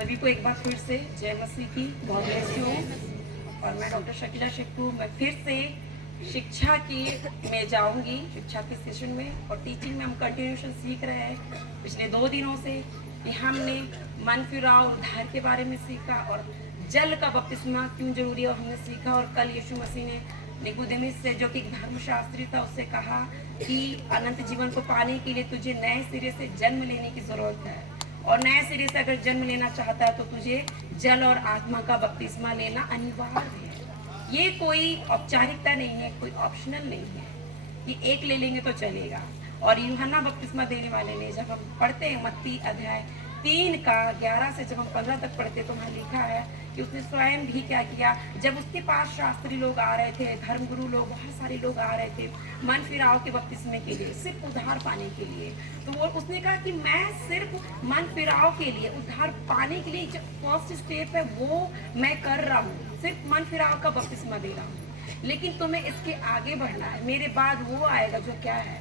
सभी को एक बार फिर से जय मसीह की, गॉड ब्लेस यू। और मैं डॉक्टर शकीला शेखू, मैं फिर से शिक्षा की में जाऊंगी, शिक्षा के सेशन में और टीचिंग में हम कंटिन्यूशन सीख रहे हैं पिछले 2 दिनों से कि हमने मन फिराव उद्धार के बारे में सीखा और जल का बपतिस्मा क्यों जरूरी है और हमने सीखा। और कल यीशु मसीह ने निकोदेमुस से, जो कि धर्मशास्त्री था, उससे कहा कि अनंत जीवन को पाने के लिए तुझे नए सिरे से जन्म लेने की जरूरत है और नए सिरे से अगर जन्म लेना चाहता है तो तुझे जल और आत्मा का बपतिस्मा लेना अनिवार्य है। ये कोई औपचारिकता नहीं है, कोई ऑप्शनल नहीं है कि एक ले लेंगे तो चलेगा। और यूहन्ना बपतिस्मा देने वाले ने, जब हम पढ़ते हैं मत्ती अध्याय 3 का 11 से जब हम 15 तक पढ़ते तो वहाँ लिखा है कि उसने स्वयं भी क्या किया। जब उसके पास शास्त्री लोग आ रहे थे, धर्मगुरु लोग, बहुत सारे लोग आ रहे थे मन फिराव के बपतिस्मे के लिए, सिर्फ उद्धार पाने के लिए, तो वो उसने कहा कि मैं सिर्फ मन फिराव के लिए, उद्धार पाने के लिए जो फर्स्ट स्टेप है वो मैं कर रहा हूँ, सिर्फ मन फिराव का बपतिस्मा दे रहा हूँ। लेकिन तुम्हें इसके आगे बढ़ना है, मेरे बाद वो आएगा जो क्या है,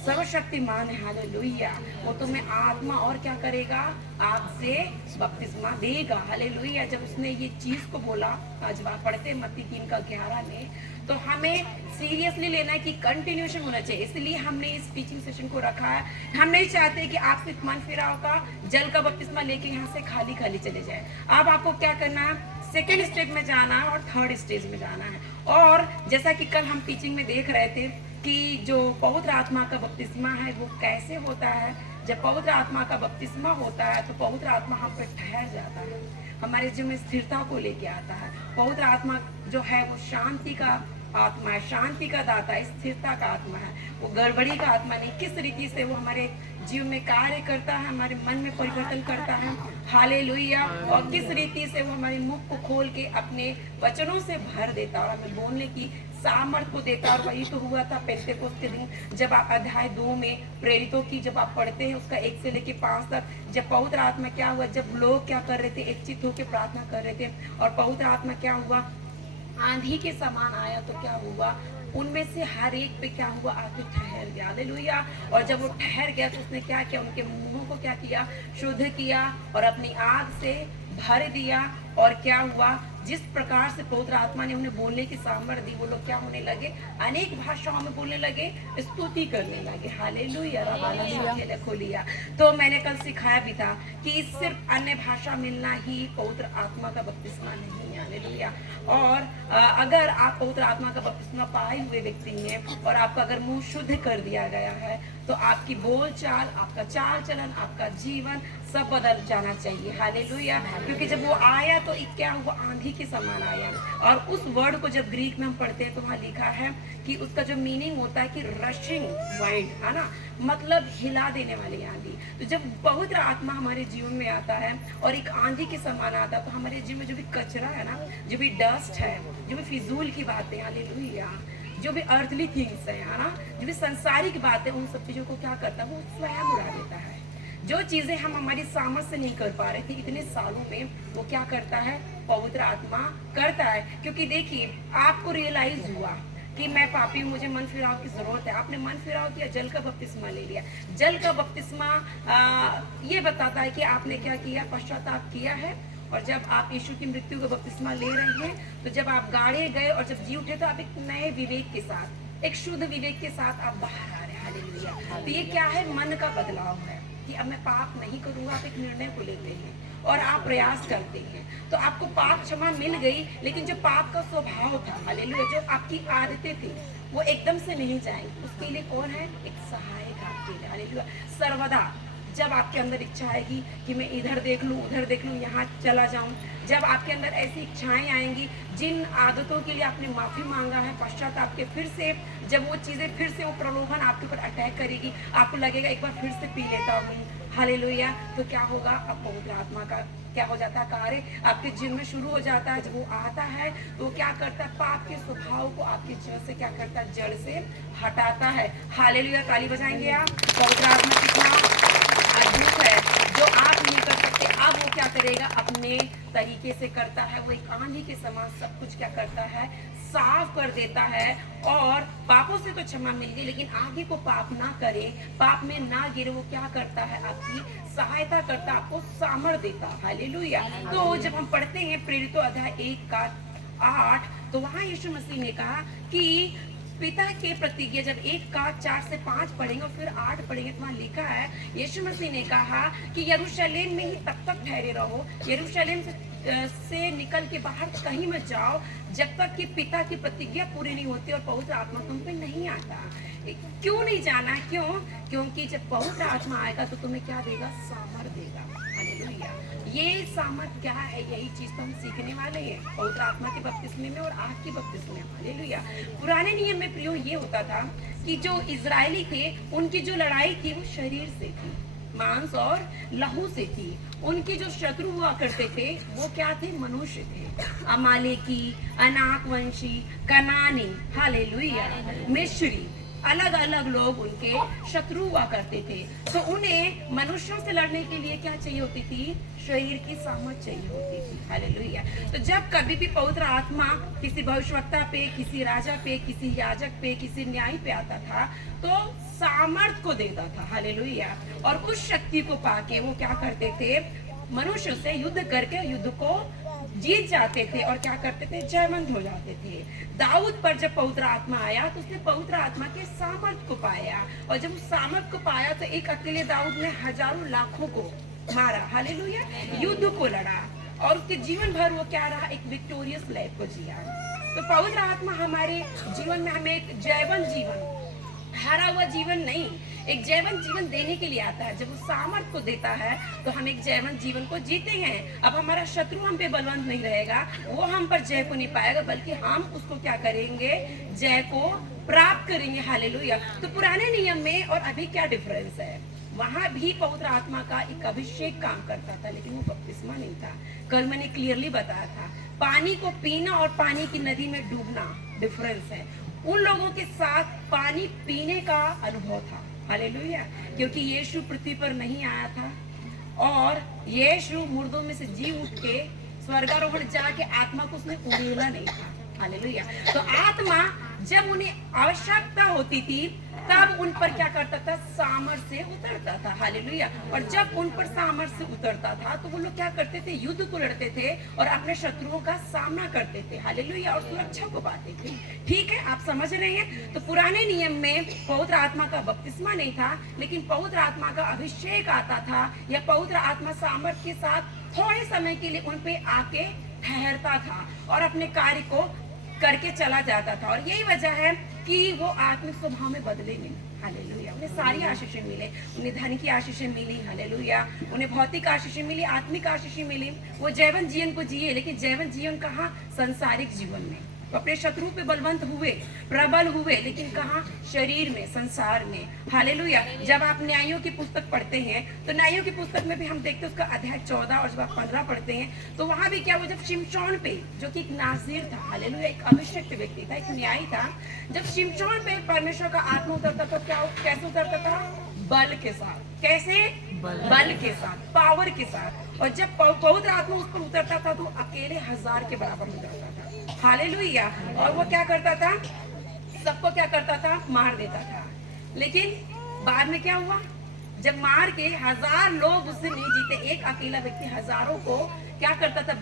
सर्वशक्तिमान है, हालेलुया। वो तुम्हें आत्मा और क्या करेगा, आग से बपतिस्मा देगा, हालेलुया। जब उसने ये चीज को बोला, आज बात पढ़ते मत्ती 3 का 11 में, तो हमें सीरियसली लेना है कि कंटिन्यूशन होना चाहिए। इसलिए हमने इस टीचिंग सेशन को रखा है। हम नहीं चाहते कि आप सिर्फ मन फिराव का जल का बपतिस्मा लेके यहाँ से खाली खाली चले जाए। अब आपको क्या करना है, सेकेंड स्टेज में जाना है और थर्ड स्टेज में जाना है। और जैसा कि कल हम टीचिंग में देख रहे थे कि जो पवित्र आत्मा का बपतिस्मा है वो कैसे होता है। जब पवित्र आत्मा का बपतिस्मा होता है तो पवित्र आत्मा हम पे ठहर जाता है, हमारे जीवन में स्थिरता को लेके आता है। पवित्र आत्मा जो है वो शांति का आत्मा है, शांति का दाता है, स्थिरता का आत्मा है, वो गड़बड़ी का आत्मा नहीं। किस रीति से वो हमारे जीवन में कार्य करता है, हमारे मन में परिवर्तन करता है, हालेलुया। और किस रीति से वो हमारे मुख को खोल के अपने वचनों से भर देता और हमें बोलने की सामर्थ को देता। और वही तो हुआ था पेंतेकोस्त के दिन, जब आप अध्याय 2 में प्रेरितों की जब आप पढ़ते हैं उसका 1 से लेके 5 तक, जब पवित्र आत्मा क्या हुआ, जब लोग क्या कर रहे थे, एक चित्त होकर प्रार्थना कर रहे थे और पवित्र आत्मा क्या हुआ, आंधी के समान आया, तो क्या हुआ, उनमें से हर एक पे क्या हुआ, आके ठहर गया, हालेलुया। और जब वो ठहर गया तो उसने क्या किया, उनके मुंहों को क्या किया, शुद्ध किया और अपनी आग से भर दिया। और क्या हुआ, जिस प्रकार से पवित्र आत्मा ने उन्हें बोलने की सामर्थ्य दी, वो लोग क्या होने लगे, अनेक भाषाओं में बोलने लगे, स्तुति करने लगे, हालेलुया। खोलिया तो मैंने कल सिखाया भी था कि सिर्फ अन्य भाषा मिलना ही पवित्र आत्मा का बपतिस्मा नहीं है, हालेलुया। और अगर आप पवित्र आत्मा का बपतिस्मा पाए हुए व्यक्ति हैं और आपका अगर मुंह शुद्ध कर दिया गया है तो आपकी बोलचाल, आपका चाल चलन, आपका जीवन सब बदल जाना चाहिए, हालेलुया। क्योंकि जब वो आया तो एक क्या हुआ, आंधी के समान आया। और उस वर्ड को जब ग्रीक में हम पढ़ते हैं तो वहाँ लिखा है कि उसका जो मीनिंग होता है कि रशिंग वाइंड, है ना, मतलब हिला देने वाली आंधी। तो जब पवित्र आत्मा हमारे जीवन में आता है और एक आंधी के समान आता है तो हमारे जीवन में जो भी कचरा है ना, जो भी डस्ट है, जो भी फिजूल की बातें, हालेलुया, जो भी अर्थली थिंग्स है ना, जो भी संसारिक बातें, उन सब चीजों को क्या करता है, वो स्वयं उड़ा देता है। जो चीजें हम हमारी सामर्थ से नहीं कर पा रहे थे इतने सालों में, वो क्या करता है, पवित्र आत्मा करता है। क्योंकि देखिए, आपको रियलाइज हुआ कि मैं पापी हूँ, मुझे मन फिराव की जरूरत है, आपने मन फिराव किया, जल का बपतिस्मा ले लिया। जल का बपतिस्मा ये बताता है कि आपने क्या किया, पश्चाताप किया है। और जब आप यीशु की मृत्यु का बपतिस्मा ले रहे हैं तो जब आप गाड़े गए और जब जी उठे तो आप एक नए विवेक के साथ, एक शुद्ध विवेक के साथ आप बाहर आ रहे हैं, हालेलुया। तो ये क्या है, मन का बदलाव है कि अब मैं पाप नहीं करूंगा। आप एक निर्णय को लेते हैं और आप प्रयास करते हैं तो आपको पाप क्षमा मिल गई। लेकिन जो पाप का स्वभाव था, हालेलुया, जो आपकी आदतें थी, वो एकदम से नहीं जाएंगी। उसके लिए कौन है, एक सहायक आपके लिए, हालेलुया। सर्वदा जब आपके अंदर इच्छा आएगी कि मैं इधर देख लूँ, उधर देख लूँ, यहाँ चला जाऊँ, जब आपके अंदर ऐसी इच्छाएं आएंगी, जिन आदतों के लिए आपने माफ़ी मांगा है, पश्चाताप के, फिर से जब वो चीज़ें, फिर से वो प्रलोभन आपके ऊपर अटैक करेगी, आपको लगेगा एक बार फिर से पी लेता हूँ, हालेलुया, तो क्या होगा, अब पवित्र आत्मा का क्या हो जाता है, कार्य आपके जीवन में शुरू हो जाता है। जब वो आता है तो वो क्या करता है, पाप के स्वभाव को आपके जीवन से क्या करता है, जड़ से हटाता है, हालेलुया। ताली बजाएंगे आप, पवित्र आत्मा कितना अद्भुत है। जो आप नहीं कर सकते अब वो क्या करेगा, अपने तरीके से करता है। वो एक आंधी के समान सब कुछ क्या करता है, साफ कर देता है। और पापों से तो क्षमा मिल गई, लेकिन आगे को पाप ना करे, पाप में ना गिरे, वो क्या करता है, आपकी सहायता करता, आपको सामर्थ देता। हालेलुया। तो जब हम पढ़ते हैं प्रेरितों अध्याय 1 का 8, तो वहां यीशु मसीह ने कहा कि पिता के प्रतिज्ञा, जब 1 का 4 से 5 पढ़ेंगे और फिर 8 पढ़ेंगे तो वहां लिखा है, यीशु मसीह ने कहा कि यरूशलेम में ही तब तक ठहरे रहो, यरूशलेम से निकल के बाहर कहीं मत जाओ जब तक कि पिता की प्रतिज्ञा पूरी नहीं होती और पवित्र आत्मा तुम पे नहीं आता। क्यों नहीं जाना, क्यों? क्योंकि जब पवित्र आत्मा आएगा तो तुम्हें क्या देगा, सामर्थ देगा। हालेलुया। ये सामर्थ क्या है, यही चीज तो हम सीखने वाले हैं पवित्र आत्मा के बपतिस्मे में और आग के बपतिस्मे में। हालेलुया। पुराने नियम में प्रियो ये होता था कि जो इजरायली थे उनकी जो लड़ाई थी वो शरीर से थी, मांस और लहू से थी। उनके जो शत्रु हुआ करते थे वो क्या थे, मनुष्य थे, अमालेकी, अनाकवंशी, कनानी, हालेलुया, मिस्री, अलग अलग लोग उनके शत्रु हुआ करते थे। तो उन्हें मनुष्यों से लड़ने के लिए क्या चाहिए होती थी, शरीर की सामर्थ चाहिए होती थी। हालेलुया। तो जब कभी भी पवित्र आत्मा किसी भविष्यवक्ता पे, किसी राजा पे, किसी याजक पे, किसी न्यायी पे आता था तो सामर्थ को देता था। हालेलुया। और उस शक्ति को पाके वो क्या करते थे, मनुष्य से युद्ध करके युद्ध को जीत जाते थे और क्या करते थे, जयवंत हो जाते थे। दाऊद पर जब पवित्र आत्मा आया तो उसने पवित्र आत्मा के सामर्थ को पाया, और जब उस सामर्थ को पाया तो एक अकेले दाऊद ने हजारों लाखों को मारा। हालेलुया। युद्ध को लड़ा और उसके जीवन भर वो क्या रहा, एक विक्टोरियस लाइफ को जिया। तो पवित्र आत्मा हमारे जीवन में हमें एक जयवंत जीवन, हारा हुआ जीवन नहीं, एक जयवंत जीवन देने के लिए आता है। जब वो सामर्थ को देता है तो हम एक जयवंत जीवन को जीते हैं। अब हमारा शत्रु हम पे बलवंत नहीं रहेगा, वो हम पर जय को नहीं पाएगा, बल्कि हम उसको क्या करेंगे, जय को प्राप्त करेंगे। हालेलुया। तो पुराने नियम में और अभी क्या डिफरेंस है, वहां भी पवित्र आत्मा का एक अभिषेक काम करता था, लेकिन वो बपतिस्मा नहीं था। कल मैंने क्लियरली बताया था, पानी को पीना और पानी की नदी में डूबना डिफरेंस है। उन लोगों के साथ पानी पीने का अनुभव था। हालेलुया। क्योंकि यीशु पृथ्वी पर नहीं आया था और यीशु मुर्दों में से जी उठ के स्वर्गारोहण जाके आत्मा को उसने उड़ेला नहीं था। हालेलुया। तो आत्मा जब उन्हें आवश्यकता होती थी तब उन पर क्या करता था, सामर्थ से उतरता था। हालेलुया। और जब उन पर सामर्थ से उतरता था तो वो लोग क्या करते थे, युद्ध को लड़ते थे और अपने शत्रुओं का सामना करते थे। हालेलुया। और सुरक्षा को पाते थे। ठीक है, आप समझ रहे हैं। तो पुराने नियम में पवित्र आत्मा का बपतिस्मा नहीं था, लेकिन पवित्र आत्मा का अभिषेक आता था, या पवित्र आत्मा सामर्थ के साथ थोड़े समय के लिए उन पे आके ठहरता था और अपने कार्य को करके चला जाता था। और यही वजह है कि वो आत्मिक स्वभाव में बदले नहीं। हालेलुया। उन्हें सारी आशीषें मिले, उन्हें धन की आशीषें मिली। हालेलुया। उन्हें भौतिक आशीषें मिली, आत्मिक आशीषें मिली। वो जैवन जीवन को जिए, लेकिन जैवन जीवन कहाँ, संसारिक जीवन में। वो अपने शत्रु पे बलवंत हुए, प्रबल हुए, लेकिन कहाँ, शरीर में, संसार में। हालेलुया। जब आप न्यायों की पुस्तक पढ़ते हैं तो न्यायों की पुस्तक में भी हम देखते हैं उसका अध्याय 14 और जब आप 15 पढ़ते हैं तो वहां भी क्या हुआ, जब शिमशोन पे, जो कि एक नाज़ीर था, हालेलुया, एक अभिषिक्त व्यक्ति था, एक न्यायी था, जब शिमशोन पे परमेश्वर का आत्मा उतरता था, क्या कैसे उतरता था, बल के साथ। कैसे, बल के साथ, पावर के साथ। और जब पवित्र आत्मा उस पर उतरता था तो अकेले 1000 के बराबर हो जाता था। हालेलुया। और वो क्या करता था, सबको क्या करता था, मार देता था। लेकिन बाद में क्या हुआ, जब मार के 1000 लोग उससे नहीं जीते, एक अकेला व्यक्ति हजारों को क्या करता था,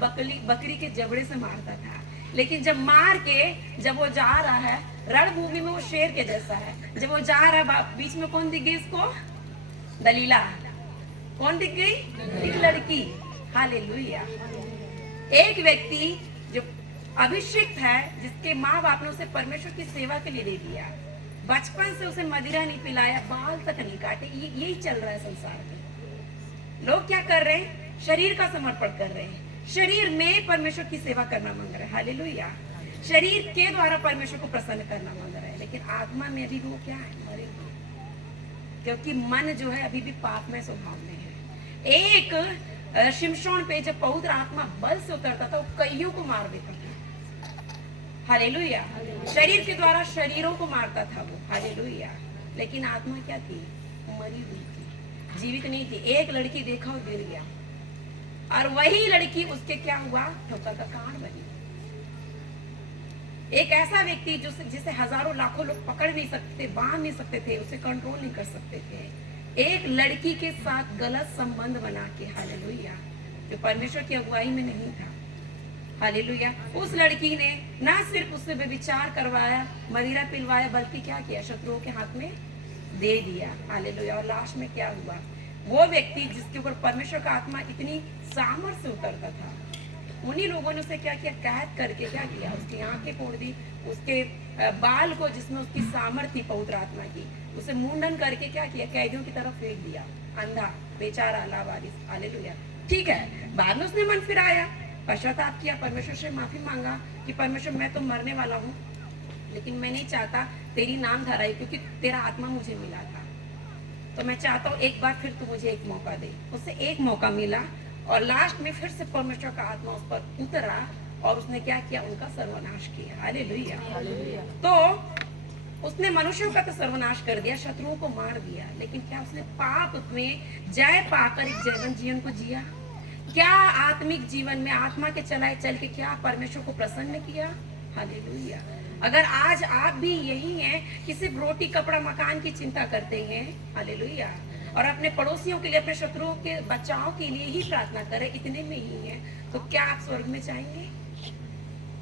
बकरी के जबड़े से मारता था। लेकिन जब मार के, जब वो जा रहा है रणभूमि में, वो शेर के जैसा है, जब वो जा रहा है, बीच में कौन दिख गई उसको, दलीला। कौन दिख गई, एक लड़की। हालेलुया। एक व्यक्ति जो अभिषिक्त है, जिसके माँ बाप ने उसे परमेश्वर की सेवा के लिए दे दिया, बचपन से उसे मदिरा नहीं पिलाया, बाल तक नहीं काटे, यही चल रहा है संसार में। लोग क्या कर रहे हैं, शरीर का समर्पण कर रहे हैं, शरीर में परमेश्वर की सेवा करना मांग रहे हैं। हालेलुया। शरीर के द्वारा परमेश्वर को प्रसन्न करना मांग रहे हैं, लेकिन आत्मा में अभी वो क्या है, मरे हुए, क्योंकि मन जो है अभी भी पाप में स्वभाव में है। एक शिमशोन पे जब पवित्र आत्मा बल से उतरता था, वो कईयों को मार देता था। हालेलुया। शरीर के द्वारा शरीरों को मारता था वो। हालेलुया। लेकिन आत्मा क्या थी, मरी हुई थी। जीवित नहीं थी। एक लड़की देखा और गिर गया, और वही लड़की उसके क्या हुआ, ठोकर का कारण बनी। एक ऐसा व्यक्ति जिसे हजारों लाखों लोग पकड़ नहीं सकते, बांध नहीं सकते थे, उसे कंट्रोल नहीं कर सकते थे, एक लड़की के साथ गलत संबंध बना के, हालेलुया, जो परमेश्वर की अगुवाई में नहीं था, हालेलुया, उस लड़की ने ना सिर्फ उससे व्यभिचार करवाया, मदिरा पिलवाया, बल्कि क्या किया, शत्रुओं के हाथ में दे दिया, हालेलुया। और लास्ट में क्या हुआ, वो व्यक्ति जिसके ऊपर परमेश्वर का आत्मा इतनी सामर्थ्य से उतरता था, उन्हीं लोगों ने उसे क्या किया, कैद करके क्या किया, उसकी आंखें फोड़ दी, उसके बाल को जिसमें उसकी सामर्थ्य थी पवित्र आत्मा की, उसे मुंडन करके क्या किया, कैदियों की तरफ फेंक दिया, अंधा, बेचारा, लावारिस, हालेलुया। ठीक है, बाद में उसने मन फिराया, पश्चाताप किया, परमेश्वर से माफी मांगा कि परमेश्वर मैं तो मरने वाला हूँ, लेकिन मैं नहीं चाहता तेरी नाम धराई, क्योंकि तेरा आत्मा मुझे मिला था, तो मैं चाहता हूँ एक बार फिर तू मुझे एक मौका दे। उसे एक मौका मिला, और लास्ट में फिर से परमेश्वर का आत्मा उस पर उतरा, और उसने क्या किया, उनका सर्वनाश किया, हालेलुया। तो उसने मनुष्यों का तो सर्वनाश कर दिया, शत्रुओं को मार दिया, लेकिन क्या उसने पाप में जय पाकर एक जैवन जीवन को जिया? क्या आत्मिक जीवन में आत्मा के चलाए चल के क्या परमेश्वर को प्रसन्न किया? हालेलुया। अगर आज आप भी यही हैं कि सिर्फ रोटी कपड़ा मकान की चिंता करते हैं, हालेलुया, और अपने पड़ोसियों के लिए, अपने शत्रुओं के बचाव के लिए ही प्रार्थना करें, इतने में ही है, तो क्या आप स्वर्ग में जाएंगे?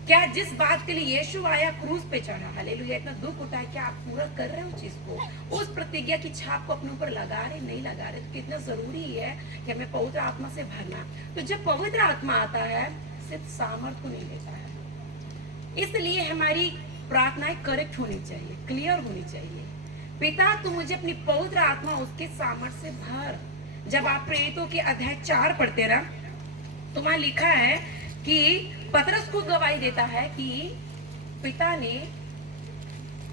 क्या जिस बात के लिए यीशु आया, क्रूस पे चढ़ा, हालेलुया, इतना दुख होता है, क्या आप पूरा कर रहे हो उस चीज को, उस प्रतिज्ञा की छाप को अपने ऊपर लगा रहे, नहीं लगा रहे? तो कितना जरूरी है कि हमें पवित्र आत्मा से भरना। तो जब पवित्र आत्मा आता है, सिर्फ सामर्थ को नहीं लेता है, इसलिए हमारी प्रार्थनाएं करेक्ट होनी चाहिए, क्लियर होनी चाहिए। पिता तू मुझे अपनी पवित्र आत्मा उसके सामर्थ्य से भर। जब आप प्रेरितों के अध्याय 4 पढ़ते रहा, तो वहां लिखा है कि पतरस को गवाही देता है कि पिता ने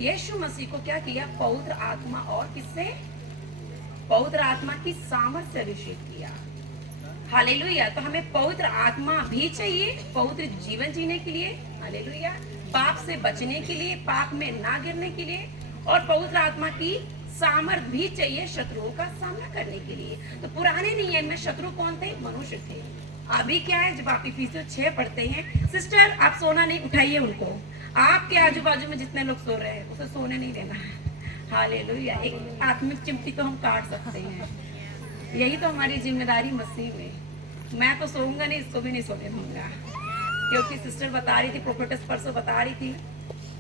यीशु मसीह को क्या किया, पवित्र आत्मा और किससे, पवित्र आत्मा की सामर्थ्य से अभिषेक किया, हालेलुया। तो हमें पवित्र आत्मा भी चाहिए पवित्र जीवन जीने के लिए, हालेलुया, पाप से बचने के लिए, पाप में ना गिरने के लिए, और पवित्र आत्मा की सामर्थ भी चाहिए शत्रुओं का सामना करने के लिए। तो पुराने नियम में शत्रु कौन थे? मनुष्य थे। अभी क्या है, जब आप इफिसियों 6 पढ़ते हैं, सिस्टर आप सोना नहीं, उठाइए उनको, आपके आजू बाजू में जितने लोग सो रहे हैं उसे सोने नहीं देना है, हालेलुया। एक आत्मिक चिमटी तो हम काट सकते हैं, यही तो हमारी जिम्मेदारी मसीह में। मैं तो सोऊंगा नहीं, इसको भी नहीं सोने दूंगा, क्योंकि सिस्टर बता रही थी, प्रोफेटस परसों बता रही थी,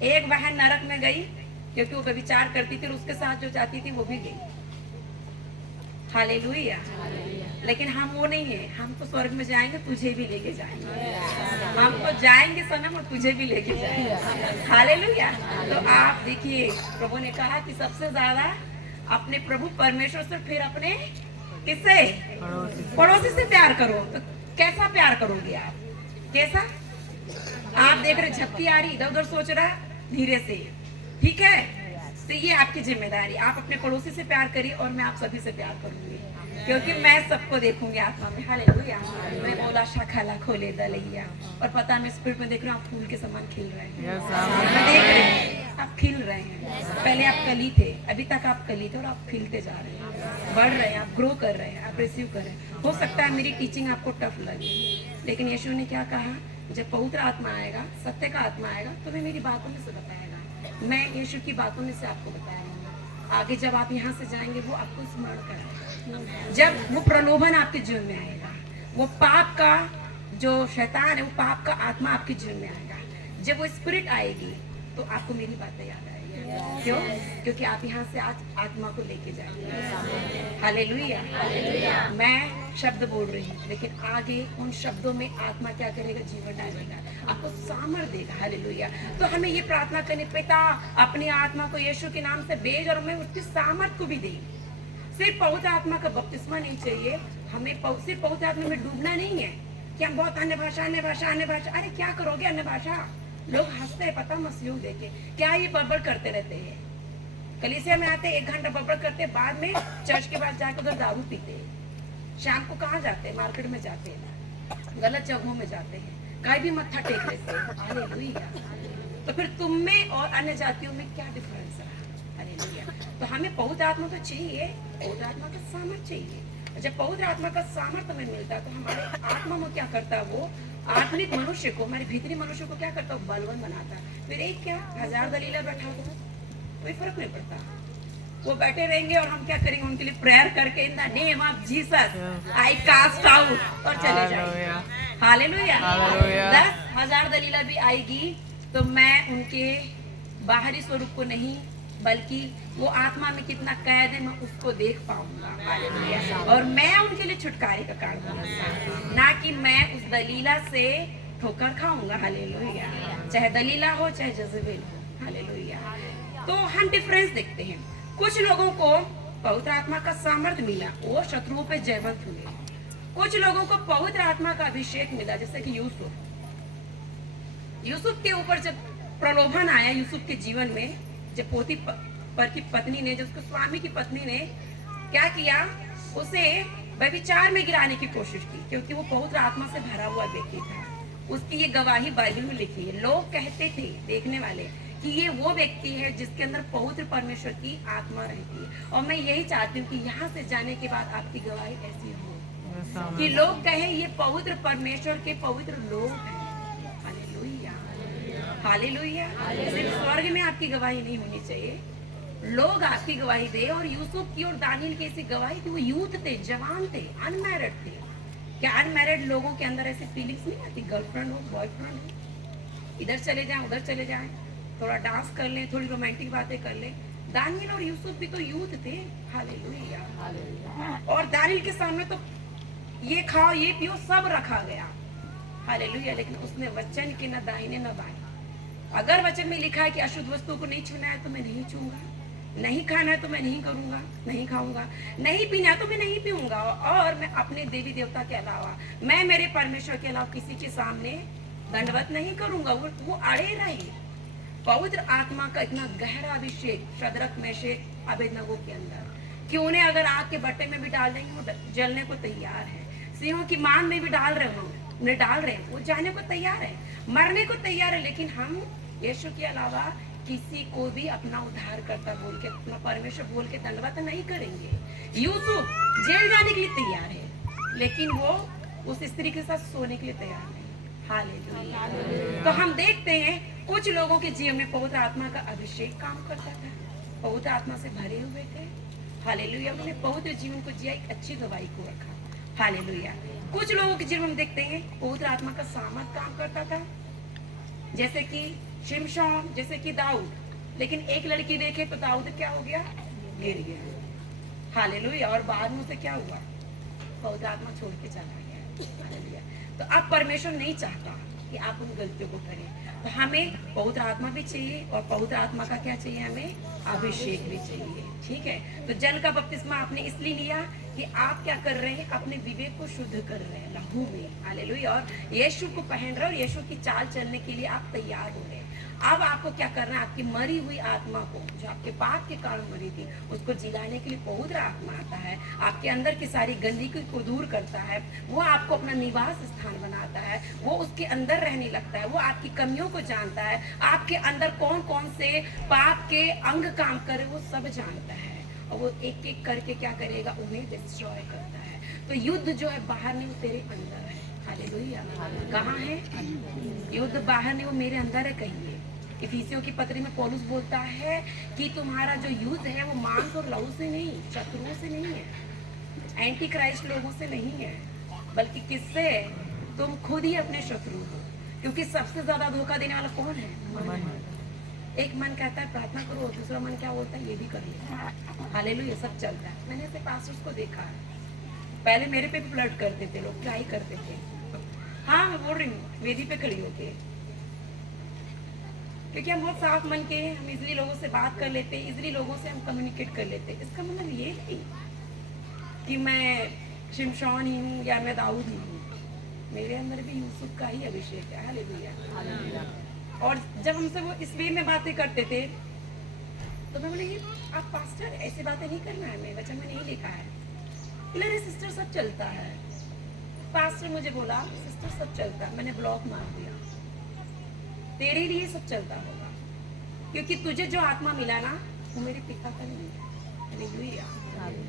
एक बहन नरक में गई क्योंकि वो व्यभिचार करती थी, और उसके साथ जो जाती थी वो भी गई, हालेलुया। लेकिन हम वो नहीं है, हम तो स्वर्ग में जाएंगे, तुझे भी लेके जाएंगे, हम तो जाएंगे सनम, और तुझे भी लेके जाएंगे, हालेलुया। तो आप देखिए, प्रभु ने कहा कि सबसे ज्यादा अपने प्रभु परमेश्वर से, फिर अपने किससे, पड़ोसी से प्यार करो। तो कैसा प्यार करोगे आप, कैसा? आप देख रहे झपकी आ रही, इधर उधर सोच रहा, धीरे से, ठीक है? तो ये आपकी जिम्मेदारी, आप अपने पड़ोसी से प्यार करिए, और मैं आप सभी से प्यार करूंगी, क्योंकि मैं सबको देखूंगी आत्मा में, हालेलुया। मैं बोला शाखाला खोले दलैया, और पता मैं स्पिरिट में देख रहा हूँ, आप फूल के समान खिल रहे हैं, मैं देख रही हूँ, आप खिल रहे हैं। पहले आप कली थे, अभी तक आप कली थे, और आप खिलते जा रहे हैं, बढ़ रहे हैं, आप ग्रो कर रहे हैं, आप रिसीव कर रहे हैं। हो सकता है मेरी टीचिंग आपको टफ लगे, लेकिन यीशु ने क्या कहा, जब पवित्र आत्मा आएगा, सत्य का आत्मा आएगा, तो मैं मेरी बातों में से बताएगा, मैं यीशु की बातों में से आपको बताऊंगा। आगे जब आप यहाँ से जाएंगे, वो आपको स्मरण कराएगा। जब वो प्रलोभन आपके जीवन में आएगा, वो पाप का जो शैतान है, वो पाप का आत्मा आपके जीवन में आएगा, जब वो स्पिरिट आएगी, तो आपको मेरी बातें याद आएगी। क्यों? क्योंकि आप यहाँ से आज आत्मा को लेके जाएंगे, हालेलुया। मैं शब्द बोल रही हूँ, लेकिन आगे उन शब्दों में आत्मा क्या करेगा, जीवन डालेगा, आपको सामर्थ देगा, हालेलुया। तो हमें ये प्रार्थना करनी, पिता अपनी आत्मा को यीशु के नाम से भेज, और हमें उसकी सामर्थ को भी दे। सिर्फ पवित्र आत्मा का बपतिस्मा नहीं चाहिए हमें, सिर्फ पवित्र आत्मा में डूबना नहीं है कि हम बहुत अन्य भाषा, अन्य भाषा, अन्य भाषा। अरे क्या करोगे अन्य भाषा? लोग हंसते हैं, पता मसीह देखे, क्या ये बड़बड़ करते रहते हैं, कलीसिया में आते 1 घंटा बड़बड़ करते, बाद में चर्च के बाद जाकर उधर दारू पीते, शाम को कहाँ जाते हैं, मार्केट में जाते हैं, गलत जगहों में जाते हैं, कहीं भी मत्था टेक लेते हैं, हालेलुया। तो फिर तुम में और अन्य जातियों में क्या डिफरेंस रहा? हालेलुया। तो हमें पवित्र आत्मा तो चाहिए, पवित्र आत्मा का सामर्थ चाहिए। और जब पवित्र आत्मा का सामर्थ हमें मिलता है तो हमारे आत्मा में क्या करता है, वो आत्मिक मनुष्य को, हमारे भीतरी मनुष्य को क्या करता है, बलवान बनाता है। फिर एक क्या 1000 दलीला बैठा दो, कोई फर्क नहीं पड़ता। वो बैठे रहेंगे और हम क्या करेंगे, उनके लिए प्रेयर करके in the name of Jesus I cast out और चले जाएंगे। हालेलुया। 10,000 दलीला भी आएगी तो मैं उनके बाहरी स्वरूप को नहीं, बल्कि वो आत्मा में कितना कैद है मैं उसको देख पाऊंगा। हालेलुया। और मैं उनके लिए छुटकारे का कारण बनूंगा, ना कि मैं उस दलीला से ठोकर खाऊंगा। हालेलुया। चाहे दलीला हो चाहे जज़ेबेल हो। हालेलुया। तो हम डिफरेंस देखते हैं। कुछ लोगों को पवित्र आत्मा का सामर्थ्य मिला, वो शत्रुओं पे जयवंत हुए। कुछ लोगों को पवित्र आत्मा का अभिषेक मिला, जैसे कि यूसुफ के ऊपर जब प्रलोभन आया यूसुफ के जीवन में, जब पोतीफर की पत्नी ने, जब उसको स्वामी की पत्नी ने क्या किया, उसे व्यभिचार में गिराने की कोशिश की, क्योंकि वो पवित्र आत्मा से भरा हुआ व्यक्ति था। उसकी ये गवाही बाइबल में लिखी है। लोग कहते थे, देखने वाले, कि ये वो व्यक्ति है जिसके अंदर पवित्र परमेश्वर की आत्मा रहती है। और मैं यही चाहती हूँ कि यहाँ से जाने के बाद आपकी गवाही ऐसी हो कि लोग कहें ये पवित्र परमेश्वर के पवित्र लोग हैं। Hallelujah, hallelujah. सिर्फ स्वर्ग में आपकी गवाही नहीं होनी चाहिए, लोग आपकी गवाही दे। और यूसुफ की और दानियल की ऐसी गवाही थी, वो यूथ थे, जवान थे, अनमैरिड थे। क्या अनमैरिड लोगों के अंदर ऐसी फीलिंग्स नहीं आती, गर्लफ्रेंड हो, बॉयफ्रेंड हो, इधर चले जाएं उधर चले जाएं, थोड़ा डांस कर लें, थोड़ी रोमांटिक बातें कर लें। दानियल और यूसुफ भी तो यूथ थे। हालेलुया। और दानियल के सामने तो ये खाओ ये पियो सब रखा गया। हालेलुया। लेकिन उसने वचन की न दाहिने न बाएं। अगर वचन में लिखा है कि अशुद्ध वस्तु को नहीं छूना है तो मैं नहीं छूंगा, नहीं खाना है तो मैं नहीं करूंगा, नहीं खाऊंगा, नहीं पीना है तो मैं नहीं पीऊंगा, और मैं अपने देवी देवता के अलावा, मैं मेरे परमेश्वर के अलावा किसी के सामने दंडवत नहीं करूंगा। वो अड़े रहे। पवित्र आत्मा का इतना गहरा अभिषेक शद्रक, मेशक, अबेदनगो के अंदर कि उन्हें अगर आग के बट्टे में भी डाल देंगे वो जलने को तैयार है। सिंहों की मान में भी डाल रहे हो, उन्हें डाल रहे हैं, वो जाने को तैयार है, मरने को तैयार है। लेकिन हम यीशु के अलावा किसी को भी अपना उद्धार करता बोल के, अपना परमेश्वर बोल के दंडवत नहीं करेंगे। यूसुफ जेल जाने के लिए तैयार है, लेकिन वो उस स्त्री के साथ सोने के लिए तैयार नहीं। हालेलुया। तो हम देखते हैं कुछ लोगों के जीवन में पवित्र आत्मा का अभिषेक काम करता था, पवित्र आत्मा से भरे हुए थे। हालेलुया। उन्होंने पवित्र जीवन को जिया, एक अच्छी गवाही को रखा। हालेलुया। कुछ लोगों के जीवन में देखते हैं पवित्र आत्मा का सामर्थ काम करता था, जैसे कि शिमशोन, जैसे कि दाऊद। लेकिन एक लड़की देखे तो दाऊद क्या हो गया, गिर गया। हालेलुया। और बाद में उसे क्या हुआ, पवित्र आत्मा छोड़ के चला गया। हालेलुया। तो अब परमेश्वर नहीं चाहता कि आप उन गलतियों को करें। तो हमें पवित्र आत्मा भी चाहिए, और पवित्र आत्मा का क्या चाहिए, हमें अभिषेक भी चाहिए। ठीक है। तो जल का बपतिस्मा आपने इसलिए लिया कि आप क्या कर रहे हैं, अपने विवेक को शुद्ध कर रहे हैं लहू में। हालेलुया। और यीशु को पहन रहे, और यीशु की चाल चलने के लिए आप तैयार हो रहे हैं। अब आपको क्या करना है, आपकी मरी हुई आत्मा को, जो आपके पाप के कारण मरी थी, उसको जिलाने के लिए पवित्र आत्मा आता है, आपके अंदर की सारी गंदगी को दूर करता है, वो आपको अपना निवास स्थान बनाता है, वो उसके अंदर रहने लगता है, वो आपकी कमियों को जानता है, आपके अंदर कौन कौन से पाप के अंग काम करे वो सब जानता है, और वो एक एक करके क्या करेगा, उन्हें डिस्ट्रॉय करता है। तो युद्ध जो है बाहर नहीं, वो तेरे अंदर है। हालेलुया। कहाँ है युद्ध, बाहर नहीं, वो मेरे अंदर है। कहिए इफिसियों की पत्री में पौलुस बोलता है कि तुम्हारा जो युद्ध है वो मांस और लहू से नहीं, शत्रुओं से नहीं है, एंटी क्राइस्ट लोगों से नहीं है, बल्कि किससे, तुम खुद ही अपने शत्रु हो। क्योंकि सबसे ज्यादा धोखा देने वाला कौन है, मन। एक मन कहता है प्रार्थना करो, दूसरा मन क्या बोलता है, ये भी कर ले। हालेलुया। सब चलता है। मैंने ऐसे पास्टर्स को देखा है, पहले मेरे पे भी फ्लर्ट करते थे लोग, ट्राई करते थे। हाँ मैं बोल रही हूँ, वेदी पे खड़ी होके, क्योंकि हम बहुत साफ मन के हैं, हम इजली लोगों से बात कर लेते हैं, इजली लोगों से हम कम्युनिकेट कर लेते हैं। इसका मतलब ये नहीं कि मैं शिमशोन ही हूँ या मैं दाऊद ही हूँ, मेरे अंदर भी यूसुफ का ही अभिषेक है। हालेलुया। और जब हमसे वो इस वे में बातें करते थे तो मैं बोली, आप पास्टर ऐसी बातें नहीं करना है, मैं वचन में नहीं लिखा है। बोले सिस्टर सब चलता है। पास्टर मुझे बोला सिस्टर सब चलता है, मैंने ब्लॉक मार दिया, तेरे लिए सब चलता होगा, क्योंकि तुझे जो आत्मा मिला ना वो मेरे पिता का नहीं है। हालेलुया।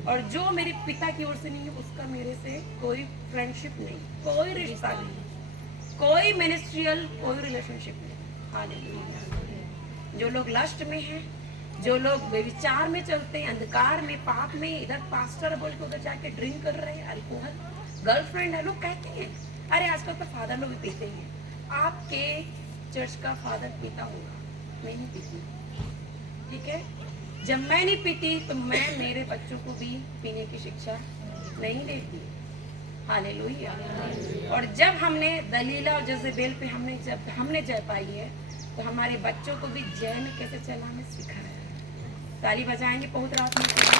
और जो मेरे पिता की ओर से नहीं है उसका मेरे से कोई फ्रेंडशिप नहीं, कोई रिश्ता नहीं, कोई मिनिस्ट्रियल कोई रिलेशनशिप नहीं। हालेलुया। जो लोग लस्ट में हैं, जो लोग व्यभिचार में चलते हैं, अंधकार में, पाप में, इधर पास्टर बोल के उधर जाके ड्रिंक कर रहे हैं, अल्कोहल, गर्लफ्रेंड है, लोग कहते हैं अरे आजकल तो फादर लोग भी पीते हैं। आपके चर्च का फादर पीता होगा, मैं नहीं पीती, ठीक है। जब मैं नहीं पीती तो मैं मेरे बच्चों को भी पीने की शिक्षा नहीं देती। हालेलुया। और जब हमने दलीला और जजेबेल पे जब हमने जय पाई है तो हमारे बच्चों को भी जय में कैसे चलाने सिखाया है। ताली बजाएंगे पवित्र आत्मा के लिए।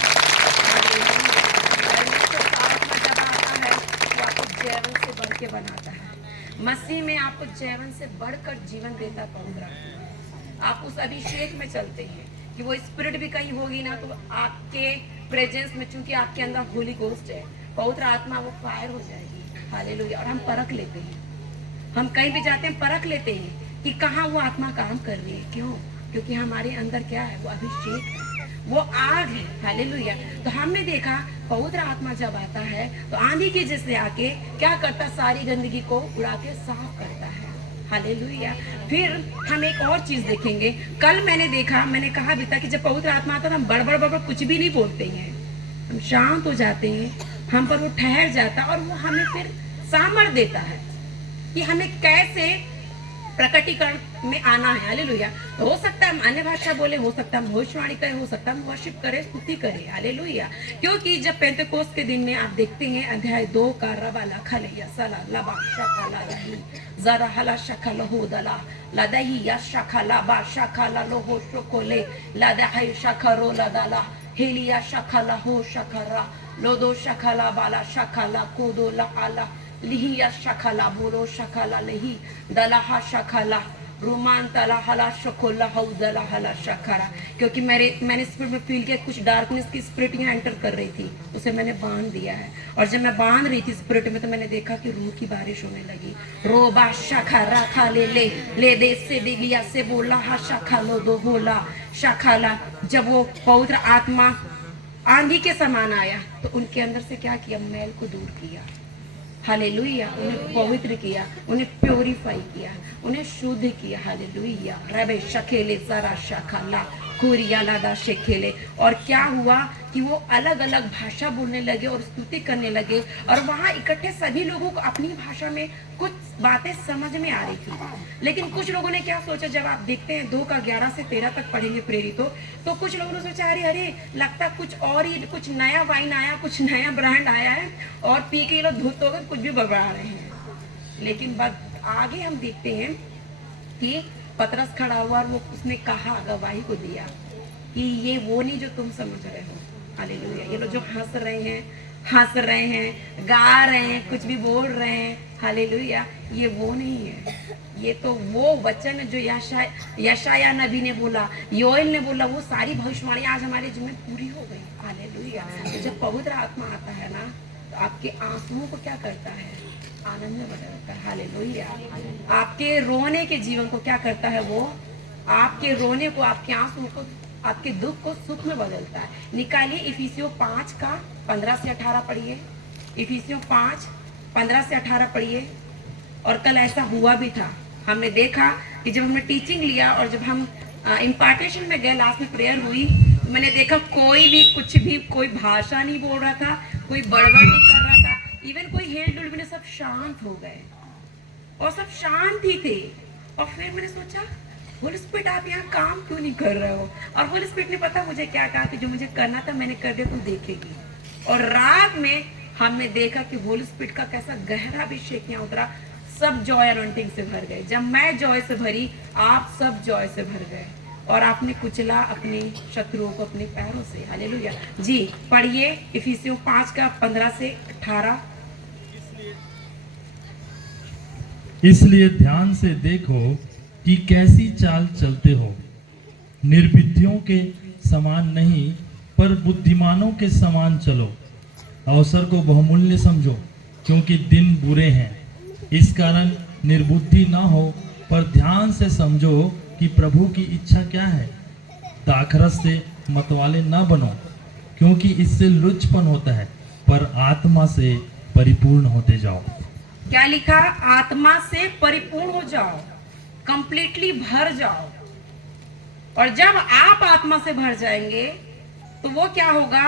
आत्मा जब आता है वो आपको जैवन से बढ़ के बनाता है। मसीह में आपको जैवन से बढ़कर जीवन देता पवित्र आत्मा। आप उस अभिषेक में चलते हैं कि वो स्पिरिट भी कहीं होगी ना तो आपके प्रेजेंस में, चूंकि आपके अंदर होली गोस्ट है, पवित्र आत्मा, वो फायर हो जाएगी। हालेलुया। और हम परख लेते हैं, हम कहीं भी जाते हैं परख लेते हैं कि कहाँ वो आत्मा काम कर रही है। क्यों? क्योंकि हमारे अंदर क्या है, वो अभिषेक है, वो आग है। हालेलुया। तो हमने देखा पवित्र आत्मा जब आता है तो आंधी की जैसे आके क्या करता, सारी गंदगी को उड़ा के साफ करता है। हालेलुया। फिर हम एक और चीज देखेंगे। कल मैंने कहा भी था कि जब पवित्र आत्मा आता है तो हम बड़बड़ कुछ भी नहीं बोलते हैं, हम शांत हो जाते हैं, हम पर वो ठहर जाता है और वो हमें फिर सामर्थ देता है कि हमें कैसे प्रकटीकरण में आना है। हालेलुया। तो हो सकता है हम अन्य भाषा बोले, हो सकता है हम भविष्यवाणी करें, हो सकता है हम वर्शिप करें, स्तुति करें। हालेलुया। क्योंकि जब पेंतेकोस्त के दिन में आप देखते हैं अध्याय 2 का रबा लखले या सला लबा शखला लही जरा हला शखल हो दला लदही या शखला बा शखला लो हो शोकोले लदही शखरो लदला हेलिया शखला हो शखरा लोदो शखला बाला शखला कोदो ला आला लिहिया शखला बोलो शखला लही दलाहा शखला रोमान तला हला शकोला हऊ दला हला शखरा। क्योंकि मैंने स्पिरिट में फील किया कुछ डार्कनेस की स्पिरिट यहाँ एंटर कर रही थी, उसे मैंने बांध दिया है। और जब मैं बांध रही थी स्पिरिट में तो मैंने देखा कि रूह की बारिश होने लगी। रोबा शखरा खा ले दे से दिलिया से बोला हा शखा लो दो बोला शखाला। जब वो पवित्र आत्मा आंधी के समान आया तो उनके अंदर से क्या किया, मैल को दूर किया। हालेलुया। उन्हें पवित्र किया, उन्हें प्योरीफाई किया, उन्हें शुद्ध किया। हालेलुया। रबे शकेले जरा शखाला कुरिया लादा शेखेले। और क्या हुआ कि वो अलग अलग भाषा बोलने लगे और स्तुति करने लगे और वहाँ इकट्ठे सभी लोगों को अपनी भाषा में कुछ बातें समझ में आ रही थी। लेकिन कुछ लोगों ने क्या सोचा, जब आप देखते हैं 2 का 11 से 13 तक पढ़ेंगे प्रेरितों, तो कुछ लोगों ने सोचा अरे लगता कुछ और ही, कुछ नया वाइन आया, कुछ नया ब्रांड आया है और पी के लोग धुत होकर कुछ भी बड़बड़ा रहे हैं। लेकिन आगे हम देखते हैं कि पतरस खड़ा हुआ और वो उसने कहा, गवाही को दिया कि ये वो नहीं जो तुम समझ रहे हो। हालेलुया। ये लोग जो हंस रहे हैं, गा रहे हैं, कुछ भी बोल रहे हैं, हालेलुया, ये वो नहीं है। ये तो वो वचन जो यशाया नबी ने बोला, योएल ने बोला, वो सारी भविष्यवाणी आज हमारे जीवन में पूरी हो गई। हालेलुया। तो जब पवित्र आत्मा आता है ना तो आपके आंसुओं को क्या करता है, आनंद में बदलता है। हालेलुया। आपके रोने के जीवन को क्या करता है, वो आपके रोने को, आपके आंसुओं को, आपके दुख को सुख में बदलता है। निकालिए इफिसियों 5 का 15 से 18 पढ़िए। इफिसियों 5 15 से 18 पढ़िए। और कल ऐसा हुआ भी था, हमने देखा कि जब हमने टीचिंग लिया और जब हम इम्पार्टेशन में गए, लास्ट में प्रेयर हुई, तो मैंने देखा कोई भी कुछ भी, कोई भाषा नहीं बोल रहा था, कोई बड़बड़ नहीं कर रहा था, इवन कोई हेल डुल भी नहीं, सब शांत हो गए और सब शांत ही थे। और फिर मैंने सोचा होली स्पिरिट आप यहाँ काम क्यों नहीं कर रहे हो। और होली स्पिरिट ने पता मुझे क्या कहा कि जो मुझे करना था मैंने कर दिया, तू देखेगी। और रात में हमने देखा कि होली स्पिरिट का कैसा गहरा अभिषेक यहाँ उतरा, सब जॉय अनॉइंटिंग से भर गए। जब मैं जॉय से भरी, आप सब जॉय से भर गए और आपने कुचला अपने शत्रुओं को अपने पैरों से। हालेलुया। जी पढ़िए इफिसियों 5 का 15 से 18। इसलिए ध्यान से देखो कि कैसी चाल चलते हो, निर्बुद्धियों के समान नहीं पर बुद्धिमानों के समान चलो। अवसर को बहुमूल्य समझो क्योंकि दिन बुरे हैं। इस कारण निर्बुद्धि ना हो पर ध्यान से समझो कि प्रभु की इच्छा क्या है। दाखरस से मतवाले ना बनो, क्योंकि इससे लुचपन होता है, पर आत्मा से परिपूर्ण होते जाओ। क्या लिखा? आत्मा से परिपूर्ण हो जाओ, कंप्लीटली भर जाओ। और जब आप आत्मा से भर जाएंगे तो वो क्या होगा?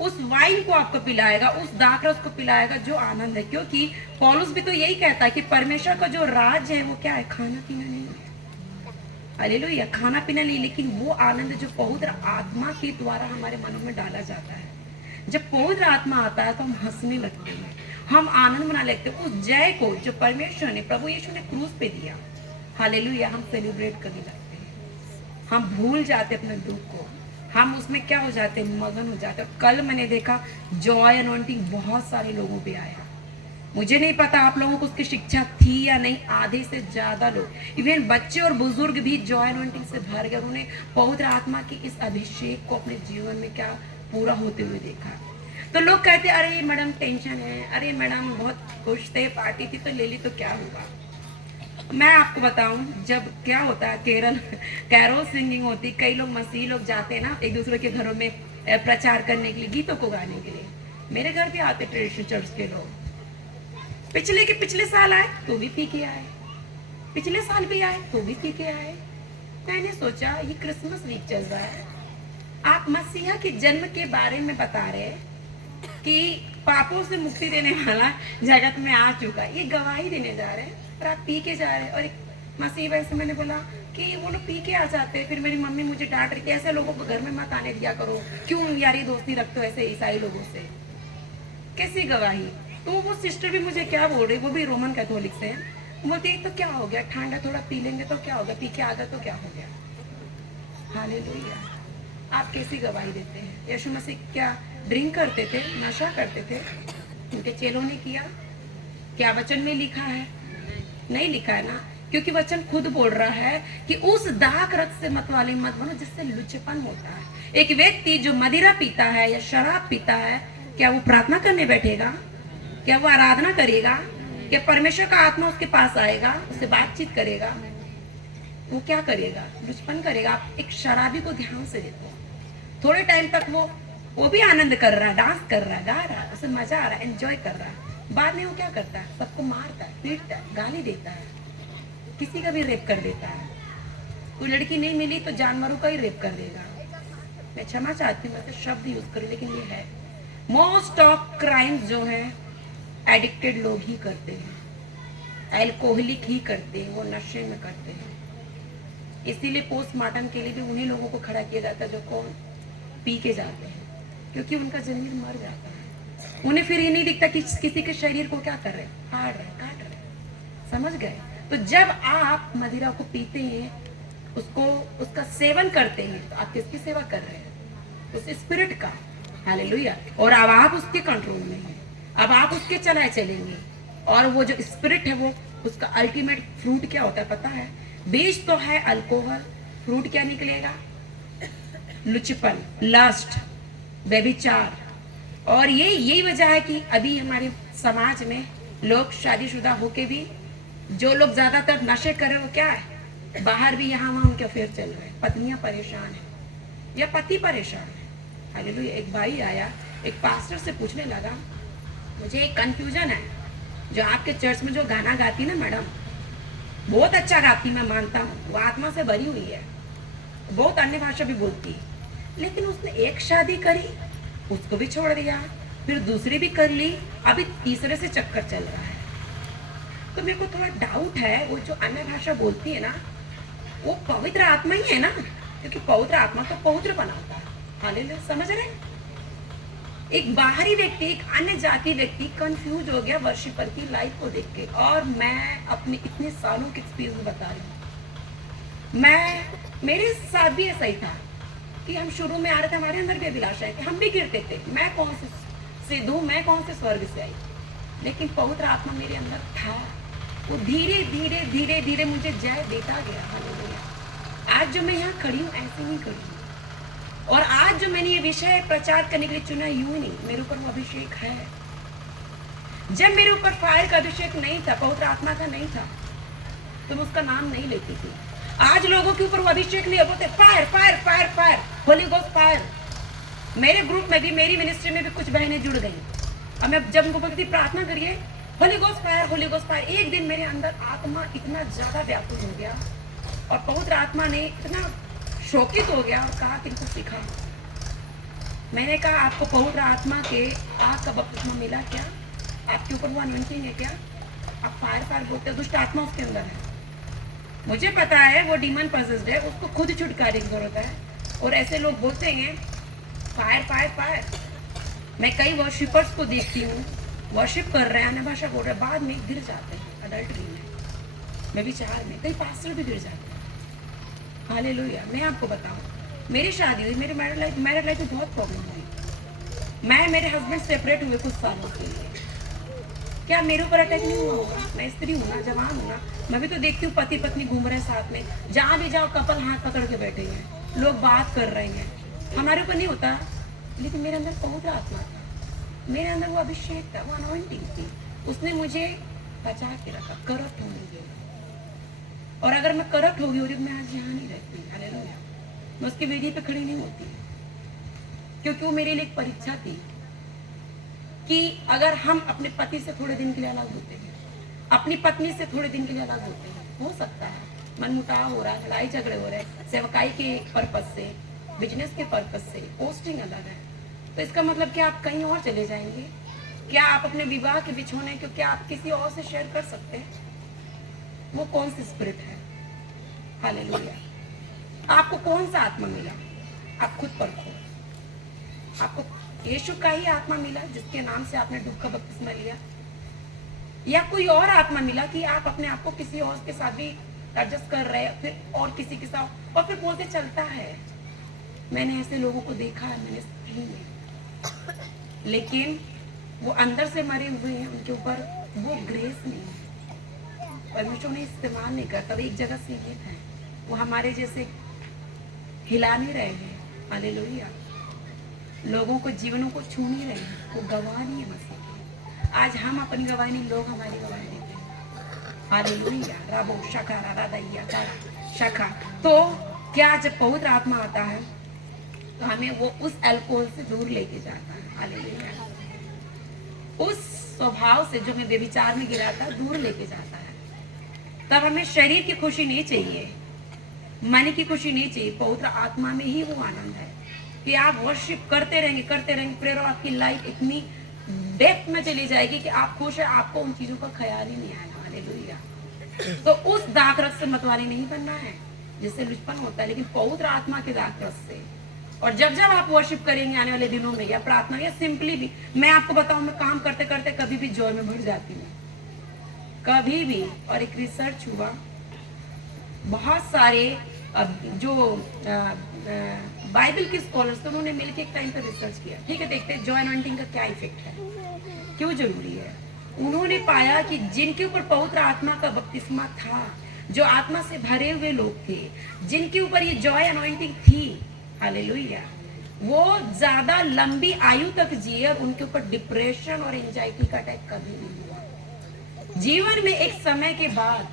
उस वाइन को आपको पिलाएगा, उस दाखरस को पिलाएगा जो आनंद है। क्योंकि पौलुस भी तो यही कहता है कि परमेश्वर का जो राज है वो क्या है? खाना पीना नहीं है। हालेलुया, खाना पीना नहीं, लेकिन वो आनंद जो पवित्र आत्मा के द्वारा हमारे मनों में डाला जाता है। जब पवित्र आत्मा आता है तो हम हंसने लगते हैं, हम आनंद मना लेते हैं उस जय को जो परमेश्वर ने, प्रभु यीशु ने क्रूस पे दिया। हालेलुया, हम सेलिब्रेट करने लगते हैं, हम भूल जाते अपने दुख को, हम उसमें क्या हो जाते हैं? मगन हो जाते हैं। कल मैंने देखा जॉय अनॉइंटिंग बहुत सारे लोगों पे आया। मुझे नहीं पता आप लोगों को उसकी शिक्षा थी या नहीं, आधे से ज्यादा लोग, इवन बच्चे और बुजुर्ग भी जॉय अनॉइंटिंग से भर गए। उन्होंने पवित्र आत्मा के इस अभिषेक को अपने जीवन में क्या पूरा होते हुए देखा। तो लोग कहते अरे मैडम टेंशन है, अरे मैडम बहुत खुश थे, पार्टी थी तो ले ली तो क्या हुआ। मैं आपको बताऊं, जब क्या होता है, कैरोल सिंगिंग होती, कई लोग मसीह लोग जाते हैं ना एक दूसरे के घरों में प्रचार करने के लिए, गीतों को गाने के लिए। मेरे घर भी आते ट्रेडिशनल चर्च के लोग, पिछले साल आए तो भी पी के आए, पिछले साल भी आए तो भी पी के आए। मैंने सोचा ये क्रिसमस वीक चल रहा है, आप मसीहा के जन्म के बारे में बता रहे कि पापों से मुक्ति देने वाला जगत में आ चुका, ये गवाही देने जा रहे हैं और आप पी के जा रहे हैं। और एक मसीह वैसे मैंने बोला कि वो लोग पी के आ जाते हैं, फिर मेरी मम्मी मुझे डांट रही थी ऐसे लोगों को घर में मत आने दिया करो, क्यों यारी दोस्ती रखते हो ऐसे ईसाई लोगों से, कैसी गवाही। तो वो सिस्टर भी मुझे क्या बोल रही, वो भी रोमन कैथोलिक से है, बोलती तो क्या हो गया, ठंडा थोड़ा पी लेंगे तो क्या होगा, पी के आ गए तो क्या हो गया। हालेलुया, आप कैसी गवाही देते हैं? यीशु मसीह क्या ड्रिंक करते थे, नशा करते थे? उनके चेलों ने किया? क्या वचन में लिखा है? नहीं लिखा है ना, क्योंकि वचन खुद बोल रहा है कि उस दाख रक्त से मतवाले मत बनो जिससे लुचपन होता है। एक व्यक्ति जो मदिरा पीता है या शराब पीता है, क्या वो प्रार्थना करने बैठेगा? क्या वो आराधना करेगा? क्या परमेश्वर का आत्मा उसके पास आएगा, उससे बातचीत करेगा? वो क्या करेगा? लुचपन करेगा। आप एक शराबी को ध्यान से देखो, थोड़े टाइम तक वो भी आनंद कर रहा है, डांस कर रहा है, गा रहा है, उसे मजा आ रहा है, एंजॉय कर रहा है। बाद में वो क्या करता है? सबको मारता है, पीटता है, गाली देता है, किसी का भी रेप कर देता है। कोई लड़की नहीं मिली तो जानवरों का ही रेप कर देगा। मैं क्षमा चाहती हूँ, मैं तो शब्द यूज करूँ, लेकिन ये है। मोस्ट ऑफ क्राइम्स जो है एडिक्टेड लोग ही करते हैं, एल्कोहलिक ही करते हैं, वो नशे में करते हैं। इसीलिए पोस्टमार्टम के लिए भी उन्हीं लोगों को खड़ा किया जाता है जो कौन पी के जाते हैं, क्योंकि उनका जमीर मर जाता है। उन्हें फिर ये नहीं दिखता कि किसी के शरीर को क्या कर रहे, फाड़ रहे, काट रहे। समझ गए? तो जब आप मदिरा को पीते हैं, उसको उसका सेवन करते हैं, तो आप किसकी सेवा कर रहे हैं? उस स्पिरिट का। हालेलुया। और अब आप उसके कंट्रोल में हैं, अब आप उसके चलाए चलेंगे। और वो जो स्पिरिट है, वो उसका अल्टीमेट फ्रूट क्या होता है पता है? बीज तो है अल्कोहल, फ्रूट क्या निकलेगा? लुचपन, लस्ट, व्यभिचार। और यही वजह है कि अभी हमारे समाज में लोग शादीशुदा होके भी, जो लोग ज्यादातर नशे कर रहे हो क्या है, बाहर भी यहाँ वहाँ उनके अफेयर चल रहे हैं, पत्नियां परेशान है या पति परेशान है। हालेलुया। एक भाई आया, एक पास्टर से पूछने लगा, मुझे एक कंफ्यूजन है, जो आपके चर्च में जो गाना गाती ना मैडम, बहुत अच्छा गाती, मैं मानता हूँ, वो आत्मा से भरी हुई है, बहुत अन्य भाषा भी बोलती है, लेकिन उसने एक शादी करी, उसको भी छोड़ दिया, फिर दूसरी भी कर ली, अभी तीसरे से चक्कर चल रहा है। तो मेरे को थोड़ा डाउट है, वो जो अन्य भाषा बोलती है ना, वो पवित्र आत्मा ही है ना? क्योंकि पवित्र आत्मा तो पवित्र बनाता है। हालेलुया। समझ रहे? एक बाहरी व्यक्ति, एक अन्य जाति व्यक्ति कंफ्यूज हो गया वर्शिपर की लाइफ को देख के। और मैं अपने इतने सालों के एक्सपीरियंस बता रही हूँ, मेरे साथ भी ऐसा ही था कि हम शुरू में आ रहे थे, हमारे अंदर भी अभिलाषा है कि हम भी गिरते थे, मैं कौन से सिद्ध हूँ, मैं कौन से स्वर्ग से आई, लेकिन पवित्र आत्मा मेरे अंदर था, वो धीरे धीरे धीरे धीरे मुझे जय देता गया। हालेलुया। आज जो मैं यहाँ खड़ी हूँ ऐसे नहीं खड़ी हूँ, और आज जो मैंने ये विषय प्रचार करने के लिए चुना, यूं नहीं, मेरे ऊपर वो अभिषेक है। जब मेरे ऊपर फायर का अभिषेक नहीं था, पवित्र आत्मा का नहीं था, तो मैं उसका नाम नहीं लेती थी। आज लोगों के ऊपर वो अभिषेक नहीं है, बोलते fire fire fire fire, Holi ghost fire. मेरे ग्रुप में भी, मेरी मिनिस्ट्री में भी कुछ बहनें जुड़ गई और मैं जब उनको बोलती प्रार्थना करिए Holi ghost fire, Holi ghost fire, एक दिन मेरे अंदर आत्मा इतना ज्यादा व्याकुल हो गया और पवित्र आत्मा ने इतना शोकित हो गया और कहा कि इनको सिखा। मैंने कहा आपको पवित्र आत्मा के आग का बपतिस्मा मिला क्या? आपके ऊपर वो अनॉइंटिंग है क्या? आप फायर फायर बोलते हैं, दुष्ट आत्मा उसके अंदर है। मुझे पता है वो डीमन पॉसेस्ड है, उसको खुद छुटकारे की जरूरत है। और ऐसे लोग बोलते हैं फायर फायर फायर। मैं कई वर्शिपर्स को देखती हूँ, वर्शिप कर रहे हैं, अन्य भाषा बोल रहे हैं, बाद में गिर जाते हैं अडल्टरी में, मैं विचार में, कई पास्टर भी गिर जाते हैं। हालेलुया। मैं आपको बताऊँ, मेरी शादी हुई, मेरी मैरिड लाइफ में बहुत प्रॉब्लम हुई। मैं मेरे हस्बैंड सेपरेट हुए कुछ सालों के लिए। क्या मेरे ऊपर अटैक नहीं हुआ होगा? मैं स्त्री हूँ ना, जवान हूँ ना, मैं भी तो देखती हूँ पति पत्नी घूम रहे हैं साथ में, जहाँ भी जाओ कपल हाथ पकड़ के बैठे हैं, लोग बात कर रहे हैं, हमारे ऊपर नहीं होता। लेकिन मेरे अंदर पवित्र आत्मा था, मेरे अंदर वो अभिषेक था, वो अनॉइंटिंग थी, उसने मुझे बचा के रखा करप्ट होने के। और अगर मैं करप्ट होगी होती तो मैं आज यहाँ नहीं रहती। हालेलुया। मैं उसकी वेदी पे खड़ी नहीं होती, क्योंकि वो मेरे लिए एक परीक्षा थी कि अगर हम अपने पति से थोड़े दिन के लिए अलग होते हैं, अपनी पत्नी से थोड़े दिन के लिए अलग होते हैं, हो सकता है मनमुटाव हो रहा है, लड़ाई झगड़े हो रहे हैं, सेवकाई के पर्पज से, बिजनेस के पर्पज से, पोस्टिंग अलग है, तो इसका मतलब क्या आप कहीं और चले जाएंगे? क्या आप अपने विवाह के बिछोने को क्या आप किसी और से शेयर कर सकते हैं? वो कौन सी स्पिरिट है? हालेलुया। आपको कौन सा आत्मा मिला? आप खुद परखो। आपको यीशु का ही आत्मा मिला जिसके नाम से आपने डूब का बपतिस्मा लिया, या कोई और आत्मा मिला कि आप अपने आप को किसी और के साथ भी एडजस्ट कर रहे हैं, फिर और किसी के साथ, और फिर बोलते चलता है। मैंने ऐसे लोगों को देखा है, मैंने सही में, लेकिन वो अंदर से मरे हुए हैं, उनके ऊपर वो ग्रेस नहीं है, परमेश्वर ने इस्तेमाल नहीं करता, वो एक जगह सीमित है, वो हमारे जैसे हिला नहीं रहे हैं। हालेलुया। लोगों को, जीवनों को छू नहीं रहे हैं, वो गवाह नहीं है मसीह की। आज हम अपनी गवाही नहीं, लोग हमारी गवाही देते हैं। हालेलुया। राबो शका राधा शका। तो क्या जब पवित्र आत्मा आता है तो हमें वो उस अल्कोहल से दूर लेके जाता है। हालेलुया। उस स्वभाव से जो हमें व्यभिचार में गिराता है, दूर लेके जाता है। तब हमें शरीर की खुशी नहीं चाहिए, मन की खुशी नहीं चाहिए, पवित्र आत्मा में ही वो आनंद है कि आप वर्शिप करते रहेंगे, प्रेयर, और आपकी लाइफ इतनी डेप्थ में चली जाएगी कि आप खुश है, आपको उन चीजों का ख्याल ही नहीं आएगा। हालेलुया। तो उस दाखरस से मतवाली नहीं बनना है जिससे लुचपन होता है, लेकिन पवित्र आत्मा के दाखरस से। और जब जब आप वर्शिप करेंगे आने वाले दिनों में, या प्रार्थना, या सिंपली भी, मैं आपको बताऊं, मैं काम करते करते कभी भी जॉय में भर जाती हूँ, कभी भी। और एक रिसर्च हुआ, बहुत सारे जो बाइबल के स्कॉलर्स थे, उन्होंने मिलकर एक टाइम पर रिसर्च किया। ठीक है, देखते हैं जॉय अनॉइंटिंग का क्या इफेक्ट है, क्यों जरूरी है। उन्होंने पाया कि जिनके ऊपर पवित्र आत्मा का बपतिस्मा था, जो आत्मा से भरे हुए लोग थे, जिनके ऊपर ये जॉय अनॉइंटिंग थी, हालेलुया, वो ज्यादा लंबी आयु तक जिए और उनके ऊपर डिप्रेशन और एंजाइटी का अटैक कभी नहीं हुआ। जीवन में एक समय के बाद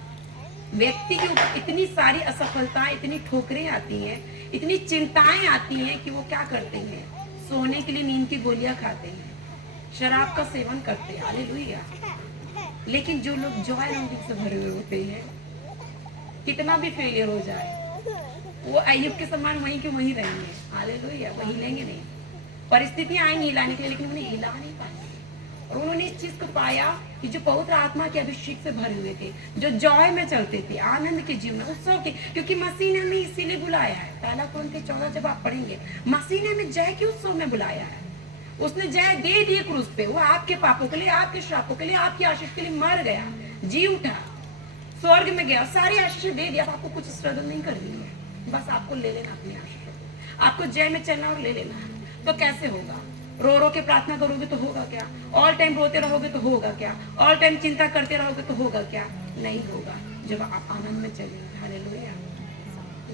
व्यक्ति के ऊपर इतनी सारी असफलताएं, इतनी ठोकरें आती हैं, इतनी चिंताएं आती हैं कि वो क्या करते हैं, सोने के लिए नींद की गोलियां खाते हैं, शराब का सेवन करते हैं। हालेलुया। लेकिन जो लोग जॉय अनॉइंटिंग से भरे हुए होते हैं, कितना भी फेलियर हो जाए, वो अय्यूब के समान वहीं के वहीं रहेंगे। हालेलुया। वो हिलेंगे नहीं, परिस्थितियां आएंगी हिलाने के लिए, लेकिन उन्हें हिला नहीं पाएंगे। और उन्होंने इस चीज को पाया कि जो पवित्र आत्मा के अभिषेक से भरे हुए थे, जो जॉय में चलते थे, आनंद के जीवन, उत्सव के, क्योंकि मसीह ने हमें इसीलिए बुलाया है। पहला कुरिन्थियों 14 जब आप पढ़ेंगे, मसीह ने हमें जय के उत्सव में बुलाया है। उसने जय दे दी क्रूस पे, वो आपके पापों के लिए, आपके श्रापों के लिए, आपकी आशीष के लिए मर गया, जी उठा, स्वर्ग में गया, सारी आशीष दे दिया। आपको कुछ स्ट्रगल नहीं करनी है, बस आपको ले लेना अपनी आशीष, आपको जय में चलना और ले लेना। तो कैसे होगा? रो रो के प्रार्थना करोगे तो होगा क्या? ऑल टाइम रोते रहोगे तो होगा क्या? ऑल टाइम चिंता करते रहोगे तो होगा क्या? नहीं होगा। जब आप आनंद में चलेंगे, हालेलुया,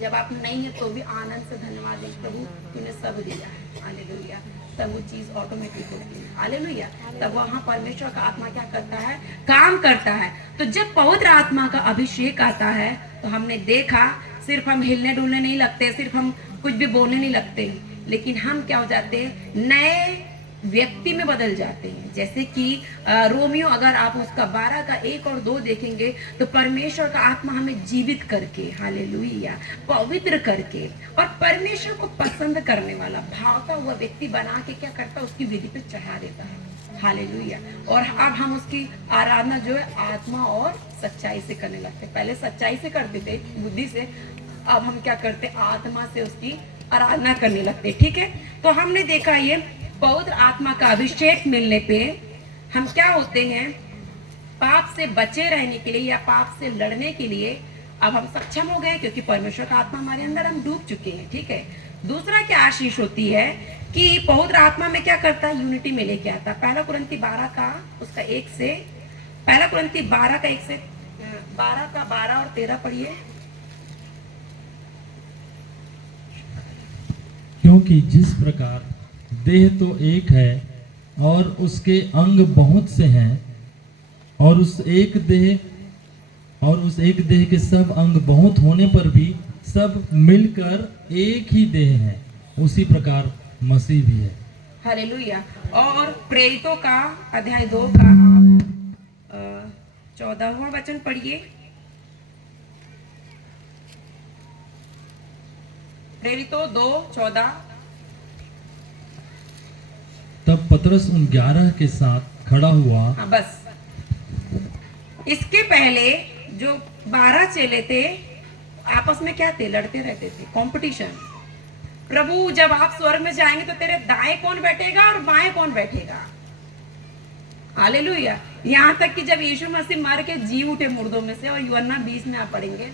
जब आप नहीं है तो भी आनंद से धन्यवाद दें, प्रभु तूने सब दिया है, हालेलुया, तब वो चीज ऑटोमेटिक होती है। हालेलुया। तब वहां परमेश्वर का आत्मा क्या करता है? काम करता है। तो जब पवित्र आत्मा का अभिषेक आता है तो हमने देखा, सिर्फ हम हिलने डुलने नहीं लगते, सिर्फ हम कुछ भी बोलने नहीं लगते, लेकिन हम क्या हो जाते हैं, नए व्यक्ति में बदल जाते हैं। जैसे कि रोमियो, अगर आप उसका 12 का 1 और 2 देखेंगे तो परमेश्वर का आत्मा हमें जीवित करके, हालेलुया, पवित्र करके और परमेश्वर को पसंद करने वाला, भावता हुआ व्यक्ति बना के क्या करता है, उसकी विधि पे चढ़ा देता है, हालेलुया। और अब हम उसकी आराधना जो है आत्मा और सच्चाई से करने लगते। पहले सच्चाई से करते थे, बुद्धि से, अब हम क्या करते, आत्मा से उसकी आराधना करने लगते। ठीक है, तो हमने देखा ये पवित्र आत्मा का अभिषेक मिलने पे हम क्या होते हैं, पाप से बचे रहने के लिए या पाप से लड़ने के लिए अब हम सक्षम हो गए, क्योंकि परमेश्वर का आत्मा हमारे अंदर, हम डूब चुके हैं। ठीक है, दूसरा क्या आशीष होती है कि पवित्र आत्मा में क्या करता है, यूनिटी में लेके आता। पहला कुरिन्थी 12 का उसका 1 से, पहला कुरिन्थी 12 का 1 से 12 का 12 और 13 पढ़िए। क्योंकि जिस प्रकार देह तो एक है और उसके अंग बहुत से हैं, और उस एक देह के सब अंग बहुत होने पर भी सब मिलकर एक ही देह है, उसी प्रकार मसीह भी है। हालेलुया। और प्रेरितों का अध्याय 2 का आप 14वां वचन पढ़िए। प्रेरितों 2:14। तब पतरस उन 11 के साथ खड़ा हुआ। हाँ, बस इसके पहले जो 12 चेले थे आपस में क्या थे, लड़ते रहते थे, कंपटीशन। प्रभु जब आप स्वर्ग में जाएंगे तो तेरे दाएं कौन बैठेगा और बाएं कौन बैठेगा, हालेलुया। यहाँ तक कि जब यीशु मसीह मर के जी उठे मुर्दों में से, और यूहन्ना 20 में आप पढ़ेंगे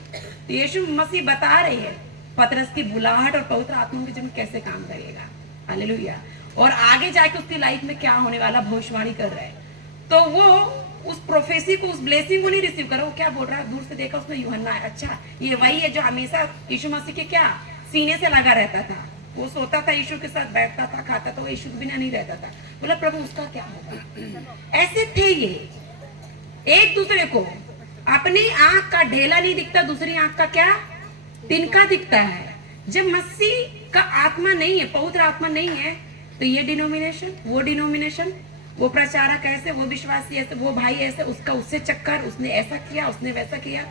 तो यीशु मसीह बता रहे हैं पतरस की बुलाहट और पवित्र आत्मा के जन्म कैसे काम करेगा, हालेलुया। और आगे जाके उसकी लाइफ में क्या होने वाला भविष्यवाणी कर रहा है। तो वो उस प्रोफेसी को, उस ब्लेसिंग को नहीं रिसीव करा। वो क्या बोल रहा है, दूर से देखा उसने यूहन्ना, अच्छा ये वही है जो हमेशा यीशु मसीह के क्या सीने से लगा रहता था। वो सोता था यीशु के साथ, बैठता था, खाता था, वो यीशु के बिना नहीं रहता था। बोला प्रभु उसका क्या होगा। ऐसे थे ये, एक दूसरे को, अपनी आंख का ढेला नहीं दिखता, दूसरी आंख का क्या तिनका दिखता है। जब मसीह का आत्मा नहीं है, पवित्र आत्मा नहीं है, तो ये डिनोमिनेशन, वो डिनोमिनेशन, वो प्रचारक ऐसे, वो विश्वासी ऐसे, वो भाई ऐसे, उसका उससे चक्कर, उसने ऐसा किया, उसने वैसा किया।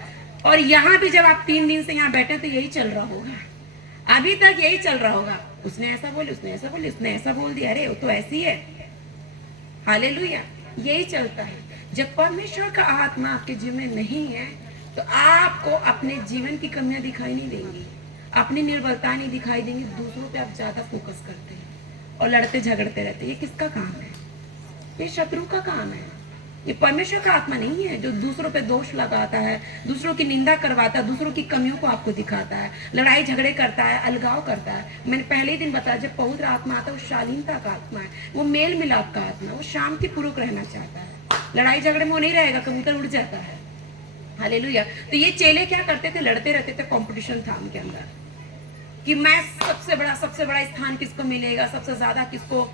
और यहाँ भी जब आप 3 दिन से यहाँ बैठे तो यही चल रहा होगा, अभी तक यही चल रहा होगा। उसने ऐसा बोली, उसने ऐसा बोली, उसने ऐसा बोल दिया, अरे वो तो ऐसी है, हालेलुया। यही चलता है। जब परमेश्वर का आत्मा आपके जीवन में नहीं है तो आपको अपने जीवन की कमियां दिखाई नहीं देंगी, अपनी निर्बलता नहीं दिखाई देंगी। दूसरों पे आप ज्यादा फोकस करते हैं और लड़ते झगड़ते रहते हैं। ये किसका काम है, ये शत्रु का काम है। ये परमेश्वर का आत्मा नहीं है जो दूसरों पे दोष लगाता है, दूसरों की निंदा करवाता है, दूसरों की कमियों को आपको दिखाता है, लड़ाई झगड़े करता है, अलगाव करता है। मैंने पहले ही दिन बताया, जब पवित्र आत्मा आता है वो शालीनता का आत्मा है, वो मेल मिलाप का आत्मा है, वो शांतिपूर्वक रहना चाहता है। लड़ाई झगड़े में वो नहीं रहेगा, कबूतर उड़ जाता है, हालेलुया। तो ये चेले क्या करते थे, लड़ते रहते थे, कंपटीशन था उनके अंदर कि मैं सबसे बड़ा स्थान किसको मिलेगा, सबसे ज्यादा किसको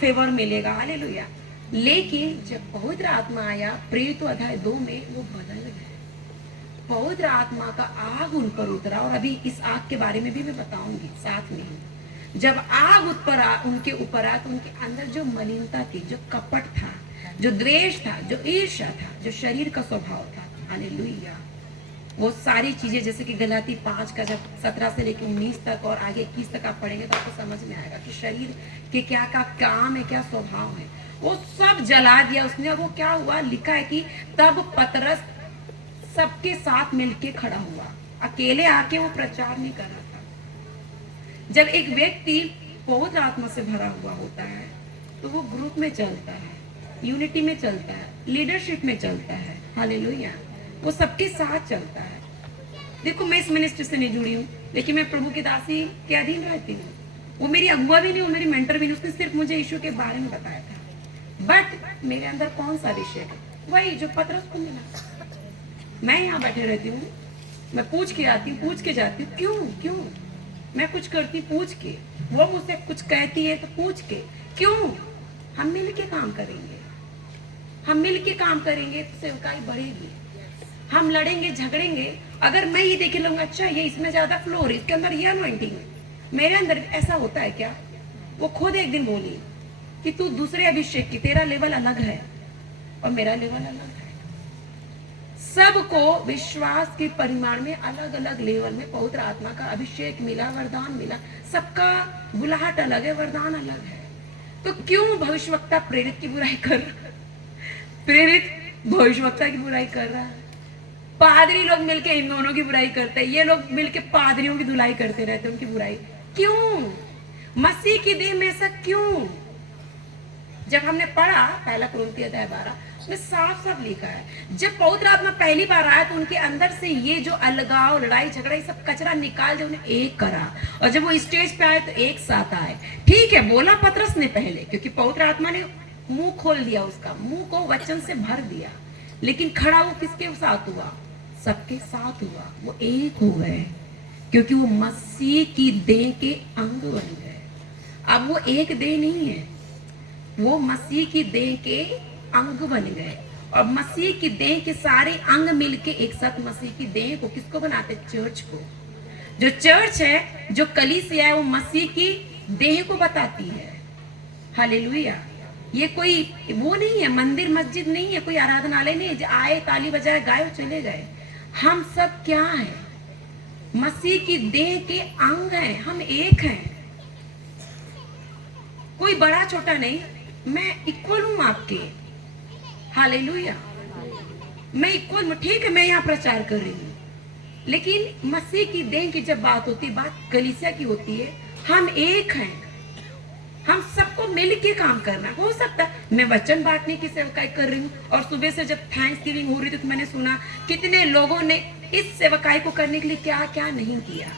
फेवर मिलेगा, हालेलुया। लेकिन जब पवित्र आत्मा आया, प्रेरितों अध्याय 2 में, वो बदल गए। पवित्र आत्मा का आग उन पर उतरा, और अभी इस आग के बारे में भी मैं बताऊंगी साथ में ही। जब आग उनके ऊपर आया तो उनके अंदर जो मलिनता थी, जो कपट था, जो द्वेष था, जो ईर्ष्या था, जो शरीर का स्वभाव था, हालेलुया, वो सारी चीजें, जैसे कि गलाती 5 का जब 17 से लेकर 19 तक और आगे 21 तक आप पढ़ेंगे तो आपको समझ में आएगा कि शरीर के क्या का काम है, क्या स्वभाव है, वो सब जला दिया उसने। और वो क्या हुआ, लिखा है कि तब पतरस सबके साथ मिलके खड़ा हुआ, अकेले आके वो प्रचार नहीं कर रहा था। जब एक व्यक्ति पवित्र आत्मा से भरा हुआ होता है तो वो ग्रुप में चलता है, यूनिटी में चलता है, लीडरशिप में चलता है, हालेलुया, वो सबके साथ चलता है। देखो मैं इस मिनिस्ट्री से नहीं जुड़ी हूँ, लेकिन मैं प्रभु की दासी के अधीन रहती हूँ। वो मेरी अगुआ भी नहीं, वो मेरी मेंटर भी नहीं, उसने सिर्फ मुझे यीशु के बारे में बताया था। बट मेरे अंदर कौन सा विषय है, वही जो पतरस को मिला। मैं यहाँ बैठे रहती हूँ, मैं पूछ के आती हूँ, पूछ के जाती हूँ, क्यों मैं कुछ करती पूछ के, वो मुझसे कुछ कहती है तो पूछ के, क्यों। हम मिल के काम करेंगे, हम मिल के काम करेंगे तो सेवकाई बढ़ेगी। हम लड़ेंगे झगड़ेंगे, अगर मैं ये देख लूंगा, अच्छा ये इसमें ज्यादा फ्लो है, इसके अंदर ये अनॉइंटिंग है, मेरे अंदर ऐसा होता है क्या? वो खुद एक दिन बोली कि तू दूसरे अभिषेक की, तेरा लेवल अलग है और मेरा लेवल अलग है। सबको विश्वास के परिमाण में अलग अलग लेवल में पवित्र आत्मा का अभिषेक मिला, वरदान मिला। सबका बुलाहट अलग है, वरदान अलग है। तो क्यों भविष्यवक्ता प्रेरित की बुराई कर रहा है? प्रेरित भविष्यवक्ता की बुराई कर रहा है। पादरी लोग मिलके इन दोनों की बुराई करते हैं, ये लोग मिलके पादरियों की धुलाई करते रहते हैं, उनकी बुराई क्यों? मसीह की देह में ऐसा क्यों? जब हमने पढ़ा पहला कुरिन्थियों अध्याय 12 में साफ साफ लिखा है, जब पवित्र आत्मा पहली बार आया तो उनके अंदर से ये जो अलगाव, लड़ाई झगड़ा, ये सब कचरा निकाल दे, उन्हें एक करा। और जब वो स्टेज पे आए तो एक साथ आए। ठीक है, बोला पतरस ने पहले, क्योंकि पवित्र आत्मा ने मुंह खोल दिया, उसका मुंह को वचन से भर दिया। लेकिन खड़ा वो किसके साथ हुआ? सबके साथ हुआ। वो एक हो गए, क्योंकि वो मसीह की देह के अंग बन गए। अब वो एक देह नहीं है, वो मसीह की देह के अंग बन गए। और मसीह की देह के सारे अंग मिलके एक साथ मसीह की देह को किसको बनाते? चर्च को। जो चर्च है, जो कलीसिया है, वो मसीह की देह को बताती है। हालेलुया। ये कोई वो नहीं है, मंदिर मस्जिद नहीं है, कोई आराधनालय नहीं है जो आए, ताली बजाए, गाए और चले गए। हम सब क्या है? मसीह की देह के अंग हैं, हम एक हैं। कोई बड़ा छोटा नहीं, मैं इक्वल हूं आपके। हालेलुया। मैं इक्वल हूं। ठीक है, मैं यहाँ प्रचार कर रही हूँ, लेकिन मसीह की देह की जब बात होती है, बात कलीसिया की होती है। हम एक हैं, हम सबको मिल के काम करना। हो सकता है मैं वचन बांटने की सेवकाई कर रही हूँ, और सुबह से जब थैंक्स गिविंग हो रही थी तो मैंने सुना कितने लोगों ने इस सेवकाई को करने के लिए क्या क्या नहीं किया।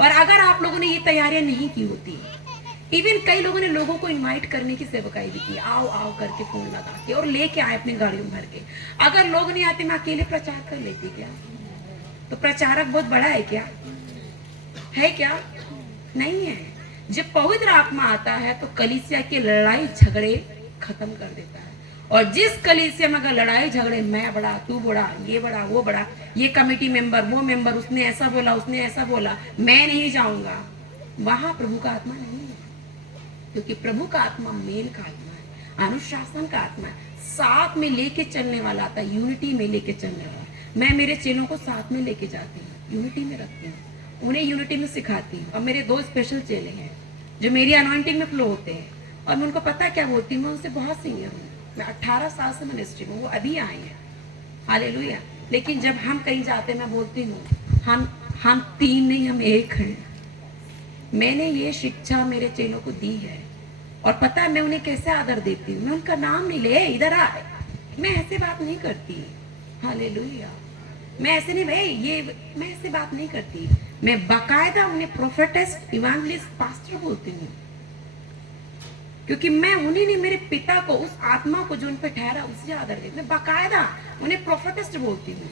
और अगर आप लोगों ने ये तैयारियां नहीं की होती, इवन कई लोगों ने लोगों को इनवाइट करने की सेवकाई भी की, आओ आओ करके फोन लगा के, और लेके आए अपनी गाड़ियों में भर के। अगर लोग नहीं आते, मैं अकेले प्रचार कर लेती क्या? तो प्रचारक बहुत बड़ा है क्या? है क्या? नहीं है। जब पवित्र आत्मा आता है तो कलीसिया के लड़ाई झगड़े खत्म कर देता है। और जिस कलीसिया में अगर लड़ाई झगड़े, मैं बड़ा, तू बड़ा, ये बड़ा, वो बड़ा, ये कमेटी मेंबर, वो मेंबर, उसने ऐसा बोला, उसने ऐसा बोला, मैं नहीं जाऊंगा, वहां प्रभु का आत्मा नहीं है। क्योंकि प्रभु का आत्मा मेल का आत्मा है, अनुशासन का आत्मा है, साथ में लेके चलने वाला आता है, यूनिटी में लेके चलने वाला। मैं मेरे चेलों को साथ में लेके जाती हूँ, यूनिटी में रखती हूँ, उन्हें यूनिटी में सिखाती हूँ। और मेरे 2 स्पेशल चेले हैं जो मेरी अनॉइंटिंग में फ्लो होते हैं, और मैं उनको पता क्या बोलती हूँ, मैं उनसे बहुत सीनियर हूँ। मैं 18 साल से मिनिस्ट्री में, वो अभी आए हैं। हालेलुया। लेकिन जब हम कहीं जाते हैं, मैं बोलती हूँ हम 3 नहीं, हम एक हैं। मैंने ये शिक्षा मेरे चेलों को दी है, और पता है मैं उन्हें कैसे आदर देती हूँ। मैं उनका नाम नहीं ले, इधर आ, मैं ऐसे बात नहीं करती। हालेलुया। मैं ऐसे नहीं, भाई ये, मैं ऐसे बात नहीं करती। मैं बाकायदा उन्हें प्रोफेटेस, इवांजलिस्ट, पास्टर बोलती हूँ, क्योंकि मैं उन्हें नहीं, मेरे पिता को, उस आत्मा को जो उन पर ठहरा, उससे आदर देती हूँ। मैं बाकायदा उन्हें प्रोफेटेस्ट बोलती हूँ,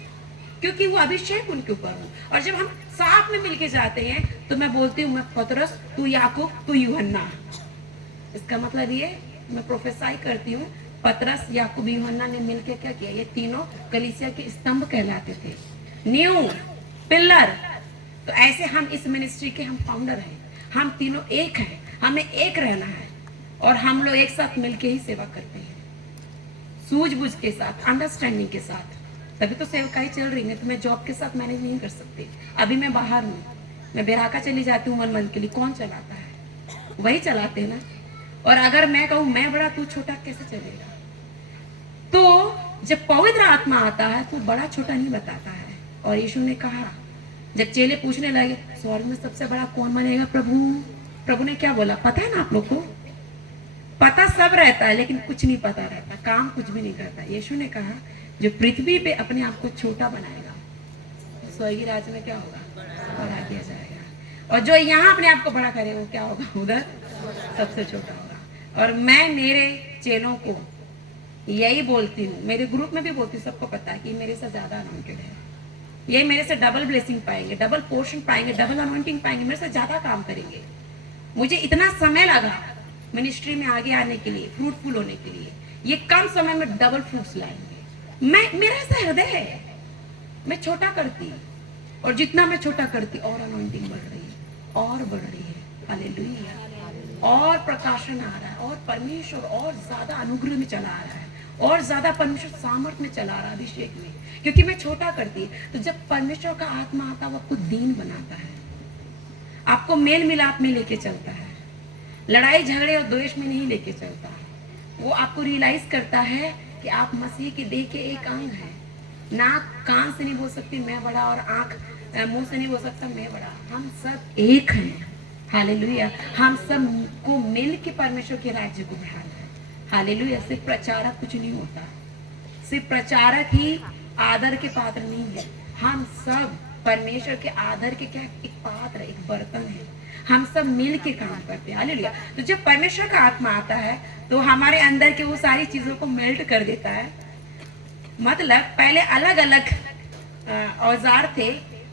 क्योंकि वो अभिषेक उनके ऊपर हूँ। और जब हम साथ में मिलके जाते हैं तो मैं बोलती हूँ, मैं पतरस, तू याकूब, तू यूहन्ना। इसका मतलब ये, मैं प्रोफेसाई करती हूँ। पतरस, याकूब, यूहन्ना ने मिलकर क्या किया? ये तीनों कलीसिया के स्तंभ कहलाते थे, नींव, पिलर। तो ऐसे हम इस मिनिस्ट्री के हम फाउंडर हैं। हम तीनों एक हैं, हमें एक रहना है, और हम लोग एक साथ मिलके ही सेवा करते हैं, सूझबूझ के साथ, अंडरस्टैंडिंग के साथ। तभी तो सेवकाई चल रही है। तो मैं जॉब के साथ मैनेज नहीं कर सकती। अभी मैं बाहर हूँ, मैं बेराका चली जाती हूँ 1 मंथ के लिए। कौन चलाता है? वही चलाते हैं ना। और अगर मैं कहूँ मैं बड़ा, तू छोटा, कैसे चलेगा? तो जब पवित्र आत्मा आता है तो बड़ा छोटा नहीं बताता है। और यीशु ने कहा, जब चेले पूछने लगे स्वर्ग में सबसे बड़ा कौन बनेगा प्रभु, प्रभु ने क्या बोला? पता है ना आप लोग को? पता सब रहता है, लेकिन कुछ नहीं पता रहता, काम कुछ भी नहीं करता। यीशु ने कहा, जो पृथ्वी पे अपने आप को छोटा बनाएगा, स्वर्गीय राज्य में क्या होगा? बड़ा किया जाएगा। और जो यहाँ अपने आप को बड़ा करे, वो क्या होगा? उधर सबसे छोटा होगा। और मैं मेरे चेलों को यही बोलती हूँ, मेरे ग्रुप में भी बोलती हूँ, सबको पता है कि मेरे से ज्यादा अनॉइंटेड है, ये मेरे से डबल ब्लेसिंग पाएंगे, डबल पोर्शन पाएंगे, डबल अनॉइंटिंग पाएंगे, मेरे से ज्यादा काम करेंगे। मुझे इतना समय लगा मिनिस्ट्री में आगे आने के लिए, फ्रूटफुल होने के लिए। ये कम समय में डबल फ्रूट्स लाएंगे। मेरा ऐसा हृदय है, मैं छोटा करती, और जितना मैं छोटा करती और अनॉइंटिंग बढ़ रही है, और बढ़ रही है। हालेलुया। और प्रकाशन आ रहा है और परमेश्वर और ज्यादा अनुग्रह में चला आ रहा है और ज्यादा परमेश्वर सामर्थ में चला रहा है अभिषेक में, क्योंकि मैं छोटा करती है। तो जब परमेश्वर का आत्मा आता है वो आपको दीन बनाता है, आपको मेल मिलाप में लेके चलता है, लड़ाई झगड़े और द्वेष में नहीं लेके चलता है। वो आपको रियलाइज करता है कि आप मसीह के देह के एक अंग हैं। नाक कान से नहीं बोल सकती मैं बड़ा और आंख मुंह से नहीं बोल सकता मैं बड़ा। हम सब एक हैं। हालेलुया। हम सब को मिल के परमेश्वर के राज्य को बढ़ाना है। हालेलुया। सिर्फ प्रचारक कुछ नहीं होता, सिर्फ प्रचारक ही आदर के पात्र नहीं है। हम सब परमेश्वर के आदर के क्या एक पात्र, एक बर्तन है। हम सब मिल के काम करते हैं। हालेलुया। तो जब परमेश्वर का आत्मा आता है तो हमारे अंदर के वो सारी चीजों को मेल्ट कर देता है। मतलब पहले अलग अलग औजार थे,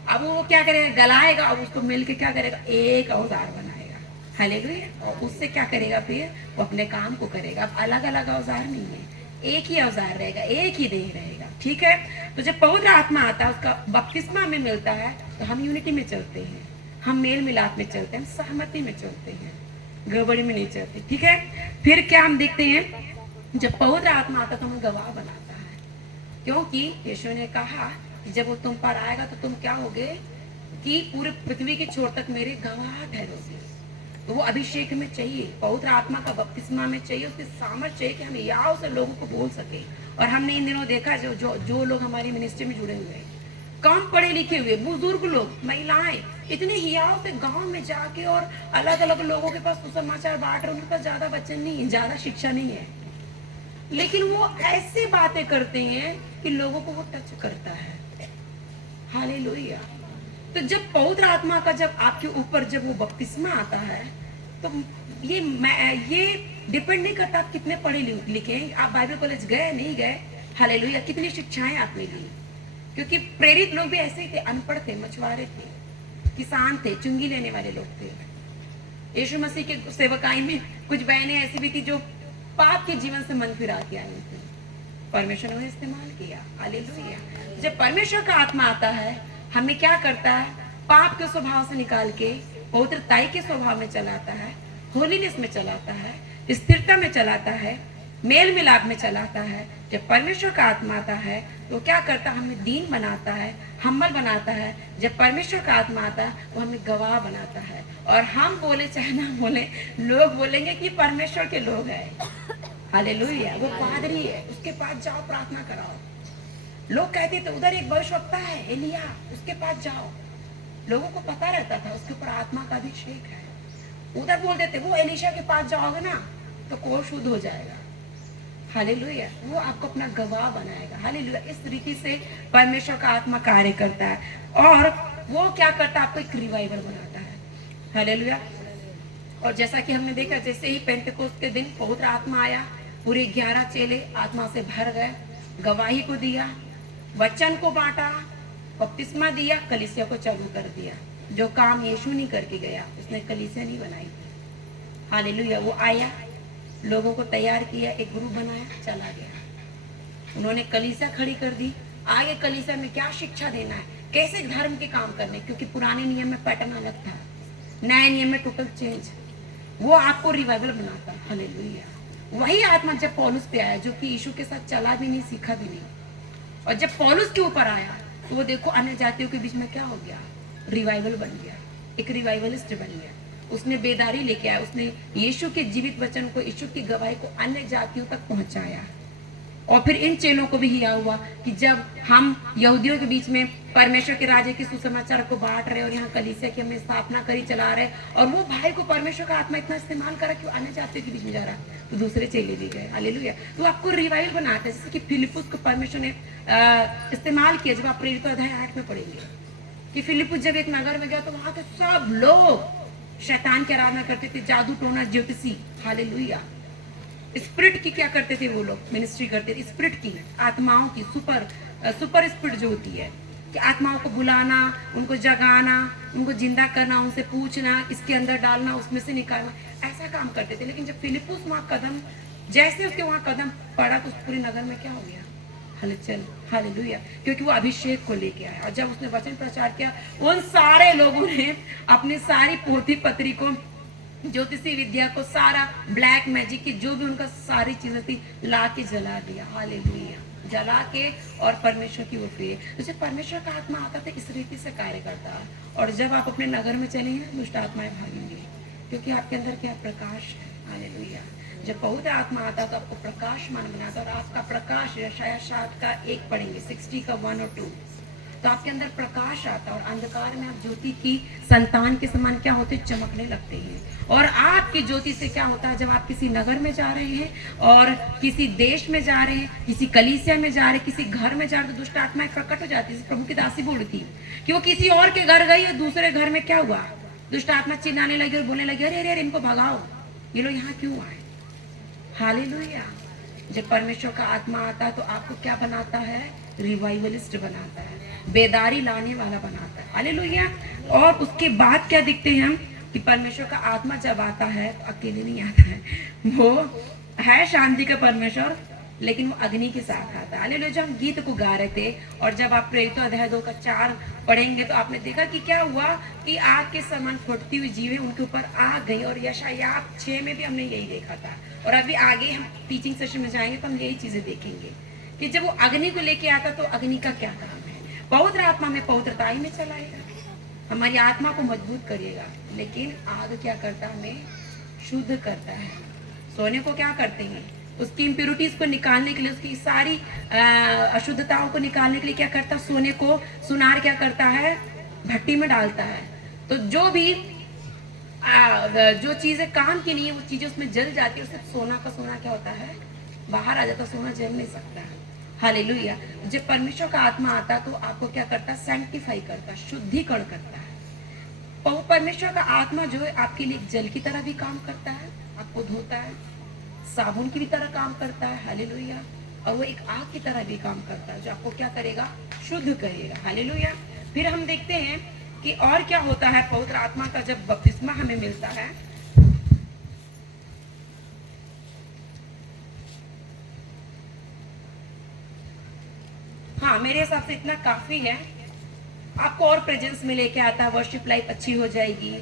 अब वो क्या करेगा, गलाएगा और उसको मिल के क्या करेगा, एक औजार बनाएगा। हालेलुया। और उससे क्या करेगा, फिर वो अपने काम को करेगा। अब अलग अलग औजार नहीं है, एक ही औजार रहेगा, एक ही देह रहेगा। ठीक है। तो जब पवित्र आत्मा आता है, उसका बपतिस्मा हमें मिलता है, तो हम यूनिटी में चलते हैं, हम मेल मिलाप में चलते हैं, हम सहमति में चलते हैं, गड़बड़ी में नहीं चलते। ठीक है। फिर क्या हम देखते हैं, जब पवित्र आत्मा आता तो हमें गवाह बनाता है, क्योंकि यीशु ने कहा कि जब वो तुम पर आएगा तो तुम क्या होगे कि पूरे पृथ्वी की छोर तक मेरे गवाह ठहरोगे। तो वो अभिषेक में चाहिए, पवित्र आत्मा का बपतिस्मा में चाहिए, उसकी सामर्थ चाहिए कि हम याव से लोगों को बोल सके। और हमने इन दिनों देखा जो लोग हमारी मिनिस्ट्री में जुड़े हुए हैं, कम पढ़े लिखे हुए बुजुर्ग लोग, महिलाएं इतने हियाव से गांव में जाके और अलग अलग लोगों के पास सुसमाचार बांट रहे। उनके पास ज्यादा वचन नहीं है, ज्यादा शिक्षा नहीं है, लेकिन वो ऐसे बातें करते हैं कि लोगों को वो टच करता है। हालेलुया। तो जब पवित्र आत्मा का जब आपके ऊपर जब वो बपतिस्मा आता है, तो ये डिपेंड नहीं करता आप कितने पढ़े लिखे, आप बाइबल कॉलेज गए नहीं गए। हालेलुया। कितनी शिक्षाएं आपने ली, क्योंकि प्रेरित लोग भी ऐसे ही थे, अनपढ़ थे, मछुआरे थे, किसान थे, चुंगी लेने वाले लोग थे। यीशु मसीह के सेवकाई में कुछ बहनें ऐसी भी थी जो पाप के जीवन से मन फिरा के आई थी, परमेश्वर ने उन्हें इस्तेमाल किया। हालेलुया। जब परमेश्वर का आत्मा आता है, हमें क्या करता है, पाप के स्वभाव से निकाल के पवित्रताई के स्वभाव में चलाता है, होलीनेस में चलाता है, स्थिरता में चलाता है, मेल मिलाप में चलाता है। जब परमेश्वर का आत्मा आता है तो क्या करता है, हमें दीन बनाता है, हम्बल बनाता है। जब परमेश्वर का आत्मा आता है वो हमें गवाह बनाता है, और हम बोले चाहे ना बोले, लोग बोलेंगे कि परमेश्वर के लोग हैं। हालेलुया। वो पादरी है, उसके पास जाओ, प्रार्थना कराओ। लोग कहते थे उधर एक भविष्यवक्ता है एलिया, उसके पास जाओ। लोगों को पता रहता था उसके ऊपर आत्मा का अभिषेक है। उधर बोल देते वो एलिशा के पास जाओगे ना तो कोई शुद्ध हो जाएगा। हालेलुया। वो आपको अपना गवाह बनाएगा। हालेलुया। इस रीति से परमेश्वर का आत्मा कार्य करता है, और वो क्या करता है, आपको एक रिवाइवल बनाता है। हालेलुया। और जैसा कि हमने देखा, जैसे ही पेंटेकोस्त के दिन पवित्र आत्मा आया, पूरे 11 चेले आत्मा से भर गए, गवाही को दिया, वचन को बांटा, बपतिस्मा दिया, कलीसिया को चालू कर दिया। जो काम यीशु नहीं करके गया, उसने कलीसिया नहीं बनाई थी। हालेलुया। वो आया, लोगों को तैयार किया, एक ग्रुप बनाया, चला गया। उन्होंने कलीसिया खड़ी कर दी। आगे कलीसिया में क्या शिक्षा देना है, कैसे धर्म के काम करने, क्योंकि पुराने नियम में पैटर्न अलग था, नए नियम में टोटल चेंज। वो आपको रिवाइवल बनाता है। हालेलुया। वही आत्मा जब पौलुस पे आया, जो कि यीशु के साथ चला भी नहीं, सीखा भी नहीं, और जब पौलुस के ऊपर आया तो वो देखो अन्य जातियों के बीच में क्या हो गया, रिवाइवल बन गया, एक रिवाइवलिस्ट बन गया। उसने बेदारी लेके आया, उसने यीशु के जीवित वचन को, यीशु की गवाही को अन्य जातियों तक पहुंचाया। और फिर इन चेलों को भी हिया हुआ कि जब हम यहूदियों के बीच में परमेश्वर के राज्य के सुसमाचार को बांट रहे और यहाँ कलीसिया की हमने स्थापना करी, चला रहे, और वो भाई को परमेश्वर का आत्मा इतना इस्तेमाल करा कि अन्य जातियों के बीच में जा रहा, तो दूसरे चेले भी गए। हालेलुया। तो आपको रिवाइवल बनाता है, जैसे कि फिलिपुस को परमेश्वर ने इस्तेमाल किया। जब आप प्रेरित अध्याय 8 में पढ़ेंगे कि फिलिपुस जब एक नगर में गया तो वहां के सब लोग शैतान की आराधना करते थे, जादू टोना ज्योतिषी। हालेलुया। स्पिरिट की क्या करते थे वो लोग, मिनिस्ट्री करते थे, स्पिरिट की, आत्माओं की, सुपर स्पिरिट जो होती है, कि आत्माओं को बुलाना, उनको जगाना, उनको जिंदा करना, उनसे पूछना, इसके अंदर डालना, उसमें से निकालना, ऐसा काम करते थे। लेकिन जब फिलिपुस वहाँ कदम, जैसे उसके वहाँ कदम पड़ा तो उस पूरे नगर में क्या हो गया, हलचल। हालेलुया। क्योंकि वो अभिषेक को लेके आया, और जब उसने वचन प्रचार किया, उन सारे लोगों ने अपनी सारी पोथी पत्री को ज्योतिषी विद्या को, सारा ब्लैक मैजिक की जो भी उनका सारी चीजें थी ला के जला दिया। हालेलुया, जला के और परमेश्वर की ओर प्रिय। तो जब परमेश्वर का आत्मा आता था इस रीति से कार्य करता है, और जब आप अपने नगर में चलेंगे दुष्ट आत्माएं भागेंगे, क्योंकि आपके अंदर क्या प्रकाश है। हालेलुया, जब पवित्र आत्मा आता तो आपको प्रकाशमान बनाता, और आपका प्रकाश यशायाह 7 का 1 पढ़ेंगे, 60 का 1 और 2, तो आपके अंदर प्रकाश आता और अंधकार में आप ज्योति की संतान के समान क्या होते, चमकने लगते हैं। और आपकी ज्योति से क्या होता है, जब आप किसी नगर में जा रहे हैं और किसी देश में जा रहे हैं, किसी कलीसिया में जा रहे हैं, किसी घर में जा रहे हैं, तो दुष्ट आत्माएं प्रकट हो जाती है। प्रभु की दासी बोलती कि वो किसी और के घर गई और दूसरे घर में क्या हुआ, दुष्ट आत्मा चिल्लाने लगी और बोलने लगी, अरे अरे इनको भगाओ, ये लोग यहाँ क्यों आए। हालेलुया, जब परमेश्वर का आत्मा आता है तो आपको क्या बनाता है, रिवाइवलिस्ट बनाता है, बेदारी लाने वाला बनाता है। हालेलुया। और उसके बाद क्या दिखते हैं हम कि परमेश्वर का आत्मा जब आता है तो अकेले नहीं आता है, वो है शांति का परमेश्वर, लेकिन वो अग्नि के साथ आता है। हालेलुया। जब हम गीत को गा रहे थे और जब आप प्रेरितों अध्याय 2 का 4 पढ़ेंगे तो आपने देखा कि क्या हुआ कि आग के समान फुटती हुई जीवें उनके ऊपर आ गई, और यशायाह 6 में भी हमने यही देखा था। और अभी आगे हम टीचिंग सेशन में जाएंगे तो हम यही चीजें देखेंगे कि जब वो अग्नि को लेके आता तो अग्नि का क्या काम है। पवित्र आत्मा में पवित्रताई में चलाएगा, हमारी आत्मा को मजबूत करिएगा, लेकिन आग क्या करता है, हमें शुद्ध करता है। सोने को क्या करते हैं, उसकी इम्प्योरिटीज को निकालने के लिए, उसकी सारी अशुद्धताओं को निकालने के लिए क्या करता है, सोने को सुनार क्या करता है, भट्टी में डालता है। तो जो भी जो चीजें काम की नहीं है वो चीजें उसमें जल जाती है, उससे सोना का सोना क्या होता है, बाहर आ जाता, सोना जल नहीं सकता है। हालेलुया। जब परमेश्वर का आत्मा आता तो आपको क्या करता है, सैंक्टिफाई करता, शुद्धिकरण करता है। परमेश्वर का आत्मा जो है आपके लिए जल की तरह भी काम करता है, आपको धोता है, साबुन की भी तरह काम करता है। हालेलुया। और वो एक आग की तरह भी काम करता है जो आपको क्या करेगा, शुद्ध करेगा। हालेलुया। फिर हम देखते हैं कि और क्या होता है, पवित्र आत्मा का जब बपतिस्मा हमें मिलता है, हाँ मेरे हिसाब से इतना काफी है। आपको और प्रेजेंस में लेके आता है, वर्शिप लाइफ अच्छी हो जाएगी,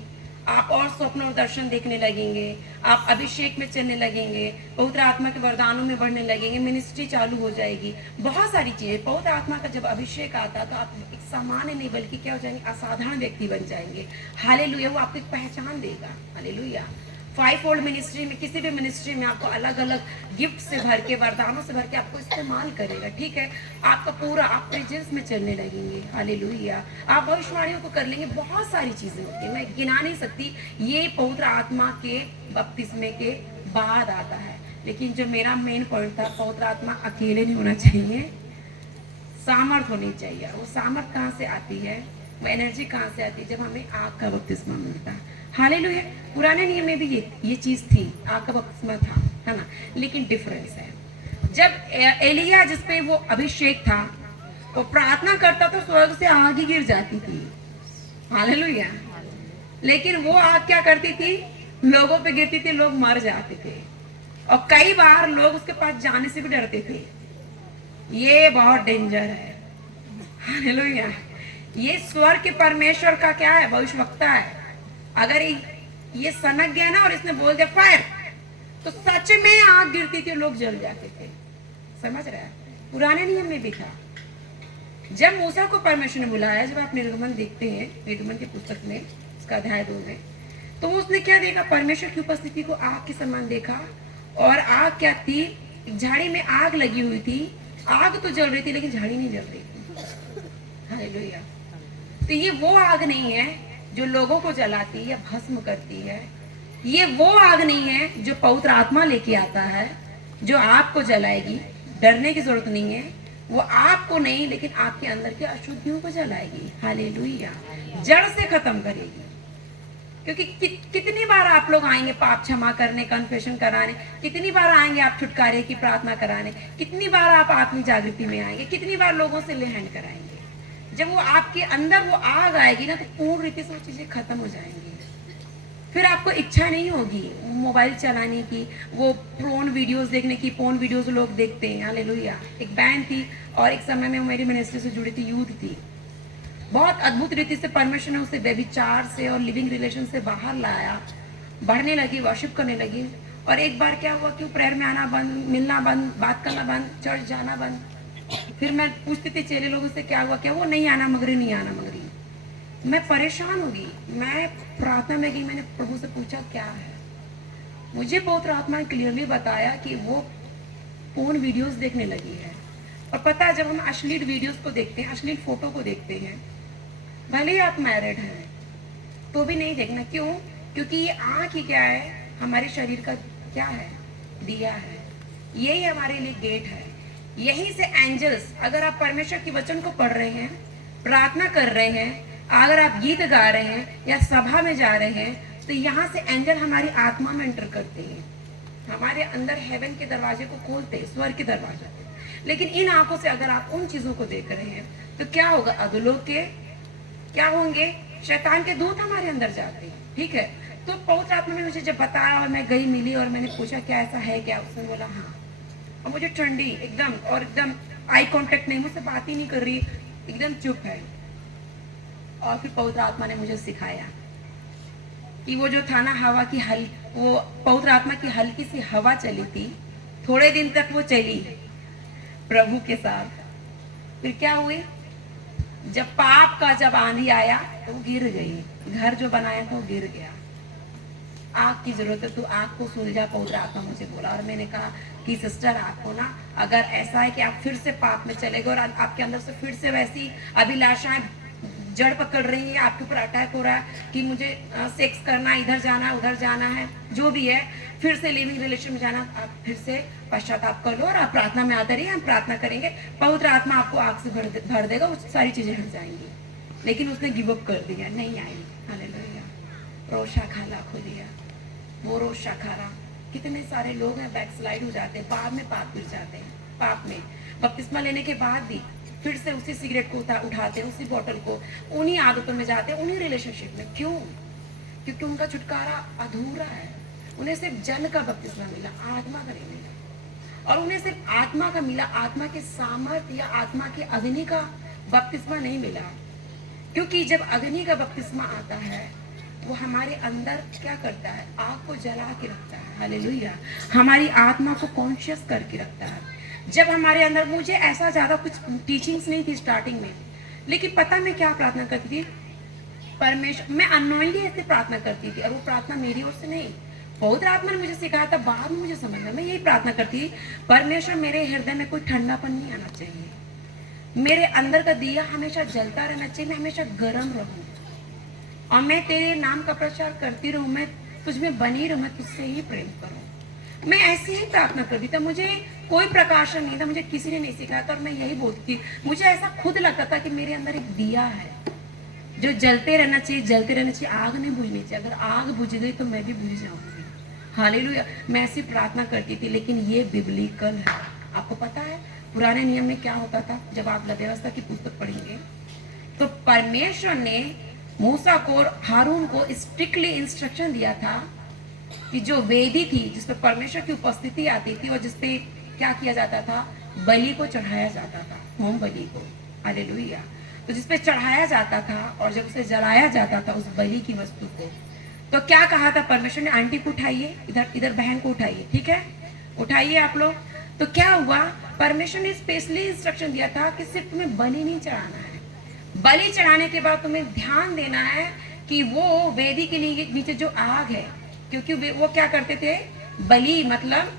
आप और स्वप्न और दर्शन देखने लगेंगे, आप अभिषेक में चलने लगेंगे, पवित्र आत्मा के वरदानों में बढ़ने लगेंगे, मिनिस्ट्री चालू हो जाएगी, बहुत सारी चीजें। पवित्र आत्मा का जब अभिषेक आता है तो आप एक सामान्य नहीं बल्कि क्या हो जाएंगे, असाधारण व्यक्ति बन जाएंगे। हालेलुया। वो आपको एक पहचान देगा। हालेलुया। 5 फोल्ड मिनिस्ट्री में, किसी भी मिनिस्ट्री में आपको अलग अलग गिफ्ट से भर के, वरदानों से भर के आपको इस्तेमाल करेगा। ठीक है, आपका पूरा आप प्रेजेंस में चलने लगेंगे। हालेलुया। आप भविष्यवाणियों को कर लेंगे, बहुत सारी चीजें होती है, मैं गिना नहीं सकती। ये पवित्र आत्मा के बपतिस्मे के बाद आता है। लेकिन जो मेरा मेन पॉइंट था, पवित्र आत्मा अकेले नहीं होना चाहिए, सामर्थ होनी चाहिए। वो सामर्थ कहाँ से आती है, वो एनर्जी कहाँ से आती है, जब हमें आग का बपतिस्मा मिलता है। हालेलुया। पुराने नियम में भी ये चीज थी, आग का बपतिस्मा था, है ना, लेकिन डिफरेंस है। जब एलिया जिसपे वो अभिषेक था, वो प्रार्थना करता तो स्वर्ग से आग ही गिर जाती थी। हालेलुया। लेकिन वो आग क्या करती थी, लोगों पे गिरती थी, लोग मर जाते थे, और कई बार लोग उसके पास जाने से भी डरते थे। ये बहुत डेंजर है। हालेलुया। ये स्वर्ग के परमेश्वर का क्या है, भविष्यवक्ता है। अगर ये सनक गया ना और इसने बोल दिया फायर, तो सच में आग गिरती थी, लोग जल जाते थे। समझ रहे हैं, पुराने नियम में भी था। जब मूसा को परमेश्वर ने बुलाया, जब आप निर्गमन देखते हैं, निर्गमन की पुस्तक में उसका अध्याय 2 में, तो उसने क्या देखा, परमेश्वर की उपस्थिति को आग के समान देखा। और आग क्या थी, एक झाड़ी में आग लगी हुई थी, आग तो जल रही थी लेकिन झाड़ी नहीं जल रही थी। हालेलुया। तो ये वो आग नहीं है जो लोगों को जलाती है या भस्म करती है, ये वो आग नहीं है जो पवित्र आत्मा लेके आता है, जो आपको जलाएगी। डरने की जरूरत नहीं है, वो आपको नहीं लेकिन आपके अंदर की अशुद्धियों को जलाएगी। हालेलुया। जड़ से खत्म करेगी। क्योंकि कितनी बार आप लोग आएंगे पाप क्षमा करने, कन्फेशन कराने, कितनी बार आएंगे आप छुटकारे की प्रार्थना कराने, कितनी बार आप आत्मिक जागृति में आएंगे, कितनी बार लोगों से ले हैंड कराएंगे। जब वो आपके अंदर वो आग आएगी ना, तो पूर्ण रीति से वो चीजें खत्म हो जाएंगी। फिर आपको इच्छा नहीं होगी मोबाइल चलाने की, वो पोर्न वीडियोस देखने की। पोर्न वीडियोस लोग देखते हैं। हालेलुया। एक बैंड थी और एक समय में वो मेरी मिनिस्ट्री से जुड़ी थी, यूथ थी। बहुत अद्भुत रीति से परमेश्वर ने उसे व्यभिचार से और लिविंग रिलेशन से बाहर लाया। बढ़ने लगी, वर्शिप करने लगी। और एक बार क्या हुआ कि प्रेयर में आना बंद, मिलना बंद, बात करना बंद, चर्च जाना बंद। फिर मैं पूछती थी चेले लोगों से क्या हुआ, क्या वो नहीं आना मगरी, नहीं आना मगरी। मैं परेशान हो गई। मैं प्रार्थना में गई, मैंने प्रभु से पूछा क्या है। मुझे पवित्र आत्मा ने क्लियरली बताया कि वो फोन वीडियोस देखने लगी है। और पता है, जब हम अश्लील वीडियोस को देखते हैं, अश्लील फोटो को देखते हैं, भले ही आप मैरिड हैं तो भी नहीं देखना। क्यों? क्योंकि ये आँख ही क्या है, हमारे शरीर का क्या है, दिया है। यही हमारे लिए गेट है। यहीं से एंजल्स, अगर आप परमेश्वर के वचन को पढ़ रहे हैं, प्रार्थना कर रहे हैं, अगर आप गीत गा रहे हैं या सभा में जा रहे हैं, तो यहाँ से एंजल हमारी आत्मा में एंटर करते हैं, हमारे अंदर हेवन के दरवाजे को खोलते हैं, स्वर्ग के दरवाजा। लेकिन इन आंखों से अगर आप उन चीजों को देख रहे हैं तो क्या होगा, अधोलोक के क्या होंगे, शैतान के दूत हमारे अंदर जाते हैं। ठीक है, तो पवित्र आत्मा ने मुझे जब बताया और मैं गई मिली और मैंने पूछा क्या ऐसा है क्या, उसने बोला हाँ। और मुझे ठंडी एकदम, और एकदम आई कांटेक्ट नहीं, मुझसे बात ही नहीं कर रही, एकदम चुप है। और फिर पवित्र आत्मा ने मुझे सिखाया कि वो जो था ना, हवा की वो पवित्र आत्मा की हल्की सी हवा चली थी, थोड़े दिन तक वो चली प्रभु के साथ। फिर क्या हुई, जब पाप का जब आंधी आया तो वो गिर गई, घर जो बनाया था वो गिर गया। आग की जरूरत है तो आग को सुलझा, पवित्र आत्मा मुझे बोला। और मैंने कहा कि सिस्टर, आपको ना अगर ऐसा है कि आप फिर से पाप में चले गए और आपके अंदर से फिर से वैसी अभिलाषाएं जड़ पकड़ रही है, आपके ऊपर अटैक हो रहा है कि मुझे सेक्स करना, इधर जाना उधर जाना है, जो भी है, फिर से लिविंग रिलेशन में जाना, आप फिर से पश्चाताप कर लो और आप प्रार्थना में आते रहिए, हम प्रार्थना करेंगे, पवित्र आत्मा आपको आग से भर देगा, वो सारी चीजें हट जाएंगी। लेकिन उसने गिव अप कर दिया, नहीं आई। हालेलुया। रोशा खाला खो दिया, वो रोशा खारा। कितने सारे लोग हैं बैकस्लाइड हो जाते हैं, बाद में पाप गिर जाते हैं, पाप में बपतिस्मा लेने के बाद भी फिर से उसी सिगरेट को उठाते हैं, उसी बोतल को, उन्हीं आदतों में जाते हैं, उन्हीं रिलेशनशिप में। क्यों? क्योंकि उनका छुटकारा अधूरा है। उन्हें सिर्फ जल का बपतिस्मा मिला, आत्मा का नहीं मिला। और उन्हें सिर्फ आत्मा का मिला, आत्मा के सामर्थ्य या आत्मा के अग्नि का बपतिस्मा नहीं मिला। क्योंकि जब अग्नि का बपतिस्मा आता है, वो हमारे अंदर क्या करता है, आग को जला के रखता है। हालेलुया। हमारी आत्मा को कॉन्शियस करके रखता है। जब हमारे अंदर, मुझे ऐसा ज्यादा कुछ टीचिंग्स नहीं थी स्टार्टिंग में, लेकिन पता मैं क्या प्रार्थना करती थी, परमेश्वर, मैं अननोइंगली ऐसे प्रार्थना करती थी। और वो प्रार्थना मेरी ओर से नहीं, पवित्र आत्मा ने मुझे सिखाया था, बाद में मुझे समझ में, मैं यही प्रार्थना करती थी, परमेश्वर मेरे हृदय में कोई ठंडापन नहीं आना चाहिए, मेरे अंदर का दिया हमेशा जलता रहना चाहिए, मैं हमेशा गर्म रहूं और मैं तेरे नाम का प्रचार करती रहूं, मैं तुझ में बनी रहूं, मैं तुझसे ही प्रेम करूं। मैं ऐसी ही प्रार्थना करती था। मुझे कोई प्रकाशन नहीं था, मुझे किसी ने नहीं सिखाया था, और मैं यही बोलती थी। मुझे ऐसा खुद लगता था कि मेरे अंदर एक दिया है जो जलते रहना चाहिए, जलते रहना चाहिए, आग नहीं बुझनी चाहिए। अगर आग बुझ गई तो मैं भी बुझ जाऊंगी। हालेलुया। मैं ऐसी प्रार्थना करती थी, लेकिन ये बिब्लिकल है। आपको पता है पुराने नियम में क्या होता था? जब आप व्यवस्था की पुस्तक पढ़ेंगे तो परमेश्वर ने मूसा को और हारून को स्ट्रिक्टली इंस्ट्रक्शन दिया था कि जो वेदी थी, जिसपे परमेश्वर की उपस्थिति आती थी और जिसपे क्या किया जाता था, बलि को चढ़ाया जाता था, होम बलि को। हालेलुया। तो जिसपे चढ़ाया जाता था और जब उसे जलाया जाता था उस बलि की वस्तु को, तो क्या कहा था परमेश्वर ने? आंटी को उठाइए, इधर इधर बहन को उठाइए, ठीक है, उठाइए आप लोग। तो क्या हुआ, परमेश्वर ने स्पेशली इंस्ट्रक्शन दिया था कि सिर्फ तुम्हें बलि नहीं चढ़ाना है, बलि चढ़ाने के बाद तुम्हें ध्यान देना है कि वो वेदी के नीचे जो आग है, क्योंकि वो क्या करते थे, बलि मतलब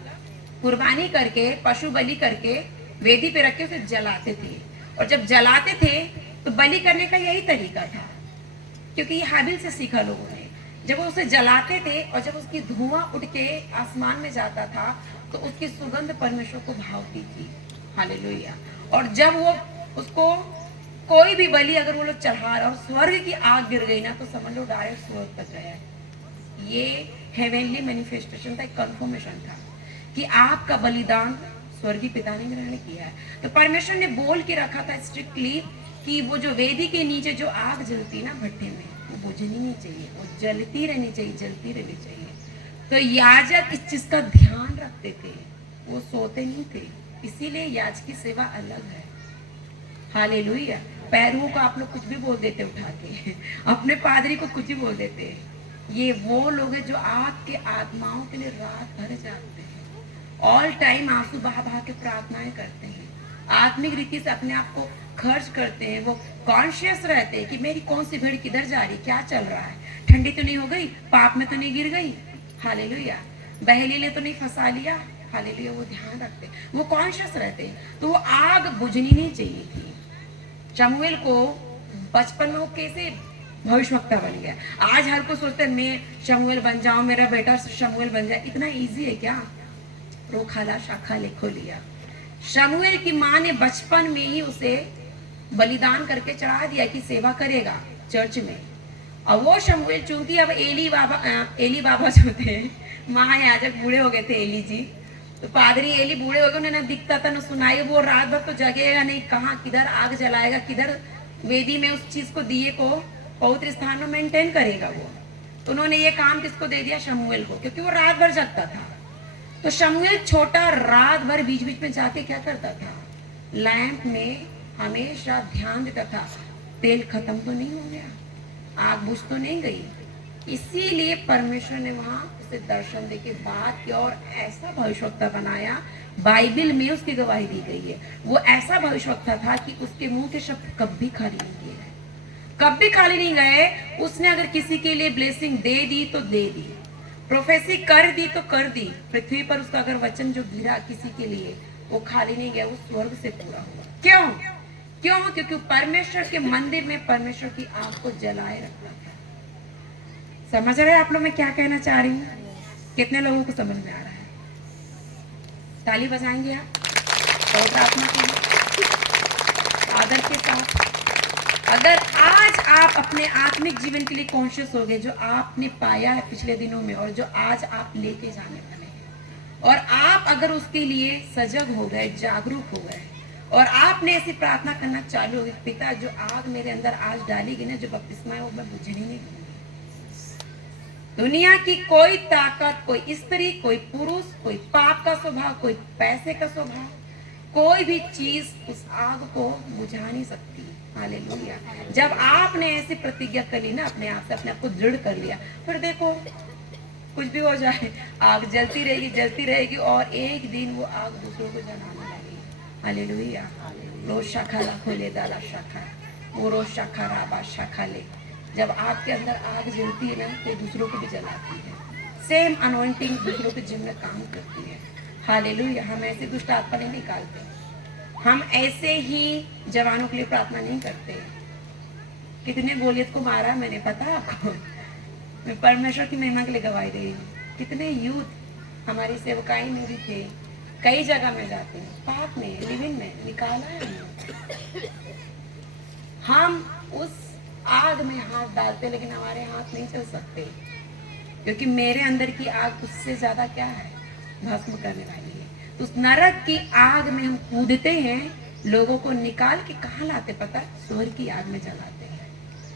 कुर्बानी करके, पशु बलि करके वेदी पे रख के उसे जलाते थे। और जब जलाते थे तो बलि करने का यही तरीका था, क्योंकि ये हाबिल से सीखा लोगों ने। जब वो उसे जलाते थे और जब उसकी धुआं उठ के आसमान में जाता था तो उसकी सुगंध परमेश्वर को भावती थी। हालेलुया। और जब वो उसको कोई भी बलि अगर वो लोग चढ़ा और स्वर्ग की आग गिर गई ना, तो समझ लो डायरेक्ट स्वर्ग तक गया। ये हेवनली मैनिफेस्टेशन था, एक कंफर्मेशन था कि आपका बलिदान स्वर्गीय पिता ने ग्रहण किया है। तो परमेश्वर ने बोल के रखा था स्ट्रिक्टली कि वो जो वेदी के नीचे जो आग जलती ना भट्टे में, वो बुझनी नहीं चाहिए, वो जलती रहनी चाहिए, जलती रहनी चाहिए। तो याजक इस चीज का ध्यान रखते थे, वो सोते नहीं थे, इसीलिए याजक की सेवा अलग है। हालेलुया। पैरों को आप लोग कुछ भी बोल देते उठा के, अपने पादरी को कुछ भी बोल देते, ये वो लोग हैं जो आपके आत्माओं के लिए रात भर जागते हैं, ऑल टाइम आंसू बहा बहा के प्रार्थनाएं करते हैं, आत्मिक रीति से अपने आप को खर्च करते हैं। वो कॉन्शियस रहते हैं कि मेरी कौन सी घड़ी किधर जा रही, क्या चल रहा है, ठंडी तो नहीं हो गई, पाप में तो नहीं गिर गई, हालेलुया, बहेलीले तो नहीं फंसा लिया, हालेलुया। वो ध्यान रखते हैं, वो कॉन्शियस रहते हैं। तो वो आग बुझनी नहीं चाहिए थी। शमूएल को बचपन में वो कैसे भविष्यवक्ता बन गया। आज हर को सोचते हैं मैं शमूएल बन जाऊं, मेरा बेटा शमूएल बन जाए। इतना इजी है क्या? रोखाला शाखा लिखो लिया। शमूएल की माँ ने बचपन में ही उसे बलिदान करके चढ़ा दिया कि सेवा करेगा चर्च में। अब वो शमूएल चूंकि अब एली बाबा जो थे, महायाजक बूढ़े हो गए थे एली जी, तो पादरी एली बूढ़े हो गए, उन्हें ना दिखता था ना सुनाई। वो रात भर तो जगेगा नहीं, कहाँ किधर आग जलाएगा, किधर वेदी में उस चीज को, दिए को पवित्र स्थान में मेंटेन करेगा वो। तो उन्होंने ये काम किसको दे दिया? शमूएल को, क्योंकि वो रात भर जगता था। तो शमूएल छोटा रात भर बीच बीच में जाके क्या करता था? लैंप में हमेशा ध्यान देता था, तेल खत्म तो नहीं हो गया, आग बुझ तो नहीं गई। इसीलिए परमेश्वर ने वहां उसे दर्शन दे के बात किया और ऐसा भविष्यवक्ता बनाया। बाइबल में उसकी गवाही दी गई है। वो ऐसा भविष्यवक्ता था कि उसके मुंह के शब्द कभी खाली नहीं किए गए, कभी खाली नहीं गए। उसने अगर किसी के लिए ब्लेसिंग दे दी तो दे दी, प्रोफेसी कर दी तो कर दी। पृथ्वी पर उसका अगर वचन जो गिरा किसी के लिए, वो खाली नहीं गया, वो स्वर्ग से पूरा हुआ। क्यों? क्योंकि परमेश्वर के मंदिर में परमेश्वर की आग को जलाए रखना था। समझ रहे हैं आप लोग मैं क्या कहना चाह रही हूँ? कितने लोगों को समझ में आ रहा है? ताली बजाएंगे आप पवित्र आत्मा के आदर के साथ। अगर आज आप अपने आत्मिक जीवन के लिए कॉन्शियस हो गए, जो आपने पाया है पिछले दिनों में और जो आज आप लेके जाने वाले हैं, और आप अगर उसके लिए सजग हो गए, जागरूक हो गए, और आपने ऐसी प्रार्थना करना चालू हो गई, पिता जो आग मेरे अंदर आज डाली गई ना, जो बपतिस्मा है, वो मैं बुझने नहीं दूंगी। दुनिया की कोई ताकत, कोई स्त्री, कोई पुरुष, कोई पाप का स्वभाव, कोई पैसे का स्वभाव, कोई भी चीज उस आग को बुझा नहीं सकती। हालेलुया। जब आपने ऐसी प्रतिज्ञा कर ली ना, अपने आप से अपने आप को दृढ़ कर लिया, फिर देखो कुछ भी हो जाए, आग जलती रहेगी और एक दिन वो आग दूसरों को जलाने लगेगी। हालेलुया। रोज शाखा खोले दाला शाखा, वो रोज शाखा राबा शाखा ले। जब आपके अंदर आग जलती है ना, तो दूसरों को भी जलाती है। सेम अनॉइंटिंग दूसरों के जीवन में काम करती है। हालेलुया। हम ऐसे दुष्ट आत्मा नहीं निकालते, हम ऐसे ही जवानों के लिए प्रार्थना नहीं करते। कितने गोलियत को मारा मैंने, पता है आपको? मैं परमेश्वर की महिमा के लिए गवाही दे रही हूँ। कितने यूथ हमारी सेवकाई में भी थे, कई जगह में जाते हैं, पाप में, लिविंग में निकाला है हमने। हम उस आग में हाथ डालते, लेकिन हमारे हाथ नहीं चल सकते, क्योंकि मेरे अंदर की आग उससे ज्यादा क्या है? भस्म करने वाली है। तो उस नरक की आग में हम कूदते हैं, लोगों को निकाल के कहाँ लाते पता? स्वर्ग की आग में जलाते हैं।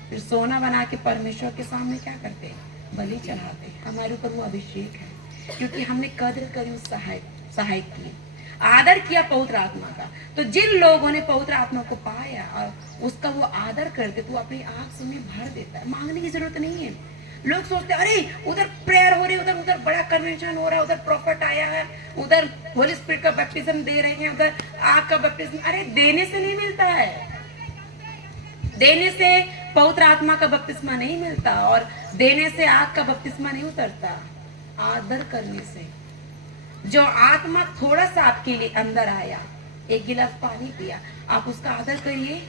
फिर सोना बना के परमेश्वर के सामने क्या करते हैं? बलि चढ़ाते हैं। हमारे ऊपर वो अभिषेक है, क्योंकि हमने कद्र करी उस सहायक की, आदर किया पवित्र आत्मा का। तो जिन लोगों ने पवित्र आत्मा को पाया और उसका वो आदर करते, तो अपनी आंख से उन्हें भर देता है। मांगने की जरूरत नहीं है। लोग सोचते अरे उधर प्रेयर हो रही है, उधर बड़ा कन्वेंशन हो रहा है, उधर प्रॉफिट आया है, उधर होली स्पिरिट का बैप्टिज्म दे रहे हैं, उधर आग का बैप्टिज्म। अरे देने से नहीं मिलता है, देने से पवित्र आत्मा का बपतिस्मा नहीं मिलता, और देने से आग का बपतिस्मा नहीं उतरता। आदर करने से। जो आत्मा थोड़ा सा आपके लिए अंदर आया, एक गिलास पानी पिया, आप उसका आदर करिए,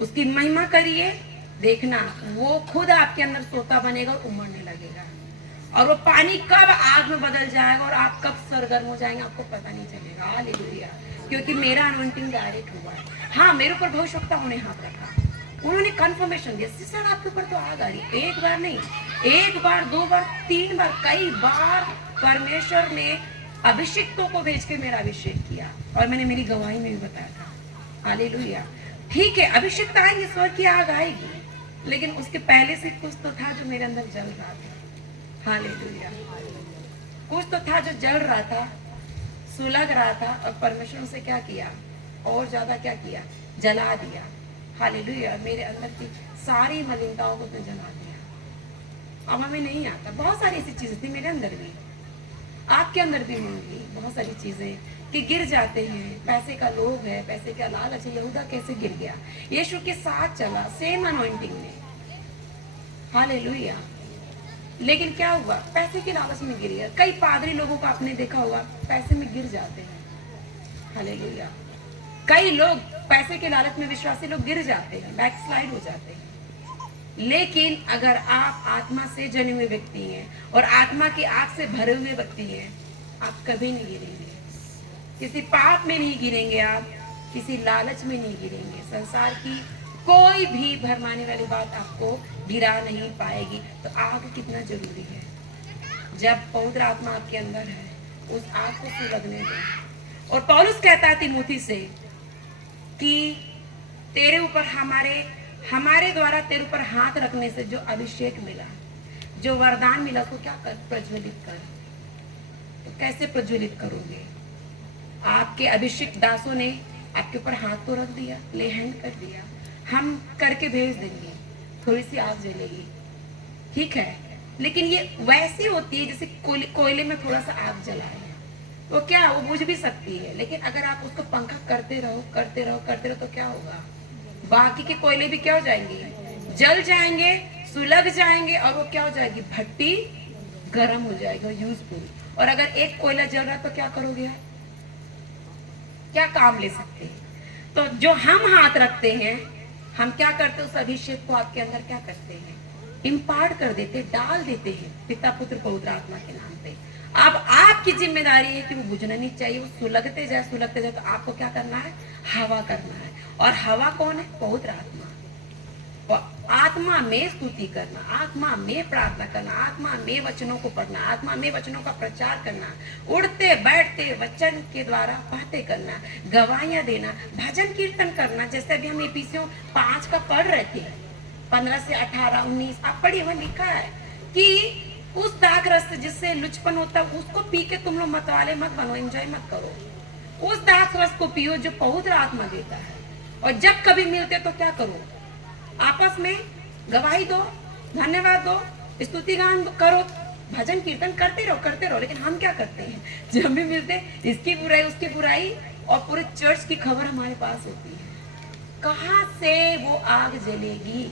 उसकी महिमा करिए, देखना वो खुद आपके अंदर सोता बनेगा और उमड़ने लगेगा। और वो पानी कब आग में बदल जाएगा और आप कब सरगर्म हो जाएंगे, आपको पता नहीं चलेगा। हालेलुया। क्योंकि मेरा अनॉइंटिंग डायरेक्ट हुआ है। हाँ, मेरे ऊपर भविष्यवक्ता ने हाथ रखा, उन्होंने कंफर्मेशन दिया, सिस्टर आपके ऊपर तो आग आ रही। एक बार नहीं, एक बार, दो बार, तीन बार, कई बार परमेश्वर ने अभिषेक्तों को भेज के मेरा अभिषेक किया, और मैंने मेरी गवाही में भी बताया था। हालेलुया। ठीक है, अभिषेक आएंगे, स्वर्ग की आग आएगी, लेकिन उसके पहले से कुछ तो था जो मेरे अंदर जल रहा था। हालेलुया। कुछ तो था जो जल रहा था, सुलग रहा था, और परमेश्वर ने उसे क्या किया? और ज्यादा क्या किया? जला दिया। हालेलुया। मेरे अंदर की सारी मलिनताओं को उसने जला दिया। अब हमें नहीं आता। बहुत सारी ऐसी चीजें थी मेरे अंदर भी, आपके अंदर भी होंगी बहुत सारी चीजें कि गिर जाते हैं। पैसे का लोभ है, पैसे का लालच है। यहूदा कैसे गिर गया? यीशु के साथ चला सेम अनॉइंटिंग में, हालेलुया। लेकिन क्या हुआ? पैसे के लालच में गिर गया। कई पादरी लोगों को आपने देखा होगा पैसे में गिर जाते हैं, हालेलुया। कई लोग पैसे के लालच में, विश्वासी लोग गिर जाते हैं, बैकस्लाइड हो जाते हैं। लेकिन अगर आप आत्मा से जने हुए व्यक्ति हैं और आत्मा की आग से भरे हुए व्यक्ति हैं, आप कभी नहीं गिरेंगे। किसी पाप में नहीं गिरेंगे, आप किसी लालच में नहीं गिरेंगे। संसार की कोई भी भरमाने वाली बात आपको गिरा नहीं पाएगी। तो आग कितना जरूरी है। जब पवित्र आत्मा आपके अंदर है, उस आग को सुलगने दो। और पौलुस कहता है तिमोथी से कि तेरे ऊपर हमारे द्वारा तेरे ऊपर हाथ रखने से जो अभिषेक मिला, जो वरदान मिला, उसको क्या कर? प्रज्वलित कर। तो कैसे प्रज्वलित करोगे? आपके अभिषेक दासों ने आपके ऊपर हाथ तो रख दिया, ले हैंड कर दिया, हम करके भेज देंगे, थोड़ी सी आग जलेगी, ठीक है। लेकिन ये वैसी होती है जैसे कोयले में थोड़ा सा आग जलाए, तो क्या वो बुझ भी सकती है। लेकिन अगर आप उसको पंखा करते रहो तो क्या होगा? बाकी के कोयले भी क्या हो जाएंगे? जल जाएंगे, सुलग जाएंगे, और वो क्या हो जाएगी? भट्टी गर्म हो जाएगी, यूजफुल। और अगर एक कोयला जल रहा है तो क्या करोगे? क्या काम ले सकते हैं? तो जो हम हाथ रखते हैं, हम क्या करते हैं? उस अभिषेक को आपके अंदर क्या करते हैं? इम्पार्ट कर देते, डाल देते हैं, पिता पुत्र पवित्र आत्मा के नाम पे। अब आपकी जिम्मेदारी है कि वो बुझना नहीं चाहिए, वो सुलगते जाए। तो आपको क्या करना है? हवा करना है। और हवा कौन है? पवित्र आत्मा। और आत्मा में स्तुति करना, आत्मा में प्रार्थना करना, आत्मा में वचनों को पढ़ना, आत्मा में वचनों का प्रचार करना, उठते बैठते वचन के द्वारा बातें करना, गवाहियां देना, भजन कीर्तन करना। जैसे अभी हम इफिसियों 5 का पढ़ रहे थे, 15 से 18, 19 आप पढ़िए, वहां लिखा है कि उस दाख रस जिससे लुचपन होता है उसको पी के तुम लोग मतवाले मत बनो, एंजॉय मत करो। उस दाख रस को पियो जो पवित्र आत्मा देता है। और जब कभी मिलते तो क्या करो? आपस में गवाही दो, धन्यवाद दो, स्तुति गान करो, भजन कीर्तन करते रहो। लेकिन हम क्या करते हैं? जब भी मिलते इसकी बुराई उसकी बुराई, और पूरे चर्च की खबर हमारे पास होती है। कहां से वो आग जलेगी?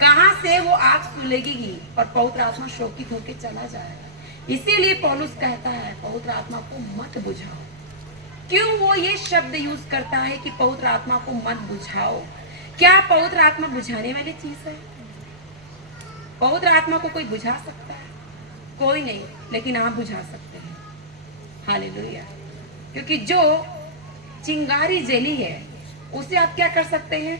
कहां से वो आग सुलगेगी? और पवित्र आत्मा शोकित होकर चला जाएगा। इसीलिए पौलुस कहता है पवित्र आत्मा को मत बुझाओ। क्यों वो ये शब्द यूज करता है कि पवित्र आत्मा को मत बुझाओ? क्या पवित्र आत्मा बुझाने वाली चीज है? पवित्र आत्मा को कोई बुझा सकता है? कोई नहीं, लेकिन आप बुझा सकते हैं, हालेलुया। क्योंकि जो चिंगारी जली है उसे आप क्या कर सकते हैं?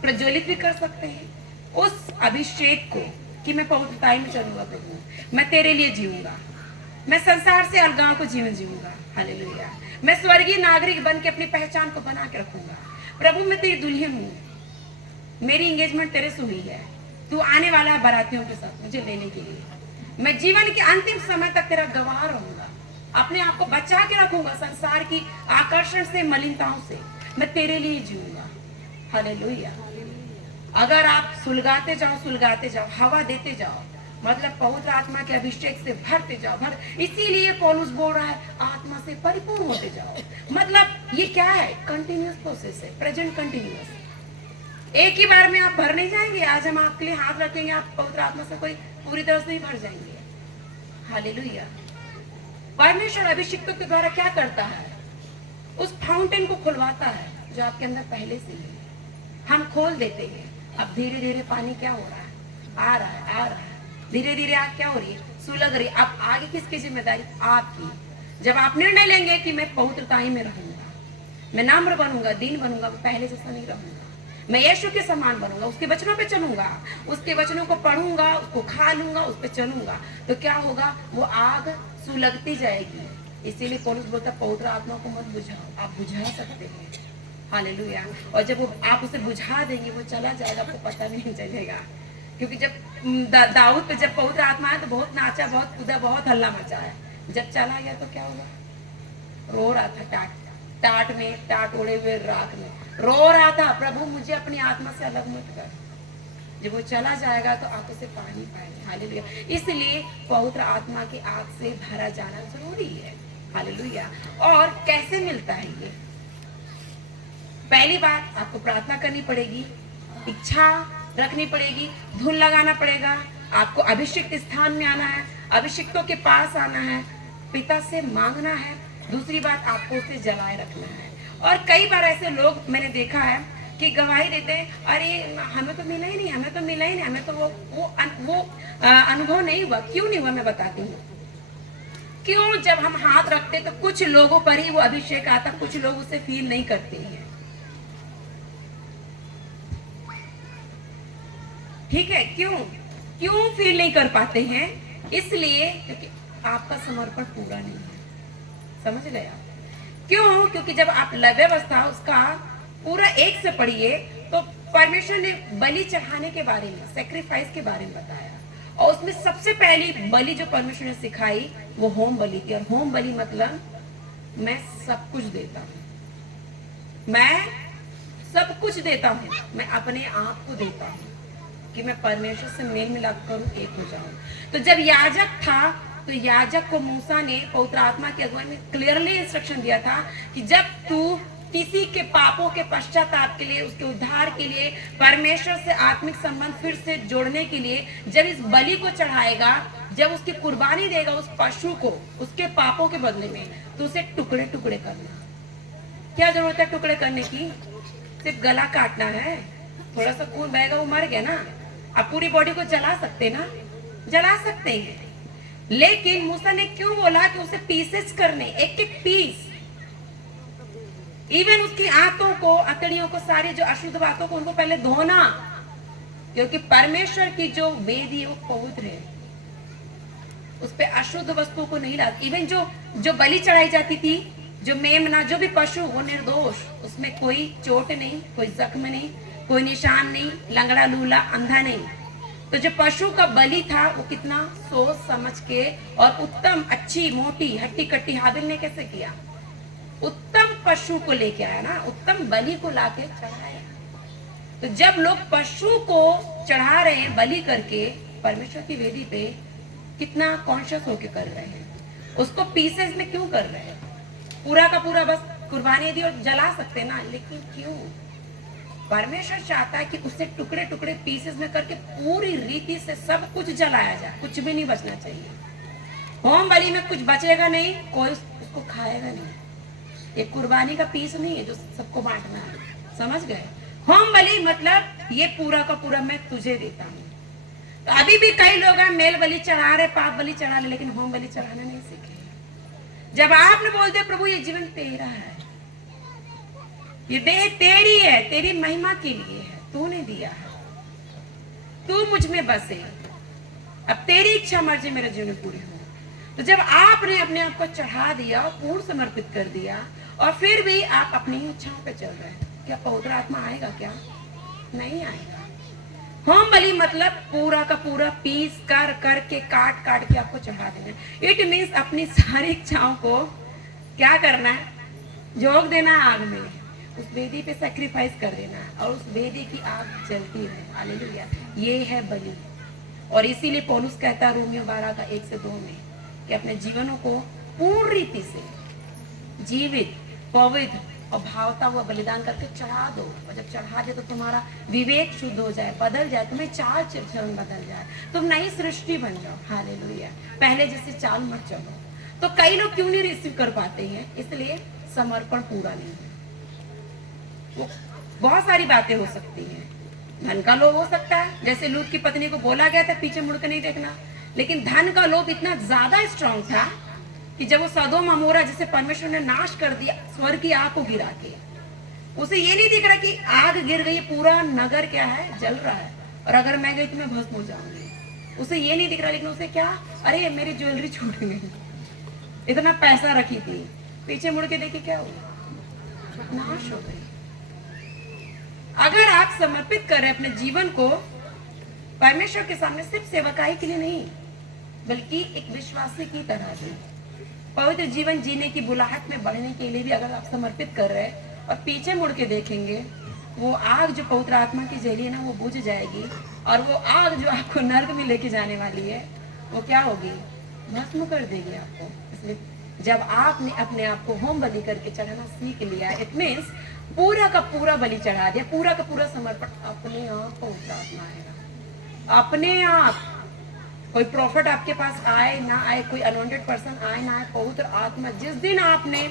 प्रज्वलित भी कर सकते हैं। उस अभिषेक को कि मैं पवित्रताई में चलूंगा प्रभु, मैं तेरे लिए जीऊंगा, मैं संसार से अलगाव को जीवन जीऊंगा, हालेलुया। मैं स्वर्गीय नागरिक बन के अपनी पहचान को बना के रखूंगा। प्रभु मैं तेरी दुल्हन हूँ, मेरी एंगेजमेंट तेरे से हुई है, तू आने वाला है बारातियों के साथ मुझे लेने के लिए। मैं जीवन के अंतिम समय तक तेरा गवाह रहूंगा, अपने आप को बचा के रखूंगा संसार की आकर्षण से, मलिनताओं से। मैं तेरे लिए जीऊंगा, हालेलुया। अगर आप सुलगाते जाओ, हवा देते जाओ, मतलब पवित्र आत्मा के अभिषेक से भरते जाओ, इसीलिए पौलुस बोल रहा है आत्मा से परिपूर्ण होते जाओ। मतलब ये क्या है? कंटिन्यूअस प्रोसेस है, प्रेजेंट कंटिन्यूअस। एक ही बार में आप भर नहीं जाएंगे। आज हम आपके लिए हाथ रखेंगे, आप पवित्र आत्मा से कोई पूरी तरह से नहीं भर जाएंगे, हालेलुया। परमेश्वर अभिषिक्तों के द्वारा क्या करता है? उस फाउंटेन को खुलवाता है जो आपके अंदर पहले से ही हम खोल देते हैं। अब धीरे धीरे पानी क्या हो रहा है? आ रहा है। धीरे धीरे आग क्या हो रही है? सुलग रही। अब आगे किसकी जिम्मेदारी? आपकी। जब आप निर्णय लेंगे कि मैं पवित्रताई में रहूंगा, मैं नम्र बनूंगा, दीन बनूंगा, मैं पहले जैसा नहीं रहूंगा, मैं यीशु के समान बनूंगा, उसके वचनों पे चलूंगा, उसके वचनों को पढ़ूंगा, उसको खा लूंगा, उस पे चलूंगा, तो क्या होगा? वो आग सुलगती जाएगी। इसीलिए पौलुस बोलता पवित्र आत्मा को मत बुझाओ। आप बुझा सकते हैं, हालेलुया। और जब वो आप उसे बुझा देंगे वो चला जाएगा, आपको पता नहीं चलेगा। क्योंकि जब दाऊद पे जब पवित्र आत्मा है तो बहुत नाचा, बहुत कूदा, बहुत हल्ला मचा है। जब चला गया तो क्या हुआ? रो रहा था टाट में, टाट ओढ़े हुए राख में रो रहा था, प्रभु मुझे अपनी आत्मा से अलग मत कर। जब वो चला जाएगा तो आप उसे पा नहीं पाएंगे। हालेलुया। इसलिए पवित्र आत्मा की आग से भरा जाना जरूरी है। हालेलुया। और कैसे मिलता है ये? पहली बात, आपको प्रार्थना करनी पड़ेगी, इच्छा रखनी पड़ेगी, धुन लगाना पड़ेगा, आपको अभिषिक्त स्थान में आना है, अभिषिक्तों के पास आना है, पिता से मांगना है। दूसरी बात, आपको उसे जलाए रखना है। और कई बार ऐसे लोग मैंने देखा है कि गवाही देते हैं, अरे हमें तो मिला ही नहीं, हमें तो मिला ही नहीं, हमें तो वो अनुभव नहीं हुआ। क्यों नहीं हुआ मैं बताती हूँ। क्यों? जब हम हाथ रखते तो कुछ लोगों पर ही वो अभिषेक आता, कुछ लोग उसे फील नहीं करते हैं। ठीक है? क्यों फील नहीं कर पाते हैं? इसलिए क्योंकि आपका समर्पण पूरा नहीं है। समझ गए आप? क्यों? क्योंकि जब आप लव्यावस्था उसका पूरा एक से पढ़िए तो परमेश्वर ने बलि चढ़ाने के बारे में, सैक्रिफाइस के बारे में बताया, और उसमें सबसे पहली बलि जो परमेश्वर ने सिखाई वो होम बलि थी। और होम बलि मतलब मैं सब कुछ देता हूँ, मैं सब कुछ देता हूँ, मैं अपने आप को देता हूँ कि मैं परमेश्वर से मेल मिलाप करूं, एक हो जाऊं। तो जब याजक था तो याजक को मूसा ने पवित्र आत्मा की अगुवाई में क्लियरली इंस्ट्रक्शन दिया था कि जब तू किसी के पापों के पश्चाताप के लिए, उसके उद्धार के लिए, परमेश्वर से आत्मिक संबंध फिर से जोड़ने के लिए जब इस बलि को चढ़ाएगा, जब उसकी कुर्बानी देगा उस पशु को उसके पापों के बदले में, तो उसे टुकड़े टुकड़े करना। क्या जरूरत है टुकड़े करने की? सिर्फ गला काटना है, थोड़ा सा खून बहेगा, वो मर गया ना। आप पूरी बॉडी को जला सकते ना, जला सकते हैं। लेकिन मूसा ने क्यों बोला कि उसे पीसेस करने, एक एक पीस, इवन उसकी आंतों को, अतड़ियों को, सारी जो अशुद्ध बातों को, उनको पहले धोना, क्योंकि परमेश्वर की जो वेदी है वो पवित्र है, उस पे अशुद्ध वस्तुओं को नहीं डाल। इवन जो बलि चढ़ाई जाती थी, जो मेमना, जो भी पशु, वो निर्दोष, उसमें कोई चोट नहीं, कोई जख्म नहीं, कोई निशान नहीं, लंगड़ा लूला अंधा नहीं। तो जो पशु का बलि था वो कितना सोच समझ के और उत्तम, अच्छी, मोटी, हट्टी कट्टी, हाबिल ने कैसे किया? उत्तम पशु को लेके आया ना, उत्तम बलि को लाके चढ़ाया। तो जब लोग पशु को चढ़ा रहे हैं बलि करके परमेश्वर की वेदी पे, कितना कॉन्शियस होके कर रहे हैं, उसको पीसेस में क्यों कर रहे हैं? पूरा का पूरा बस कुर्बानी दी और जला सकते ना, लेकिन क्यों? परमेश्वर चाहता है कि उसे टुकड़े टुकड़े पीसेस में करके पूरी रीति से सब कुछ जलाया जाए, कुछ भी नहीं बचना चाहिए। होम बलि में कुछ बचेगा नहीं, कोई उसको खाएगा नहीं। ये कुर्बानी का पीस नहीं है जो सबको बांटना है, समझ गए? होम बलि मतलब ये पूरा का पूरा मैं तुझे देता हूँ। तो अभी भी कई लोग हैं मेल बलि चढ़ा रहे, पाप बलि चढ़ा रहे, लेकिन होम बलि चढ़ाना नहीं सीखे। जब आपने बोलते प्रभु ये जीवन तेरा है, ये देह तेरी है, तेरी महिमा के लिए है, तूने दिया है, तू मुझ में बसे, अब तेरी इच्छा मर्जी मेरे जीवन में पूरी हो। तो जब आपने अपने आप को चढ़ा दिया और पूर्ण समर्पित कर दिया, और फिर भी आप अपनी इच्छाओं पे चल रहे हैं, क्या पवित्र आत्मा आएगा? क्या नहीं आएगा। होम बलि मतलब पूरा का पूरा पीस कर करके, काट काट के आपको चढ़ा देना। इट मीन्स अपनी सारी इच्छाओं को क्या करना है? झोंक देना आग में, उस वेदी पे सैक्रिफाइस कर देना, और उस वेदी की आग जलती रहे। हालेलुया। ये है बलि। और इसीलिए पौलुस कहता है रोमियो 12 का 1 से 2 में कि अपने जीवनों को पूर्ण रीति से जीवित, पवित्र और भावता हुआ बलिदान करके चढ़ा दो। और जब चढ़ा दे तो तुम्हारा विवेक शुद्ध हो जाए, बदल जाए, तुम्हें चाल चलन बदल जाए, तुम नई सृष्टि बन जाओ। हालेलुया। पहले जैसे चाल मत चलो। तो कई लोग क्यों नहीं रिसीव कर पाते हैं? इसलिए समर्पण पूरा नहीं है। वो बहुत सारी बातें हो सकती हैं, धन का लोभ हो सकता है, जैसे लूत की पत्नी को बोला गया था पीछे मुड़ के नहीं देखना, लेकिन धन का लोभ इतना ज्यादा स्ट्रांग था कि जब वो सदोम अमोरा जिसे परमेश्वर ने नाश कर दिया स्वर्ग की आग को गिरा के, उसे ये नहीं दिख रहा कि आग गिर गई, पूरा नगर क्या है, जल रहा है, और अगर मैं गई तो मैं भस्म हो जाऊंगी। उसे ये नहीं दिख रहा, लेकिन उसे क्या, अरे मेरी ज्वेलरी छूट गई, इतना पैसा रखी थी, पीछे मुड़ के देखी क्या हुआ, नाश हो गई। अगर आप समर्पित कर रहे अपने जीवन को परमेश्वर के सामने, सिर्फ सेवकाई के लिए नहीं, बल्कि एक विश्वासी की तरह भी पवित्र जीवन जीने की बुलाहट में बढ़ने के लिए भी अगर आप समर्पित कर रहे हैं और पीछे मुड़ के देखेंगे वो आग जो पवित्र आत्मा की जली है ना, वो बुझ जाएगी, और वो आग जो आपको नर्क में लेके जाने वाली है, वो क्या होगी? भस्म कर देगी आपको। इसलिए जब आपने अपने आप को होम बलि करके चढ़ाना सीख लिया, इट मीन्स पूरा का पूरा बलि चढ़ा दिया, पूरा का पूरा समर्पण, अपने आप पवित्र आत्मा आएगा अपने आप। कोई प्रॉफिट आपके पास आए ना आए, कोई अनवांटेड पर्सन आए ना आए, पवित्र आत्मा जिस दिन आपने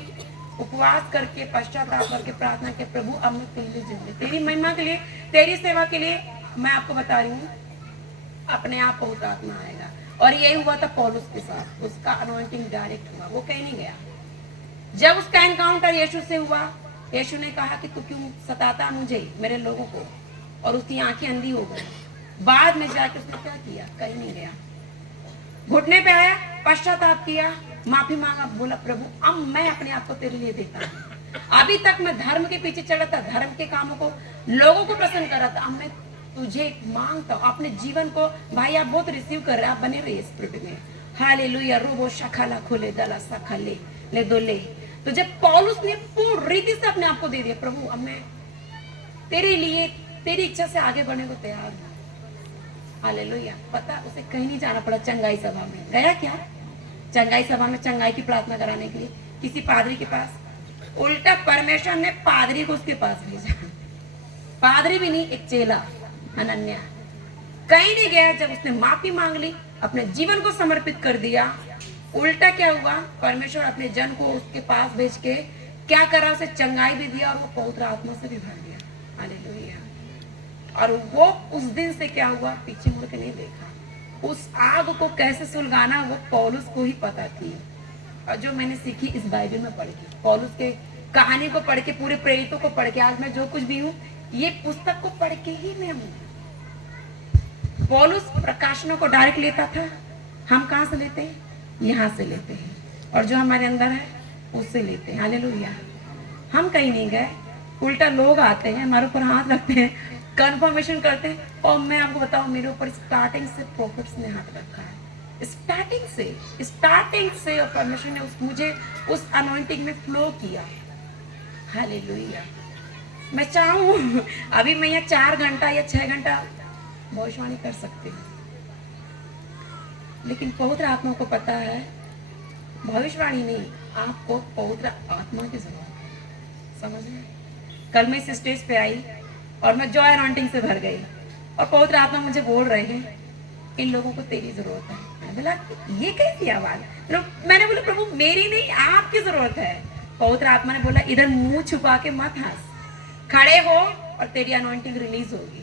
उपवास करके पश्चाताप करके प्रार्थना के, प्रभु अब मैं तेरे लिए जिंदगी, तेरी महिमा के लिए, तेरी सेवा के लिए, मैं आपको बता रही हूँ, अपने आप पवित्र आत्मा आएगा। और यही हुआ था पौलुस के साथ, उसका अनॉइंटिंग डायरेक्ट हुआ, वो कहीं नहीं गया। जब उसका एनकाउंटर यीशु से हुआ, यीशु ने कहा कि तू क्यों सताता मुझे, मेरे लोगों को, और उसकी आंखें अंधी हो गई। बाद में जाकर उसने क्या किया? कहीं नहीं गया, घुटने पे आया, पश्चाताप किया, माफी मांगा, बोला प्रभु अब मैं अपने आप को तेरे लिए देता हूँ। अभी तक मैं धर्म के पीछे चला था, धर्म के कामों को, लोगों को प्रसन्न कर रहा था, अब मैं तुझे मांगता हूँ अपने जीवन को। भाई आप बहुत रिसीव कर रहे हैं, आप बने रहिए स्पिरिट में। हालेलुया। रोबो शखाला खोले दला सखा ले दो ले। तो जब पौलुस ने पूर्ण रीति से अपने आप को दे दिया, प्रभु अब मैं तेरे लिए, तेरी इच्छा से आगे बढ़ने को तैयार हूँ। हालेलुया। पता उसे कहीं नहीं जाना पड़ा, चंगाई सभा में गया। क्या चंगाई सभा में चंगाई की प्रार्थना कराने के लिए किसी पादरी के पास? उल्टा परमेश्वर ने पादरी को उसके पास भेजा। पादरी भी नहीं, एक चेला अनन्या कहीं नहीं गया। जब उसने माफी मांग ली, अपने जीवन को समर्पित कर दिया, उल्टा क्या हुआ? परमेश्वर अपने जन को उसके पास भेज के क्या करा? उसे चंगाई भी दिया और वो पवित्र आत्मा से भी भर गया। हालेलुया। और वो उस दिन से क्या हुआ? पीछे मुड़ के नहीं देखा। उस आग को कैसे सुलगाना वो पौलुस को ही पता थी। और जो मैंने सीखी इस बाइबल में पढ़ के, पौलुस के कहानी को पढ़ के, पूरे प्रेरितों को पढ़ के, आज मैं जो कुछ भी हूँ ये पुस्तक को पढ़ के ही मैं हूँ। पौलुस प्रकाशनों को डायरेक्ट लेता था, हम कहाँ से लेते हैं? यहाँ से लेते हैं, और जो हमारे अंदर है उससे लेते हैं। हालेलुया। हम कहीं नहीं गए, उल्टा लोग आते हैं हमारे ऊपर हाथ रखते हैं, कंफर्मेशन करते हैं। और मैं आपको बताऊं, मेरे ऊपर स्टार्टिंग से प्रॉफिट्स ने हाथ रखा है, स्टार्टिंग से और परमेश्वर ने मुझे उस अनॉइंटिंग में फ्लो किया। हालेलुया। मैं चाहूं अभी मैं यहाँ 4 घंटा या 6 घंटा भविष्यवाणी कर सकती हूँ, लेकिन पवित्र आत्मा को पता है भविष्यवाणी नहीं, आपको पवित्र आत्मा की जरूरत है। समझ में? कल मैं इस स्टेज पे आई और मैं जॉय अनॉइंटिंग से भर गई, और पवित्र आत्मा मुझे बोल रहे हैं इन लोगों को तेरी जरूरत है। मैंने बोला ये कैसी आवाज? मैंने बोला प्रभु मेरी नहीं, आपकी जरूरत है। पवित्र आत्मा ने बोला इधर मुंह छुपा के मत हंस, खड़े हो और तेरी अनॉइंटिंग रिलीज होगी।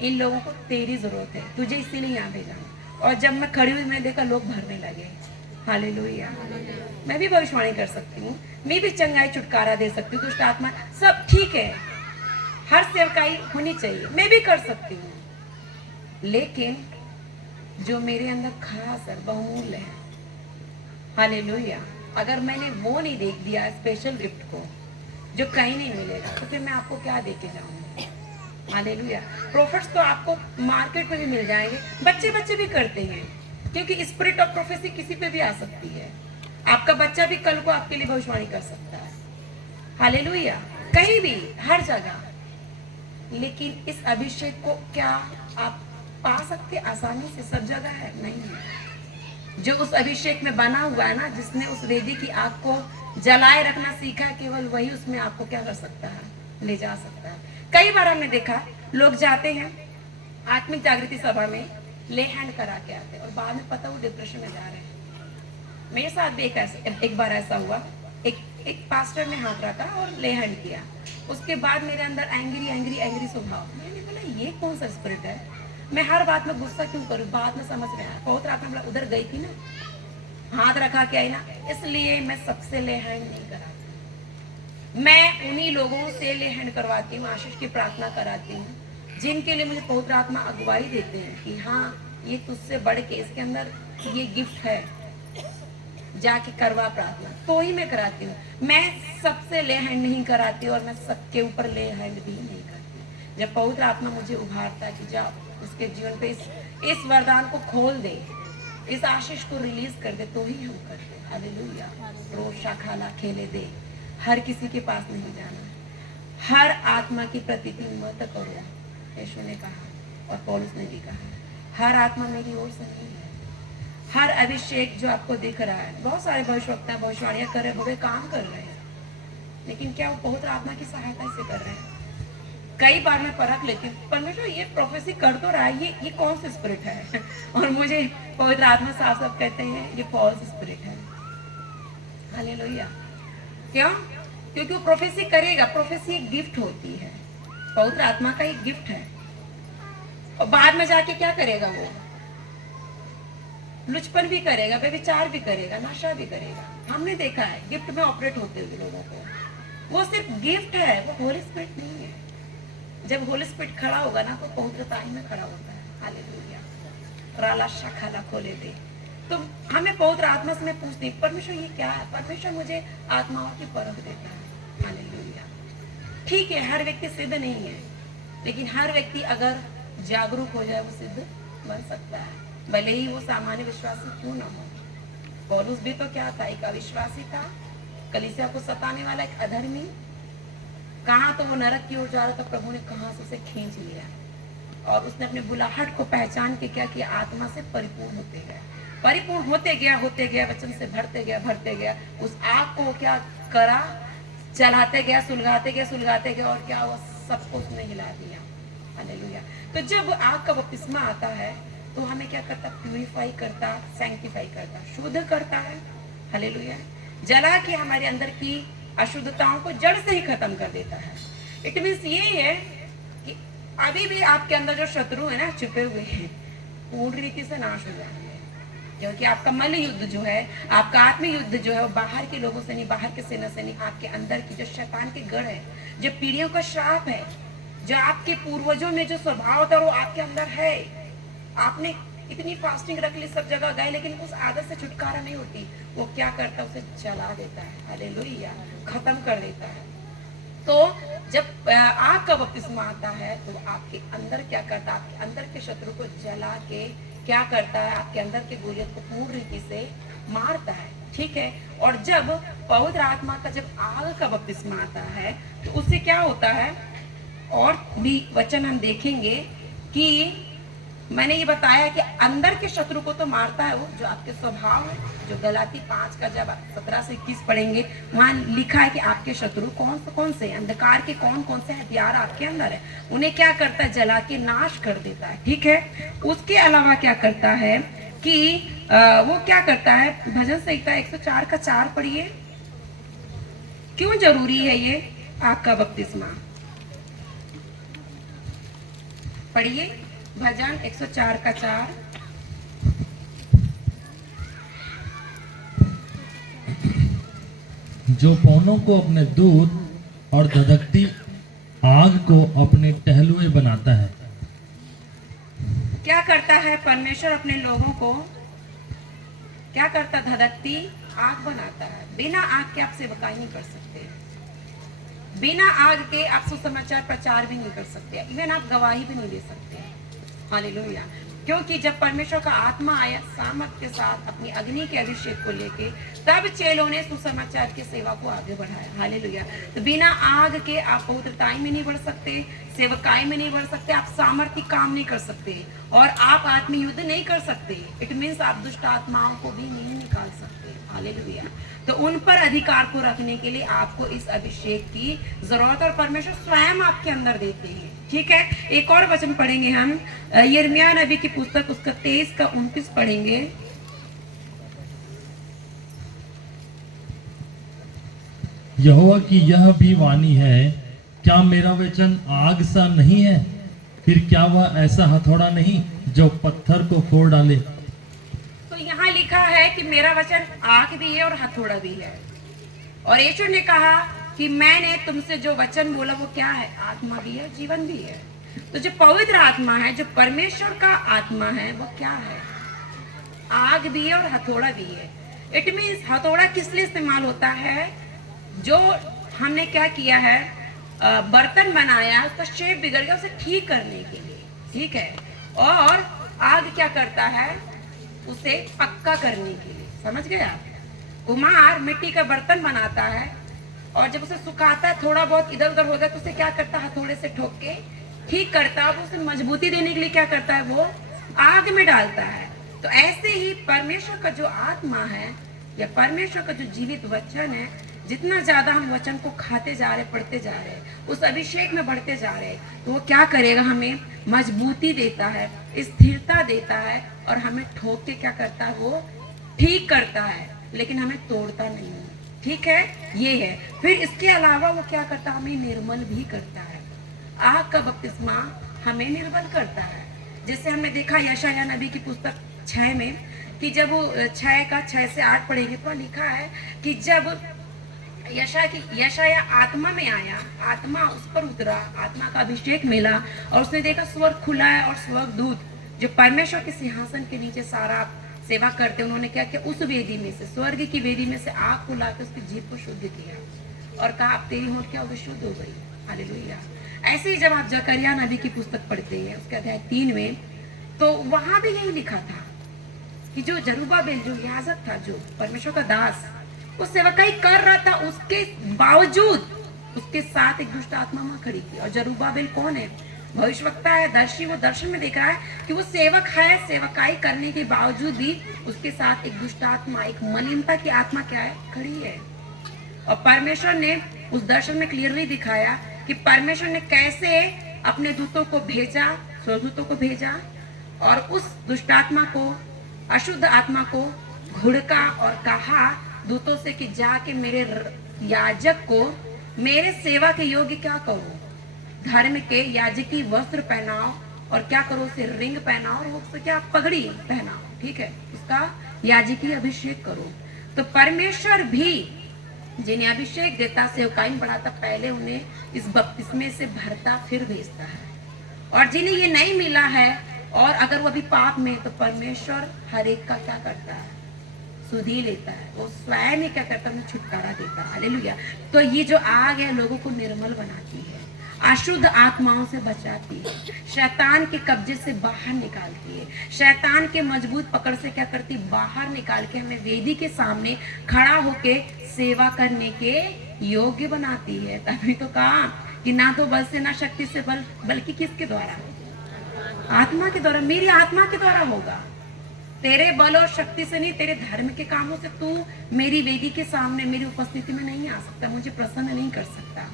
इन लोगों को तेरी जरूरत है, तुझे इसीलिए यहाँ भेजा। और जब मैं खड़ी हुई, मैंने देखा लोग भरने लगे। हालेलुया। मैं भी भविष्यवाणी कर सकती हूँ, मैं भी चंगाई छुटकारा दे सकती हूँ, दुष्ट आत्मा सब ठीक है, हर सेवकाई होनी चाहिए, मैं भी कर सकती हूँ। लेकिन जो मेरे अंदर खास है, बहुमूल्य है, हालेलुया, अगर मैंने वो नहीं देख दिया स्पेशल गिफ्ट को जो कहीं नहीं मिलेगा, तो फिर मैं आपको क्या देके जाऊंगी? हालेलुया। प्रॉफिट्स तो आपको मार्केट में भी मिल जाएंगे, बच्चे भी करते हैं, क्योंकि स्पिरिट ऑफ प्रोफेसी किसी पे भी आ सकती है। आपका बच्चा भी कल को आपके लिए भविष्यवाणी कर सकता है। हालेलुया। कहीं भी, हर जगह। लेकिन इस अभिषेक को क्या आप पा सकते आसानी से? सब जगह है? नहीं है। जो उस अभिषेक में बना हुआ है ना, जिसने उस वेदी की आग को जलाए रखना सीखा, केवल वही उसमें आपको क्या कर सकता है? ले जा सकता है। कई बार हमने देखा लोग जाते हैं आत्मिक जागृति सभा में, ले हैंड करा के आते हैं, और बाद में पता वो डिप्रेशन में जा रहे हैं। मेरे साथ भी एक बार ऐसा हुआ, एक पास्टर ने हाथ रखा और ले हैंड किया, उसके बाद मेरे अंदर एंग्री स्वभाव। मैंने बोला ये कौन सा स्पिरिट है? मैं हर बात में गुस्सा क्यों करूं? बाद में समझ में आया, पवित्र आत्मा बोला उधर गई थी ना, हाथ रखा के आई ना, इसलिए मैं सबसे ले हैंड नहीं कराती। मैं उन्हीं लोगों से ले हैंड करवाती हूँ, आशीष की प्रार्थना कराती हूँ, जिनके लिए मुझे पवित्र आत्मा अगुवाई देते हैं कि हाँ ये तुझसे बढ़ के, इसके अंदर ये गिफ्ट है, जाके करवा प्रार्थना, तो ही मैं कराती हूँ। मैं सबसे ले हैंड नहीं कराती और मैं सबके ऊपर ले हैंड भी नहीं करती। जब पवित्र आत्मा मुझे उभारता है कि जाओ उसके जीवन पे इस वरदान को खोल दे, इस आशीष को रिलीज कर दे, तो ही हम करते। हालेलुया। रोशा खाला खेले दे, हर किसी के पास नहीं जाना, हर आत्मा आत्मा की प्रतीति मत करो, यीशु ने कहा और पौलुस ने भी कहा। हर आत्मा मेरी ओर से नहीं है। हर अभिषेक जो आपको दिख रहा है, बहुत सारे भविष्यवक्ता भविष्यवाणियां कर रहे, भव्य काम कर रहे हैं, लेकिन क्या वो पवित्र आत्मा की सहायता से कर रहे हैं? कई बार मैं परख लेती हूँ, परमेश्वर ये प्रोफेसी कर तो रहा है, ये कौन सी स्पिरिट है? और मुझे पवित्र आत्मा साफ साफ कहते हैं ये फॉल्स स्पिरिट है। हालेलुया। क्यों? क्योंकि वो प्रोफेसी करेगा। प्रोफेसी एक गिफ्ट होती है, पवित्र आत्मा का एक गिफ्ट है। और बाद में जाके क्या करेगा? वो लुचपन भी करेगा, व्यभिचार भी करेगा, नशा भी करेगा। हमने देखा है गिफ्ट में ऑपरेट होते हुए लोगों को। वो सिर्फ गिफ्ट है, वो होली स्पिरिट नहीं है। जब होली स्पिरिट खड़ा होगा ना, तो पवित्रता ही में खड़ा होता है। हालेलुया। राला शाखाला खोले दे। तो हमें पवित्र आत्मा से मैं पूछती हूँ, परमेश्वर ये क्या है? परमेश्वर मुझे आत्माओं की परख देता है। हालेलुया। ठीक है, हर व्यक्ति सिद्ध नहीं है, लेकिन हर व्यक्ति अगर जागरूक हो जाए वो सिद्ध बन सकता है, भले ही वो सामान्य विश्वासी क्यों ना हो। पौलुस भी तो क्या था? एक अविश्वासी था, कलीसिया को सताने वाला एक अधर्मी। कहाँ तो वो नरक की ओर जा रहा था, प्रभु ने कहाँ से उसे खींच लिया और उसने अपने बुलाहट को पहचान के क्या किया? आत्मा से परिपूर्ण होते गया, परिपूर्ण होते गया, वचन से भरते गया। उस आग को क्या करा? चलाते गया, सुलगाते गया और क्या हुआ? सबको उसने हिला दिया। हालेलुया। तो जब आग का बपतिस्मा आता है तो हमें क्या करता? प्यूरिफाई करता, सैंक्टिफाई करता, शुद्ध करता है। हालेलुया। जला के हमारे अंदर की अशुद्धताओं को जड़ से ही खत्म कर देता है। इट मीन्स ये है कि अभी भी आपके अंदर जो शत्रु है ना, छुपे हुए हैं, पूर्ण रीति से नाश हो जाएंगे। क्योंकि आपका मल युद्ध जो है, आपका आत्म युद्ध जो है, वो बाहर के लोगों से नहीं, बाहर के सेना से नहीं, आपके अंदर की जो शैतान के गढ़ है, जो पीढ़ियों का श्राप है, जो आपके पूर्वजों में जो स्वभाव था वो आपके अंदर है। आपने इतनी फास्टिंग रख ली, सब जगह गए, लेकिन उस आदत से छुटकारा नहीं होती। वो क्या करता है? उसे जला देता है। हालेलुया। खत्म कर देता है। तो जब आग का बपतिस्मा आता है तो आपके अंदर क्या करता है? आपके अंदर के शत्रु को जला के क्या करता है? आपके अंदर के गोलियत को पूर्ण रीति से मारता है। ठीक है। और जब पवित्र आत्मा का जब आग का बपतिस्मा आता है तो उससे क्या होता है? और भी वचन हम देखेंगे कि मैंने ये बताया कि अंदर के शत्रु को तो मारता है वो, जो आपके स्वभाव है, जो गलाती 5 का जब 17 से 21 पढ़ेंगे, वहां लिखा है कि आपके शत्रु कौन से, अंधकार के कौन से हथियार आपके अंदर है, उन्हें क्या करता है? जला के नाश कर देता है। ठीक है। उसके अलावा क्या करता है कि वो क्या करता है? भजन संहिता 104 का 4 पढ़िए। क्यों जरूरी है ये आग का बपतिस्मा? पढ़िए भजन 104 का 4। जो पौनों को अपने दूत और धधकती आग को अपने टहलुए बनाता है। क्या करता है परमेश्वर? अपने लोगों को क्या करता? धधकती आग बनाता है। बिना आग के आप सेवकाई नहीं कर सकते, बिना आग के आप सुसमाचार प्रचार भी नहीं कर सकते, इवन आप गवाही भी नहीं दे सकते। हालेलुया। क्योंकि जब परमेश्वर का आत्मा आया सामर्थ के साथ अपनी अग्नि के अभिषेक को लेके, तब चेलों ने सुसमाचार की सेवा को आगे बढ़ाया। हालेलुया। तो बिना आग के आप पवित्रताई में नहीं बढ़ सकते, सेवकाई में नहीं बढ़ सकते, आप सामर्थ्य काम नहीं कर सकते और आप आत्मीय युद्ध नहीं कर सकते। इट मीन्स आप दुष्ट आत्माओं को भी नहीं निकाल सकते। हालेलुया। तो उन पर अधिकार को रखने के लिए आपको इस अभिषेक की जरूरत और परमेश्वर स्वयं आपके अंदर देते हैं। ठीक है। एक और वचन पढ़ेंगे हम, यिर्मयाह नबी की पुस्तक उसका 23 का 29 पढ़ेंगे। यहोवा की यह भी वाणी है, क्या मेरा वचन आग सा नहीं है? फिर क्या वह ऐसा हथौड़ा नहीं जो पत्थर को फोड़ डाले? तो यहाँ लिखा है कि मेरा वचन आग भी है और हथौड़ा भी है। और यीशु ने कहा कि मैंने तुमसे जो वचन बोला वो क्या है? आत्मा भी है, जीवन भी है। तो जो पवित्र आत्मा है, जो परमेश्वर का आत्मा है, वो क्या है? आग भी है और हथौड़ा भी है। इट मीन्स हथौड़ा किस लिए इस्तेमाल होता है? जो हमने क्या किया है, बर्तन बनाया, उसका शेप बिगड़ गया, उसे ठीक करने के लिए। ठीक है। और आग क्या करता है? उसे पक्का करने के लिए। समझ गए आप? कुम्हार मिट्टी का बर्तन बनाता है, और जब उसे सुखाता है, थोड़ा बहुत इधर उधर हो जाए तो उसे क्या करता है, हथौड़े से ठोक के ठीक करता है। अब उसे मजबूती देने के लिए क्या करता है, वो आग में डालता है। तो ऐसे ही परमेश्वर का जो आत्मा है या परमेश्वर का जो जीवित वचन है, जितना ज्यादा हम वचन को खाते जा रहे, पढ़ते जा रहे, उस अभिषेक में बढ़ते जा रहे, तो वो क्या करेगा, हमें मजबूती देता है, स्थिरता देता है, और हमें ठोक के क्या करता है, वो ठीक करता है, लेकिन हमें तोड़ता नहीं है। ठीक है, ये है। फिर इसके अलावा वो क्या करता है, हमें निर्मल भी करता है। आग का बपतिस्मा हमें निर्मल करता है। जैसे हमने देखा यशायाह नबी की पुस्तक 6 में कि जब वो 6 से 8 पढ़ेंगे तो लिखा है कि जब यशायाह आत्मा में आया, आत्मा उस पर उतरा, आत्मा का अभिषेक मिला, और उसने देखा स्वर्ग खुला है, और स्वर्ग दूत जो परमेश्वर के सिंहासन के नीचे सारा सेवा करते, उन्होंने क्या किया, उस वेदी में से, स्वर्ग की वेदी में से आग को लाकर उसकी जीभ को शुद्ध किया और कहा अब तेरी होंठ क्या हो गई, शुद्ध हो गई। हालेलुया। ऐसे ही जब आप जकरिया नबी की पुस्तक पढ़ते हैं उसके अध्याय 3 में, तो वहां भी यही लिखा था कि जो जरुब्बाबेल जो याजक था, जो परमेश्वर का दास, वो सेवकाई कर रहा था, उसके बावजूद उसके साथ एक दुष्ट आत्मा वहां खड़ी थी। और जरुब्बाबेल कौन है, भविष्यवक्ता है, दर्शी। वो दर्शन में देख रहा है कि वो सेवक है, सेवकाई करने के बावजूद भी उसके साथ एक दुष्ट आत्मा, एक मलिनता की आत्मा क्या है, खड़ी है। और परमेश्वर ने उस दर्शन में क्लियरली दिखाया कि परमेश्वर ने कैसे अपने दूतों को भेजा, स्वर्गदूतों को भेजा, और उस दुष्टात्मा को, अशुद्ध आत्मा को घुड़का और कहा दूतों से कि जाके मेरे याजक को मेरे सेवा के योग्य क्या करो, धर्म के याजकी वस्त्र पहनाओ, और क्या करो, उसे रिंग पहनाओ, और उससे क्या, पगड़ी पहनाओ। ठीक है, उसका याजकी अभिषेक करो। तो परमेश्वर भी जिन्हें अभिषेक देता, सेवकाई में बढ़ाता, पहले उन्हें इस बपतिस्मे से भरता, फिर भेजता है। और जिन्हें ये नहीं मिला है और अगर वो अभी पाप में, तो परमेश्वर हर एक का क्या करता है, सुधी लेता है, वो स्वयं ही क्या करता है, उन्हें छुटकारा देता है। हालेलुया। तो ये जो आग है लोगों को निर्मल बनाती है, अशुद्ध आत्माओं से बचाती है, शैतान के कब्जे से बाहर निकालती है, शैतान के मजबूत पकड़ से क्या करती, बाहर निकाल के हमें वेदी के सामने खड़ा होके सेवा करने के योग्य बनाती है। तभी तो कहा कि ना तो बल से ना शक्ति से बल्कि किसके द्वारा, आत्मा के द्वारा, मेरी आत्मा के द्वारा होगा। तेरे बल और शक्ति से नहीं, तेरे धर्म के कामों से तू मेरी वेदी के सामने, मेरी उपस्थिति में नहीं आ सकता, मुझे प्रसन्न नहीं कर सकता।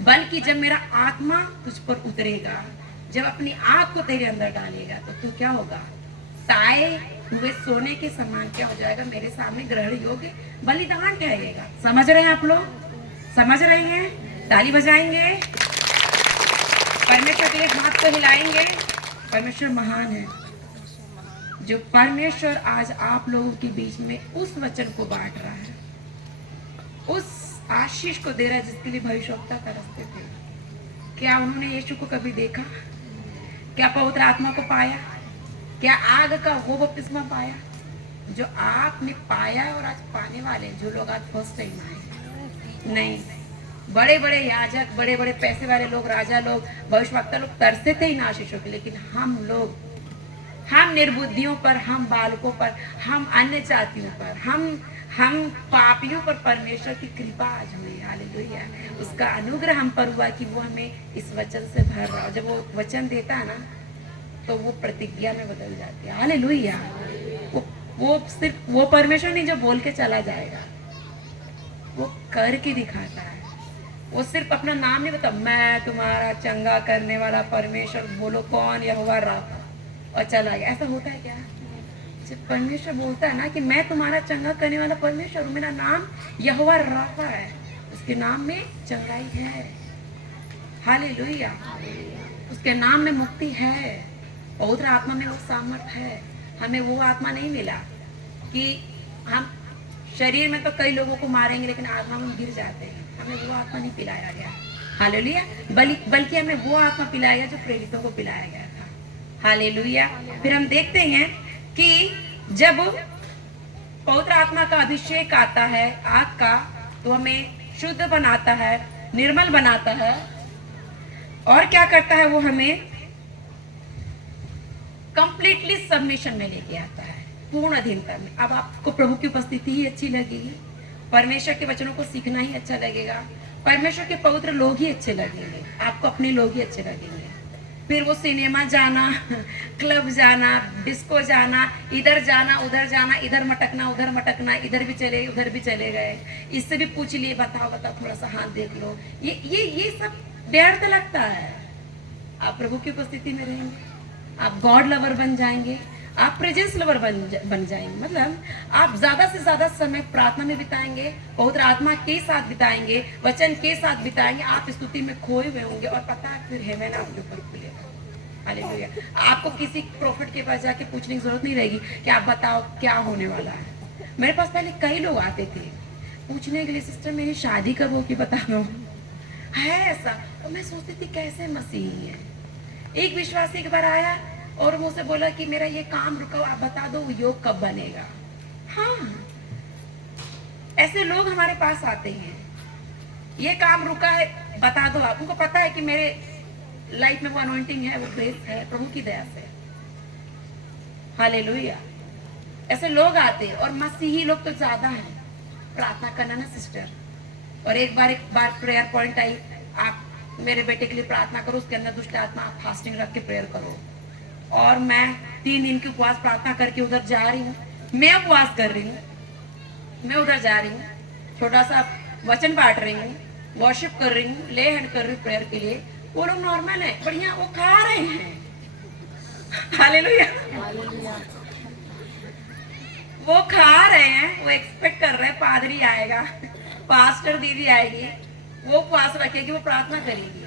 बल्कि जब मेरा आत्मा तुझ पर उतरेगा, जब अपनी आग को तेरे अंदर डालेगा, तो तू क्या होगा, ताए हुए सोने के समान क्या हो जाएगा, मेरे सामने ग्रहण योग्य बलिदान ठहरेगा। समझ रहे हैं आप लोग, समझ रहे हैं? ताली बजाएंगे, परमेश्वर के लिए हाथ को हिलाएंगे। परमेश्वर महान है। जो परमेश्वर आज आप लोगों के बीच में उस वचन को बांट रहा है, उस आशीष को दे रहा है जिसके लिए भविष्यवक्ता तरसते थे। क्या उन्होंने यीशु को कभी देखा? क्या पवित्र आत्मा को पाया? क्या आग का वो बपतिस्मा पाया जो आपने पाया और आज पाने वाले जो लोग आज फर्स्ट टाइम आए? नहीं। बड़े बड़े याजक, बड़े बड़े पैसे वाले लोग, राजा लोग, भविष्यवक्ता लोग तरसे थे इन आशीषों के, लेकिन हम लोग, हम निर्बुद्धियों पर, हम बालकों पर, हम अन्य जातियों पर, हम पापियों पर परमेश्वर की कृपा आज हुई। हालेलुया। उसका अनुग्रह हम पर हुआ कि वो हमें इस वचन से भर रहा। जब वो वचन देता है ना, तो वो प्रतिज्ञा में बदल जाती है। हालेलुया। वो सिर्फ वो परमेश्वर नहीं जो बोल के चला जाएगा, वो करके दिखाता है। वो सिर्फ अपना नाम नहीं बता, मैं तुम्हारा चंगा करने वाला परमेश्वर, बोलो कौन, यहोवा राफा, और चला गया। ऐसा होता है क्या? जब परमेश्वर बोलता है ना कि मैं तुम्हारा चंगा करने वाला परमेश्वर हूँ, मेरा नाम यहोवा राफा है, उसके नाम में चंगाई है। हालेलुया। उसके नाम में मुक्ति है, पवित्र आत्मा में वो सामर्थ है। हमें वो आत्मा नहीं मिला कि हम शरीर में तो कई लोगों को मारेंगे लेकिन आत्मा में गिर जाते हैं। हमें वो आत्मा नहीं पिलाया गया। हालेलुया। बल्कि हमें वो आत्मा पिलाया गया जो प्रेरितों को पिलाया गया था। हालेलुया। फिर हम देखते हैं कि जब पवित्र आत्मा का अभिषेक आता है आग का, तो हमें शुद्ध बनाता है, निर्मल बनाता है, और क्या करता है, वो हमें कंप्लीटली सबमिशन में लेके आता है, पूर्ण अधीनता में। अब आपको प्रभु की उपस्थिति ही अच्छी लगेगी, परमेश्वर के वचनों को सीखना ही अच्छा लगेगा, परमेश्वर के पवित्र लोग ही अच्छे लगेंगे, आपको अपने लोग ही अच्छे लगेंगे। फिर वो सिनेमा जाना, क्लब जाना, डिस्को जाना, इधर जाना उधर जाना, इधर मटकना उधर मटकना, इधर भी चले उधर भी चले गए, इससे भी पूछ लिए बताओ बताओ थोड़ा सा हाथ देख लो, ये सब व्यर्थ लगता है। आप प्रभु की उपस्थिति में रहेंगे, आप गॉड लवर बन जाएंगे, आप प्रेजेंस लवर बन जाएंगे। मतलब आप ज्यादा से ज्यादा समय प्रार्थना में बिताएंगे, पवित्र आत्मा के साथ बिताएंगे, वचन के साथ बिताएंगे, आप स्तुति में खोए हुए होंगे और पता है फिर हेवन आपके ऊपर खुलेगा। हालेलुया। आपको किसी प्रोफेट के पास जाके पूछने की जरूरत नहीं रहेगी कि आप बताओ क्या होने वाला है। मेरे पास पहले कई लोग आते थे पूछने के लिए, सिस्टर मेरी शादी कब होगी बता दो, है ऐसा। तो मैं सोचती थी कैसे मसीही है। एक विश्वासी एक बार आया और मुझसे बोला कि मेरा ये काम रुका, आप बता दो योग कब बनेगा। हाँ, ऐसे लोग हमारे पास आते हैं, ये काम रुका है बता दो आप। उनको पता है कि मेरे लाइफ में वो अनॉइंटिंग है, वो ग्रेस है प्रभु की दया से। हालेलुया। ऐसे लोग आते हैं और मसीही लोग तो ज्यादा हैं। प्रार्थना करना ना सिस्टर, और एक बार प्रेयर पॉइंट आई, आप मेरे बेटे के लिए प्रार्थना करो, उसके अंदर दुष्ट आत्मा, आप फास्टिंग रख के प्रेयर करो। और मैं 3 दिन की उपवास प्रार्थना करके उधर जा रही हूँ, मैं उपवास कर रही हूँ, मैं उधर जा रही हूँ, छोटा सा वचन बांट रही हूँ, वर्शिप कर रही हूँ, ले हैंड कर रही हूँ प्रेयर के लिए। वो लोग नॉर्मल है, बढ़िया, वो खा रहे हैं। हालेलुया। वो खा रहे हैं, वो एक्सपेक्ट कर रहे हैं पादरी आएगा, पास्टर दीदी आएगी, वो उपवास रखेगी, वो प्रार्थना करेगी।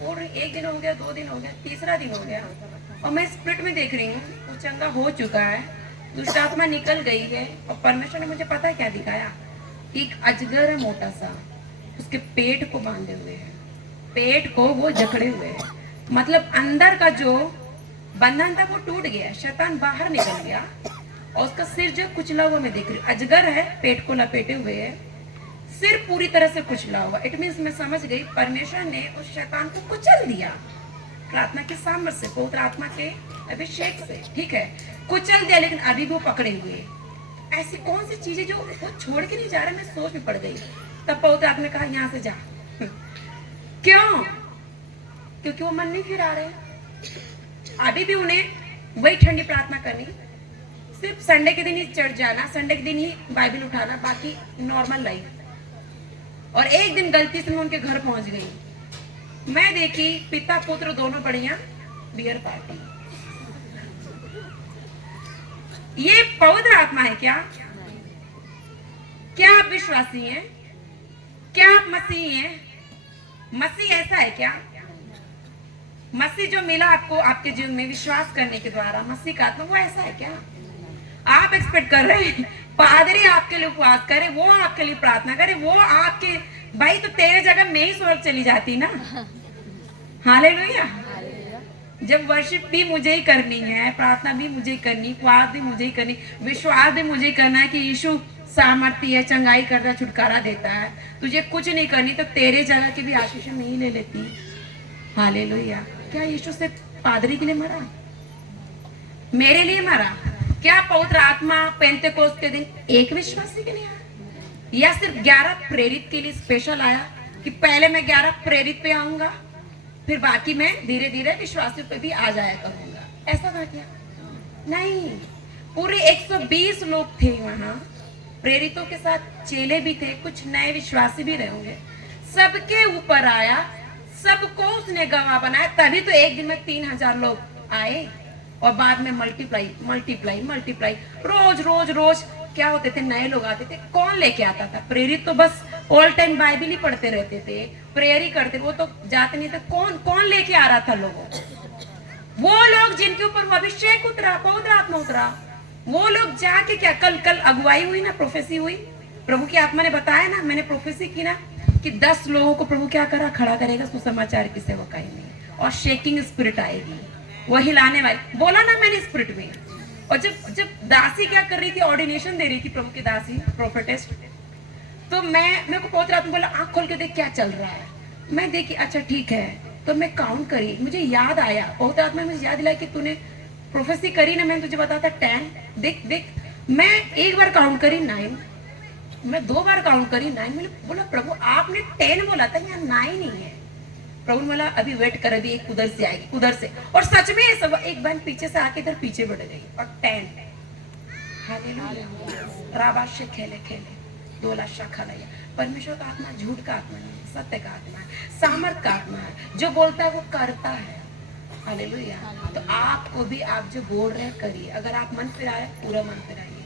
और 1 दिन हो गया, 2 दिन हो गया, तीसरा दिन हो गया और मैं स्पिरिट में देख रही हूँ वो चंगा हो चुका है, दुष्ट आत्मा निकल गई है। और परमेश्वर ने मुझे पता है क्या दिखाया, एक अजगर है मोटा सा, उसके पेट को बांधे हुए है, पेट को वो जकड़े हुए है। मतलब अंदर का जो बंधन था वो टूट गया, शैतान बाहर निकल गया और उसका सिर जो कुचला हुआ मैं देख रही हूँ। अजगर है, पेट को लपेटे हुए है, सिर पूरी तरह से कुचला हुआ। इट मीन्स मैं समझ गई परमेश्वर ने उस शैतान को कुचल दिया प्रार्थना के सामर्थ्य से, पवित्र आत्मा के अभिषेक से। ठीक है, कुचल दिया, लेकिन अभी भी वो पकड़े हुए। ऐसी कौन सी चीजें जो वो छोड़ के नहीं जा रहे, मैं सोच में पड़ गई। तब पवित्र आत्मा ने कहा यहाँ से जा। क्यों? क्योंकि वो मन नहीं फिरा रहे। अभी भी उन्हें वही ठंडी प्रार्थना करनी, सिर्फ संडे के दिन ही चर्च जाना, संडे के दिन ही बाइबल उठाना, बाकी नॉर्मल लाइफ। और एक दिन गलती से मैं उनके घर पहुंच गई, मैं देखी पिता पुत्र दोनों बढ़िया बियर पार्टी। ये पवित्र आत्मा है क्या? क्या आप विश्वासी हैं? क्या आप मसीही हैं? मसीह ऐसा है क्या? मसीह जो मिला आपको आपके जीवन में विश्वास करने के द्वारा, मसीह का आत्मा, वो ऐसा है क्या? आप एक्सपेक्ट कर रहे हैं पादरी आपके लिए उपवास करे, वो आपके लिए प्रार्थना करे, वो आपके, भाई तो तेरे जगह मैं ही स्वर्ग चली जाती ना। हालेलुया। जब वर्शिप भी मुझे ही करनी है, प्रार्थना भी मुझे ही करनी, उपवास भी मुझे ही करनी, विश्वास भी मुझे ही करना है कि यीशु सामर्थ्य है, चंगाई करता, छुटकारा देता है, तुझे कुछ नहीं करनी तो तेरे जगह की भी आशीष मैं ही ले लेती। हालेलुया। क्या यीशु से पादरी के लिए मरा? मेरे लिए मरा? क्या पवित्र आत्मा पेंतेकोस्त के दिन एक विश्वासी के लिए आया, या सिर्फ 11 प्रेरित के लिए स्पेशल आया कि पहले मैं 11 प्रेरित पे आऊंगा, फिर बाकी मैं धीरे धीरे विश्वासियों पे भी आ जाया करूंगा? ऐसा था क्या? नहीं, पूरे 120 लोग थे वहां, प्रेरितों के साथ चेले भी थे, कुछ नए विश्वासी भी रहे होंगे। सबके ऊपर आया, सबको उसने गवाह बनाया, तभी तो एक दिन में 3000 लोग आए और बाद में मल्टीप्लाई मल्टीप्लाई मल्टीप्लाई। रोज रोज रोज क्या होते थे, नए लोग आते थे। कौन लेके आता था? प्रेरित तो बस ऑल टाइम बाइबल ही पढ़ते रहते थे, प्रेयर ही करते, वो तो जाते नहीं थे। कौन लेके आ रहा था लोगों को? वो लोग जिनके ऊपर वो अभिषेक उतरा, पवित्र आत्मा उतरा, वो लोग जाके क्या, कल अगुवाई हुई ना, प्रोफेसी हुई, प्रभु की आत्मा ने बताया ना, मैंने प्रोफेसी की ना कि 10 लोगों को प्रभु क्या करा, खड़ा करेगा सुसमाचार की सेवा कहीं, और शेकिंग स्पिरिट आएगी, वो हिलाने वाली, बोला ना मैंने स्पिरिट में। और जब दासी क्या कर रही थी, ऑर्डिनेशन दे रही थी प्रभु की दासी, प्रोफेटेस्ट, तो मेरे को पवित्र आत्मा बोला आंख खोल के देख क्या चल रहा है। मैं देखी, अच्छा ठीक है, तो मैं काउंट करी, मुझे याद आया, पवित्र आत्मा मुझे याद दिलाया कि तूने प्रोफेसी करी ना, मैंने तुझे बताया था 10, देख मैं एक बार काउंट करी 9, मैं 2 बार काउंट करी 9, मैंने बोला प्रभु आपने 10 बोला था, यहाँ 9 ही है। प्रभु ने बोला अभी वेट कर, अभी एक उधर से आएगी, उधर से। और सच में सब एक बहन पीछे से आके इधर पीछे बढ़ गई और 10। हालेलुया। राबाशे खेले खेले 2 लाख खलाया। परमेश्वर का आत्मा झूठ का आत्मा नहीं, सत्य का आत्मा है, सामर्थ का आत्मा है। जो बोलता है वो करता है। हालेलुया। तो आपको भी आप जो बोल रहे हैं करिए। अगर आप मन फिराए पूरा मन फिराइए।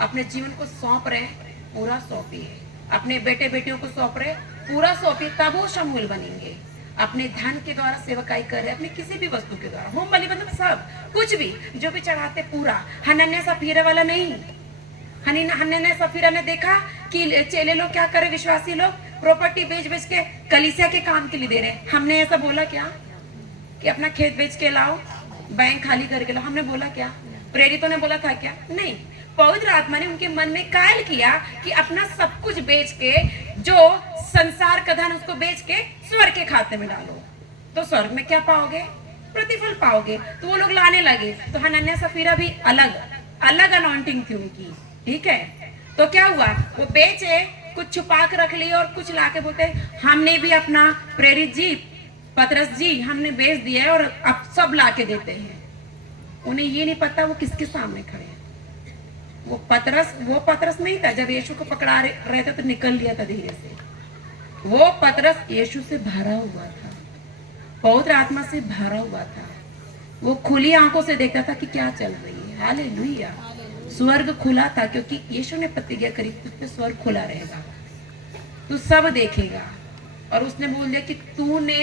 अपने जीवन को सौंप रहे पूरा सौंपिए। अपने बेटे बेटियों को सौंप रहे पूरा सौंपिए, तब वो शमूएल बनेंगे। अपने धन के द्वारा सेवकाई कर रहे, अपनी किसी भी वस्तु के द्वारा, होम बलि मतलब सब कुछ भी जो भी चढ़ाते पूरा। हनन्याह सफीरा वाला नहीं। हनन्याह सफीरा ने देखा कि चेले लोग क्या करे, विश्वासी लोग प्रॉपर्टी बेच बेच के कलीसिया के काम के लिए दे रहे हैं। हमने ऐसा बोला क्या कि अपना खेत बेच के लाओ, बैंक खाली करके लाओ? हमने बोला क्या? प्रेरितों ने बोला था क्या? नहीं। पवित्र आत्मा ने उनके मन में कायल किया कि अपना सब कुछ बेच के, जो संसार का धन उसको बेच के स्वर्ग के खाते में डालो, तो स्वर्ग में क्या पाओगे? प्रतिफल पाओगे। तो वो लोग लाने लगे। तो हनन्याह सफीरा भी अलग अलग अनॉइंटिंग थी उनकी, ठीक है। तो क्या हुआ, वो बेचे, कुछ छुपा के रख लिए और कुछ लाके बोलते हमने भी अपना, प्रेरित जी, पतरस जी, हमने बेच दिया है और अब सब लाके देते हैं। उन्हें ये नहीं पता वो किसके सामने खड़े हैं। वो पतरस नहीं था। जब यीशु को पकड़ा रहे थे तो निकल लिया था धीरे से। वो पतरस यीशु से भरा हुआ था, पवित्र आत्मा से भरा हुआ था। वो खुली आंखों से देखता था कि क्या चल रही है। हालेलुया। स्वर्ग खुला था, क्योंकि यीशु ने प्रतिज्ञा करी तुझ पे स्वर्ग खुला रहेगा, तू सब देखेगा। और उसने बोल दिया कि तूने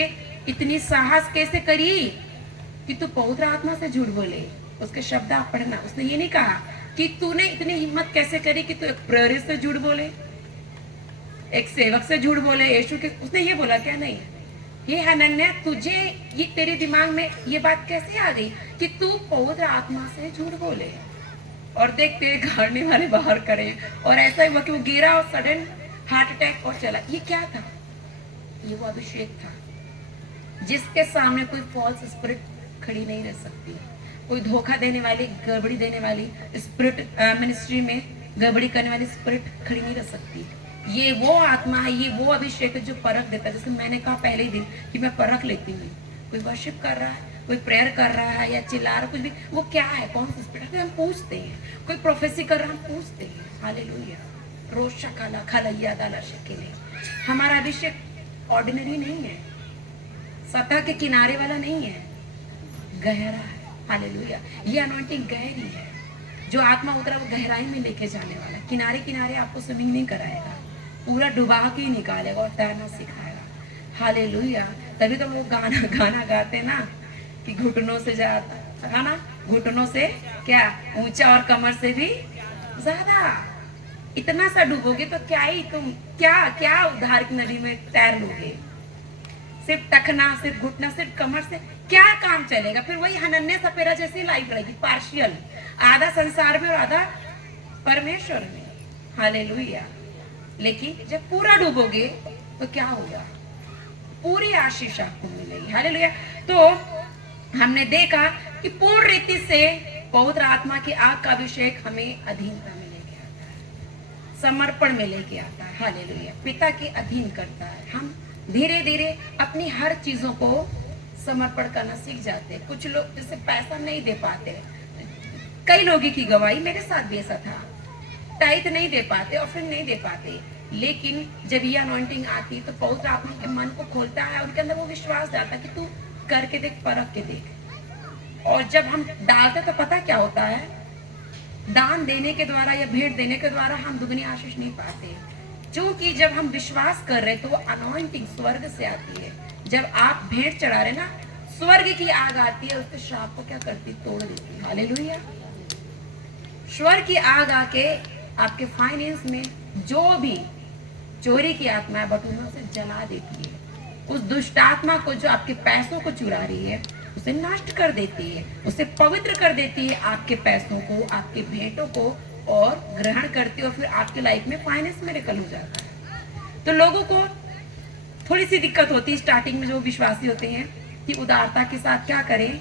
इतनी साहस कैसे करी कि तू पवित्र आत्मा से झूठ बोले। उसके शब्द आप पढ़ना। उसने ये नहीं कहा कि तूने इतनी हिम्मत कैसे करी कि तू एक प्रेरित से झूठ बोले, एक सेवक से झूठ बोले। यीशु के उसने ये बोला क्या? नहीं। ये हनन्याह, तुझे ये तेरे दिमाग में ये बात कैसे आ गई कि तू पवित्र आत्मा से झूठ बोले? और देख तेरे घाड़ने वाले बाहर करे। और ऐसा हुआ कि वो गिरा और सडन हार्ट अटैक और चला। ये क्या था? ये वो अभिषेक था जिसके सामने कोई फॉल्स स्पिरिट खड़ी नहीं रह सकती। कोई धोखा देने वाली, गड़बड़ी देने वाली स्पिरिट, मिनिस्ट्री में गड़बड़ी करने वाली स्पिरिट खड़ी नहीं रह सकती। ये वो आत्मा है, ये वो अभिषेक है जो परख देता है। जैसे मैंने कहा पहले ही दिन कि मैं परख लेती हूँ। कोई वर्शिप कर रहा है, कोई प्रेयर कर रहा है या चिल्ला रहा, कुछ भी, वो क्या है, कौन सा स्पिरिट है, हम पूछते हैं। कोई प्रोफेसी कर रहा है, हम पूछते हैं। हालेलुया। रोशा काला खलैया दाला शकेले। हमारा अभिषेक ऑर्डिनरी नहीं है, सतह के किनारे वाला नहीं है, गहरा है। हालेलुया। ये अनॉइंटिंग गहरी है। जो आत्मा उतरा वो गहराई में लेके जाने वाला। किनारे किनारे आपको स्विमिंग नहीं कराएगा, पूरा डुबा के ही निकालेगा और तैरना सिखाएगा। हालेलुया। तभी तो वो गाना गाते ना कि घुटनों से जाता है ना, घुटनों से क्या ऊंचा और कमर से भी ज्यादा। इतना सा डूबोगे तो क्या ही तुम क्या उद्धार की नदी में तैर लोगे? सिर्फ टखना, सिर्फ घुटना, सिर्फ कमर से क्या काम चलेगा? फिर वही हनन्याह सफीरा जैसी लाइफ रहेगी, पार्शियल, आधा संसार में और आधा परमेश्वर में। हालेलुया। लेकिन जब पूरा डूबोगे तो क्या होगा? पूरी आशीष आपको मिलेगी। हालेलुया। तो हमने देखा कि पूर्ण रीति से पवित्र आत्मा की आग का अभिषेक हमें अधीनता में लेके आता है, समर्पण में लेके आता है। हालेलुया। पिता के अधीन करता है। हम धीरे धीरे अपनी हर चीजों को समर्पण करना सीख जाते हैं। कुछ लोग जैसे पैसा नहीं दे पाते, कई लोगों की गवाही, मेरे साथ भी ऐसा था, टाइट नहीं दे पाते और फिर नहीं दे पाते। लेकिन जब ये अनॉइंटिंग आती तो पवित्र आत्मा के मन को खोलता है, उनके अंदर वो विश्वास जाता है कि तू करके देख, परख के देख। और जब हम डालते तो पता क्या होता है, दान देने के द्वारा या भेंट देने के द्वारा हम दुगनी आशीष नहीं पाते। क्योंकि जब हम विश्वास कर रहे तो वो अनॉइंटिंग स्वर्ग से आती है। जब आप भेंट चढ़ा रहे ना, स्वर्ग की आग आती है, उसके श्राप को क्या करती? तोड़ देती है। हालेलुया। स्वर्ग की आग आके आपके फाइनेंस में जो भी चोरी की आत्मा है बट उन्हें उसे जला देती है। उस दुष्ट आत्मा को जो आपके पैसों को चुरा रही है उसे नष्ट कर देती है, उसे पवित्र कर देती है, आपके पैसों को, आपके भेंटों को, और ग्रहण करती है। और फिर आपकी लाइफ में फाइनेंस मिरेकल हो जाता है। तो लोगों को थोड़ी सी दिक्कत होती है स्टार्टिंग में, जो विश्वासी होते हैं, कि उदारता के साथ क्या करें,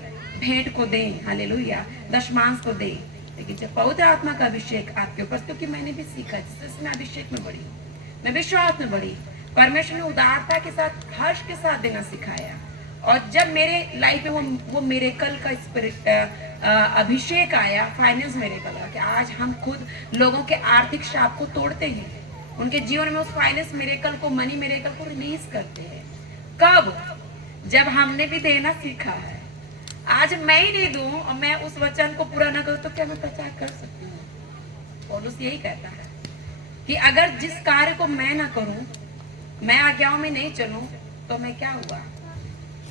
भेंट को दें। हालेलुया। दशमांश को दें। लेकिन जब पवित्र आत्मा का अभिषेक आपके ऊपर, क्योंकि मैंने भी सीखा जिससे मैं अभिषेक में बढ़ी हूँ, मैं विश्वास में बढ़ी, परमेश्वर ने उदारता के साथ, हर्ष के साथ देना सिखाया। और जब मेरे लाइफ में वो मिरेकल का स्पिरिट अभिषेक आया, फाइनेंस मिरेकल का, कि आज हम खुद लोगों के आर्थिक शाप को तोड़ते हैं, उनके जीवन में उस फाइनेंस मिरेकल को, मनी मिरेकल को रिलीज करते हैं। कब? जब हमने भी देना सीखा है। आज मैं ही नहीं दूं और मैं उस वचन को पूरा ना करूं तो क्या मैं प्रचार कर सकती हूँ? पौलुस यही कहता है कि अगर जिस कार्य को मैं ना करूं, मैं आज्ञाओं में नहीं चलूं, तो मैं क्या हुआ?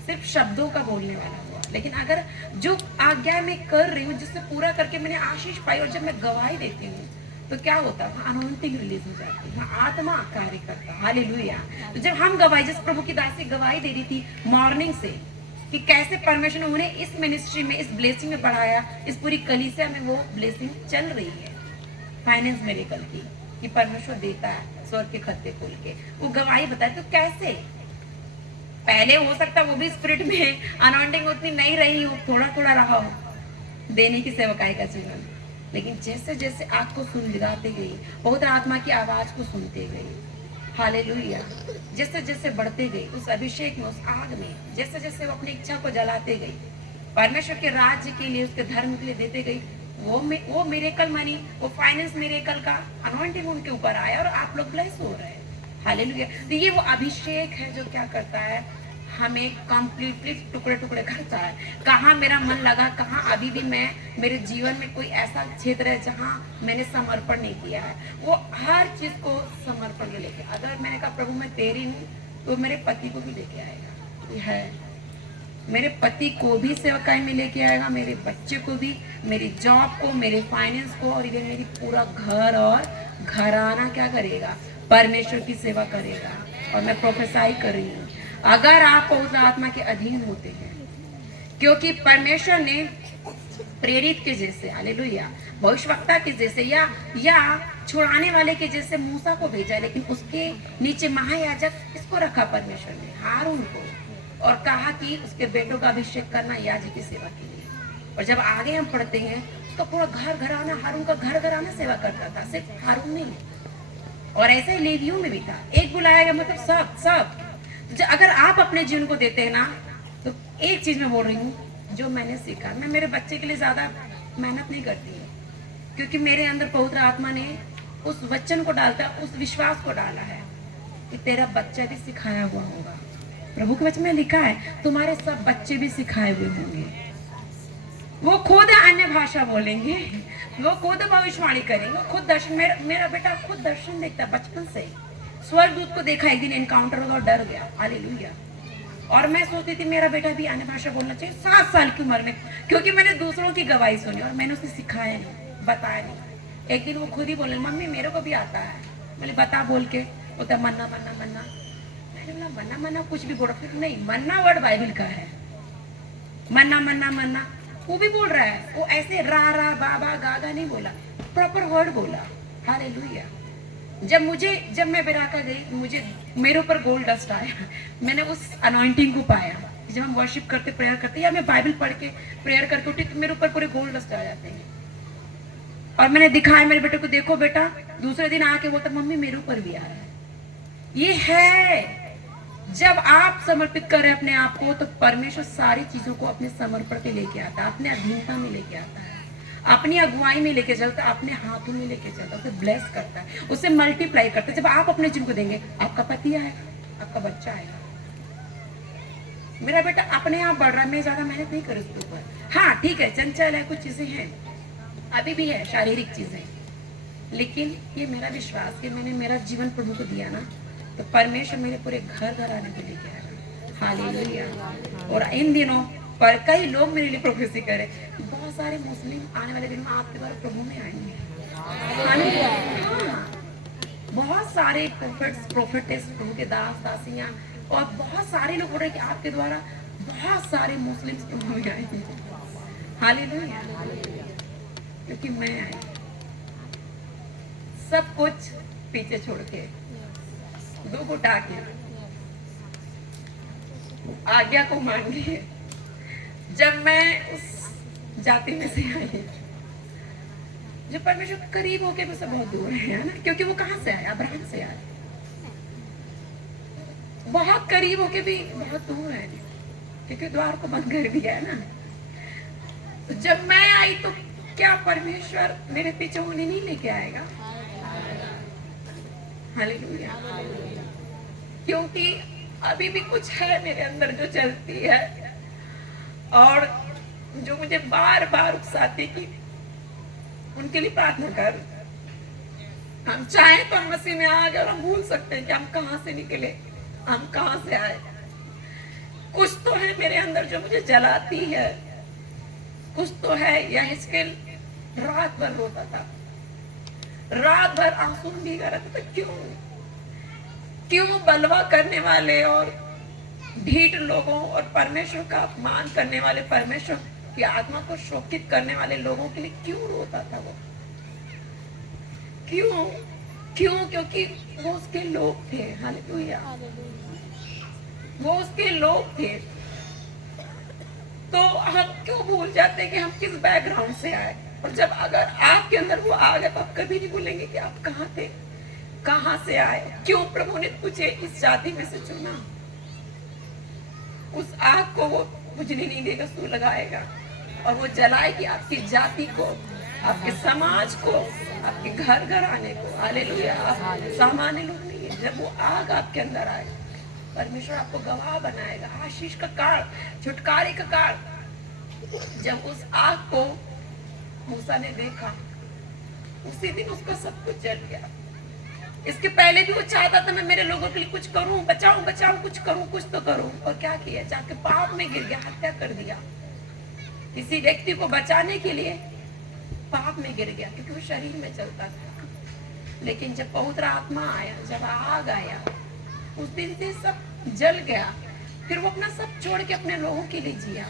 सिर्फ शब्दों का बोलने वाला हुआ। लेकिन अगर जो आज्ञा मैं कर रही हूँ, जिससे पूरा करके मैंने आशीष पाई, और जब मैं गवाही देती हूँ तो क्या होता है? अनॉइंटिंग रिलीज हो जाती है, आत्मा कार्य करता है। हालेलुया। तो जब हम गवाही, जिस प्रभु की दासी गवाही दे रही थी मॉर्निंग से कि कैसे परमेश्वर ने उन्हें इस मिनिस्ट्री में, इस ब्लेसिंग में बढ़ाया, इस पूरी कलीसिया में वो ब्लेसिंग चल रही है फाइनेंस मिरेकल की, कि परमेश्वर देता है स्वर्ग के खत्ते खोल के, वो गवाही बताए। तो कैसे? पहले हो सकता वो भी स्पिरिट में अनॉइंटिंग उतनी नहीं रही हो, थोड़ा थोड़ा रहा हो देने की सेवकाई का जीवन, लेकिन जैसे जैसे आग को सुलगाते गई, पवित्र आत्मा की आवाज को सुनते गई, हालेलुया, जैसे जैसे बढ़ते गई उस अभिषेक में, उस आग में, जैसे जैसे वो अपनी इच्छा को जलाते गई, परमेश्वर के राज्य के लिए, उसके धर्म के लिए देते गई, वो मिरेकल मनी, वो फाइनेंस मिरेकल का अनॉइंटिंग उनके ऊपर आया और आप लोग ब्लेस हो रहे हैं। हालेलुया। तो ये वो अभिषेक है जो क्या करता है? हमें कंप्लीटली टुकड़े टुकड़े करता है। कहाँ मेरा मन लगा, कहाँ अभी भी मैं, मेरे जीवन में कोई ऐसा क्षेत्र है जहाँ मैंने समर्पण नहीं किया है, वो हर चीज को समर्पण में लेके, अगर मैंने कहा प्रभु मैं तेरी हूँ, तो मेरे पति को भी लेके आएगा, ये है, मेरे पति को भी सेवकाई में लेके आएगा, मेरे बच्चे को भी, मेरी जॉब को, मेरे फाइनेंस को, और इवन मेरी पूरा घर और घराना क्या करेगा? परमेश्वर की सेवा करेगा। और मैं प्रोफेसाई कर रही हूँ, अगर आप पवित्र आत्मा के अधीन होते हैं, क्योंकि परमेश्वर ने प्रेरित के जैसे, हालेलुया, भविष्यवक्ता के जैसे, या छुड़ाने वाले के जैसे मूसा को भेजा, लेकिन उसके नीचे महायाजक किसको रखा? परमेश्वर ने, हारून को, और कहा कि उसके बेटों का अभिषेक करना याजक की सेवा के लिए। और जब आगे हम पढ़ते हैं तो पूरा घर घराना, हारून का घर घराना सेवा करता था, सिर्फ हारून नहीं। और ऐसे ही लेवियों में भी था, एक बुलाया गया, मतलब सब। अगर आप अपने जीवन को देते हैं ना, तो एक चीज मैं बोल रही हूँ जो मैंने सीखा, मैं मेरे बच्चे के लिए ज्यादा मेहनत नहीं करती हूँ, क्योंकि मेरे अंदर पवित्र आत्मा ने उस वचन को डालता, उस विश्वास को डाला है कि तेरा बच्चा भी सिखाया हुआ होगा। प्रभु के वचन में लिखा है तुम्हारे सब बच्चे भी सिखाए हुए होंगे, वो खुद अन्य भाषा बोलेंगे, वो खुद भविष्यवाणी करेंगे, वो खुद दर्शन, मेरा बेटा खुद दर्शन देखता है बचपन से, स्वर्गदूत को देखा, एक दिन एनकाउंटर होगा और डर गया, हालेलुया। और मैं सोचती थी मेरा बेटा भी अन्य भाषा बोलना चाहिए 7 साल की उम्र में, क्योंकि मैंने दूसरों की गवाही सुनी और मैंने उसे सिखाया नहीं, बताया नहीं। एक दिन वो खुद ही बोले मम्मी मेरे को भी आता है, बोले बता, बोल के, बोलता मन्ना मन्ना मन्ना। मैंने बोला मन्ना मन्ना कुछ भी बोला, फिर नहीं, मन्ना वर्ड बाइबल का है, मन्ना मन्ना मन्ना, वो भी बोल रहा है, वो ऐसे रा रा बाबा गागा नहीं बोला, प्रॉपर वर्ड बोला, हालेलुया। जब मैं बिराका गई, मेरे ऊपर गोल्ड डस्ट आया, मैंने उस अनॉइंटिंग को पाया। जब हम वर्शिप करते, प्रेयर करते, या मैं बाइबल पढ़ के प्रेयर करके उठी, तो मेरे ऊपर पूरे गोल्ड डस्ट आ जाते हैं। और मैंने दिखाया मेरे बेटे को, देखो बेटा, दूसरे दिन आके बोलता मम्मी मेरे ऊपर भी आ रहा है। ये है जब आप समर्पित करें अपने आप को, तो परमेश्वर सारी चीजों को अपने समर्पण पे लेके आता है, अपने अधीनता में लेके आता है, अपनी अगुवाई में लेके चलता है, अपने हाथों में लेके चलता है, उसे ब्लेस करता है, उसे मल्टीप्लाई करता है। जब आप अपने जीवन को देंगे, आपका पति आएगा, आपका बच्चा आएगा। मेरा बेटा अपने आप बढ़ रहा है, मैं ज्यादा मेहनत नहीं कर उसके ऊपर। हाँ ठीक है, चंचल है, कुछ चीजें हैं, अभी भी है, शारीरिक चीजें, लेकिन ये मेरा विश्वास कि मैंने मेरा जीवन प्रभु को दिया ना, तो परमेश्वर मेरे पूरे घर घर आने को लेके आएगा, हालेलुया। और इन दिनों पर कई लोग मेरे लिए प्रोफेसी करे, बहुत सारे मुस्लिम आने वाले दिनों में आपके द्वारा प्रभु में आएंगे, हाँ, बहुत सारे प्रोफेटेस, प्रभु के दास दासियां, और बहुत सारे लोग बोल रहे हैं कि आपके द्वारा बहुत सारे मुस्लिम प्रभु में आएंगे, हालेलुया, क्योंकि मैं आई सब कुछ पीछे छोड़ के, दो घुटा के, आज्ञा को मान लिए। जब मैं उस जाति में से आई, जो परमेश्वर के करीब होके भी उससे बहुत दूर है ना, क्योंकि वो कहाँ से आए? अब्राहम से आए। बहुत करीब होके भी बहुत दूर है, क्योंकि द्वार को बंद कर दिया है ना। तो जब मैं आई तो क्या परमेश्वर मेरे पीछे उन्हें नहीं लेके आएगा? हालेलुया। क्योंकि अभी भी कुछ है मेरे अंदर जो चलती है और जो मुझे बार बार उकसाती कि उनके लिए प्रार्थना कर। हम चाहें तो हम मसीह में आ गए और हम भूल सकते हैं कि हम कहां से निकले, हम कहां से आए। कुछ तो है मेरे अंदर जो मुझे जलाती है, कुछ तो है। यहेजकेल रात भर रोता था, रात भर आंसू भीगा रहता था। क्यों बलवा करने वाले और ढीठ लोगों और परमेश्वर का अपमान करने वाले, परमेश्वर की आत्मा को शोकित करने वाले लोगों के लिए क्यों रोता था वो? क्यों? क्योंकि वो उसके लोग थे। हालेलुया। वो उसके लोग थे। तो हम क्यों भूल जाते हैं कि हम किस बैकग्राउंड से आए? और जब अगर आपके अंदर वो आ गया तो आप कभी नहीं भूलेंगे कि आप कहाँ थे, कहाँ से आए, क्यों प्रभु ने तुझे इस जाति में से चुना। उस आग को वो बुझने नहीं देगा, सू लगाएगा और वो जलाएगी आपकी जाति को, आपके समाज को, आपके घर घर आने को। हालेलुया। आप सामान्य लोग नहीं है। जब वो आग आपके अंदर आए, परमेश्वर आपको गवाह बनाएगा। आशीष का काल, छुटकारे का काल। जब उस आग को मूसा ने देखा, उसी दिन उसका सब कुछ जल गया। इसके पहले भी वो चाहता था मैं मेरे लोगों के लिए कुछ करूं, बचाऊं बचाऊं, कुछ करूं, कुछ तो करूं। और क्या किया? जाके पाप में गिर गया, हत्या कर दिया। किसी व्यक्ति को बचाने के लिए पाप में गिर गया, क्योंकि वो शरीर में चलता था। लेकिन जब पवित्र आत्मा आया, जब आग आया, उस दिन से सब जल गया। फिर वो अपना सब छोड़ के अपने लोगों के लिए जिया।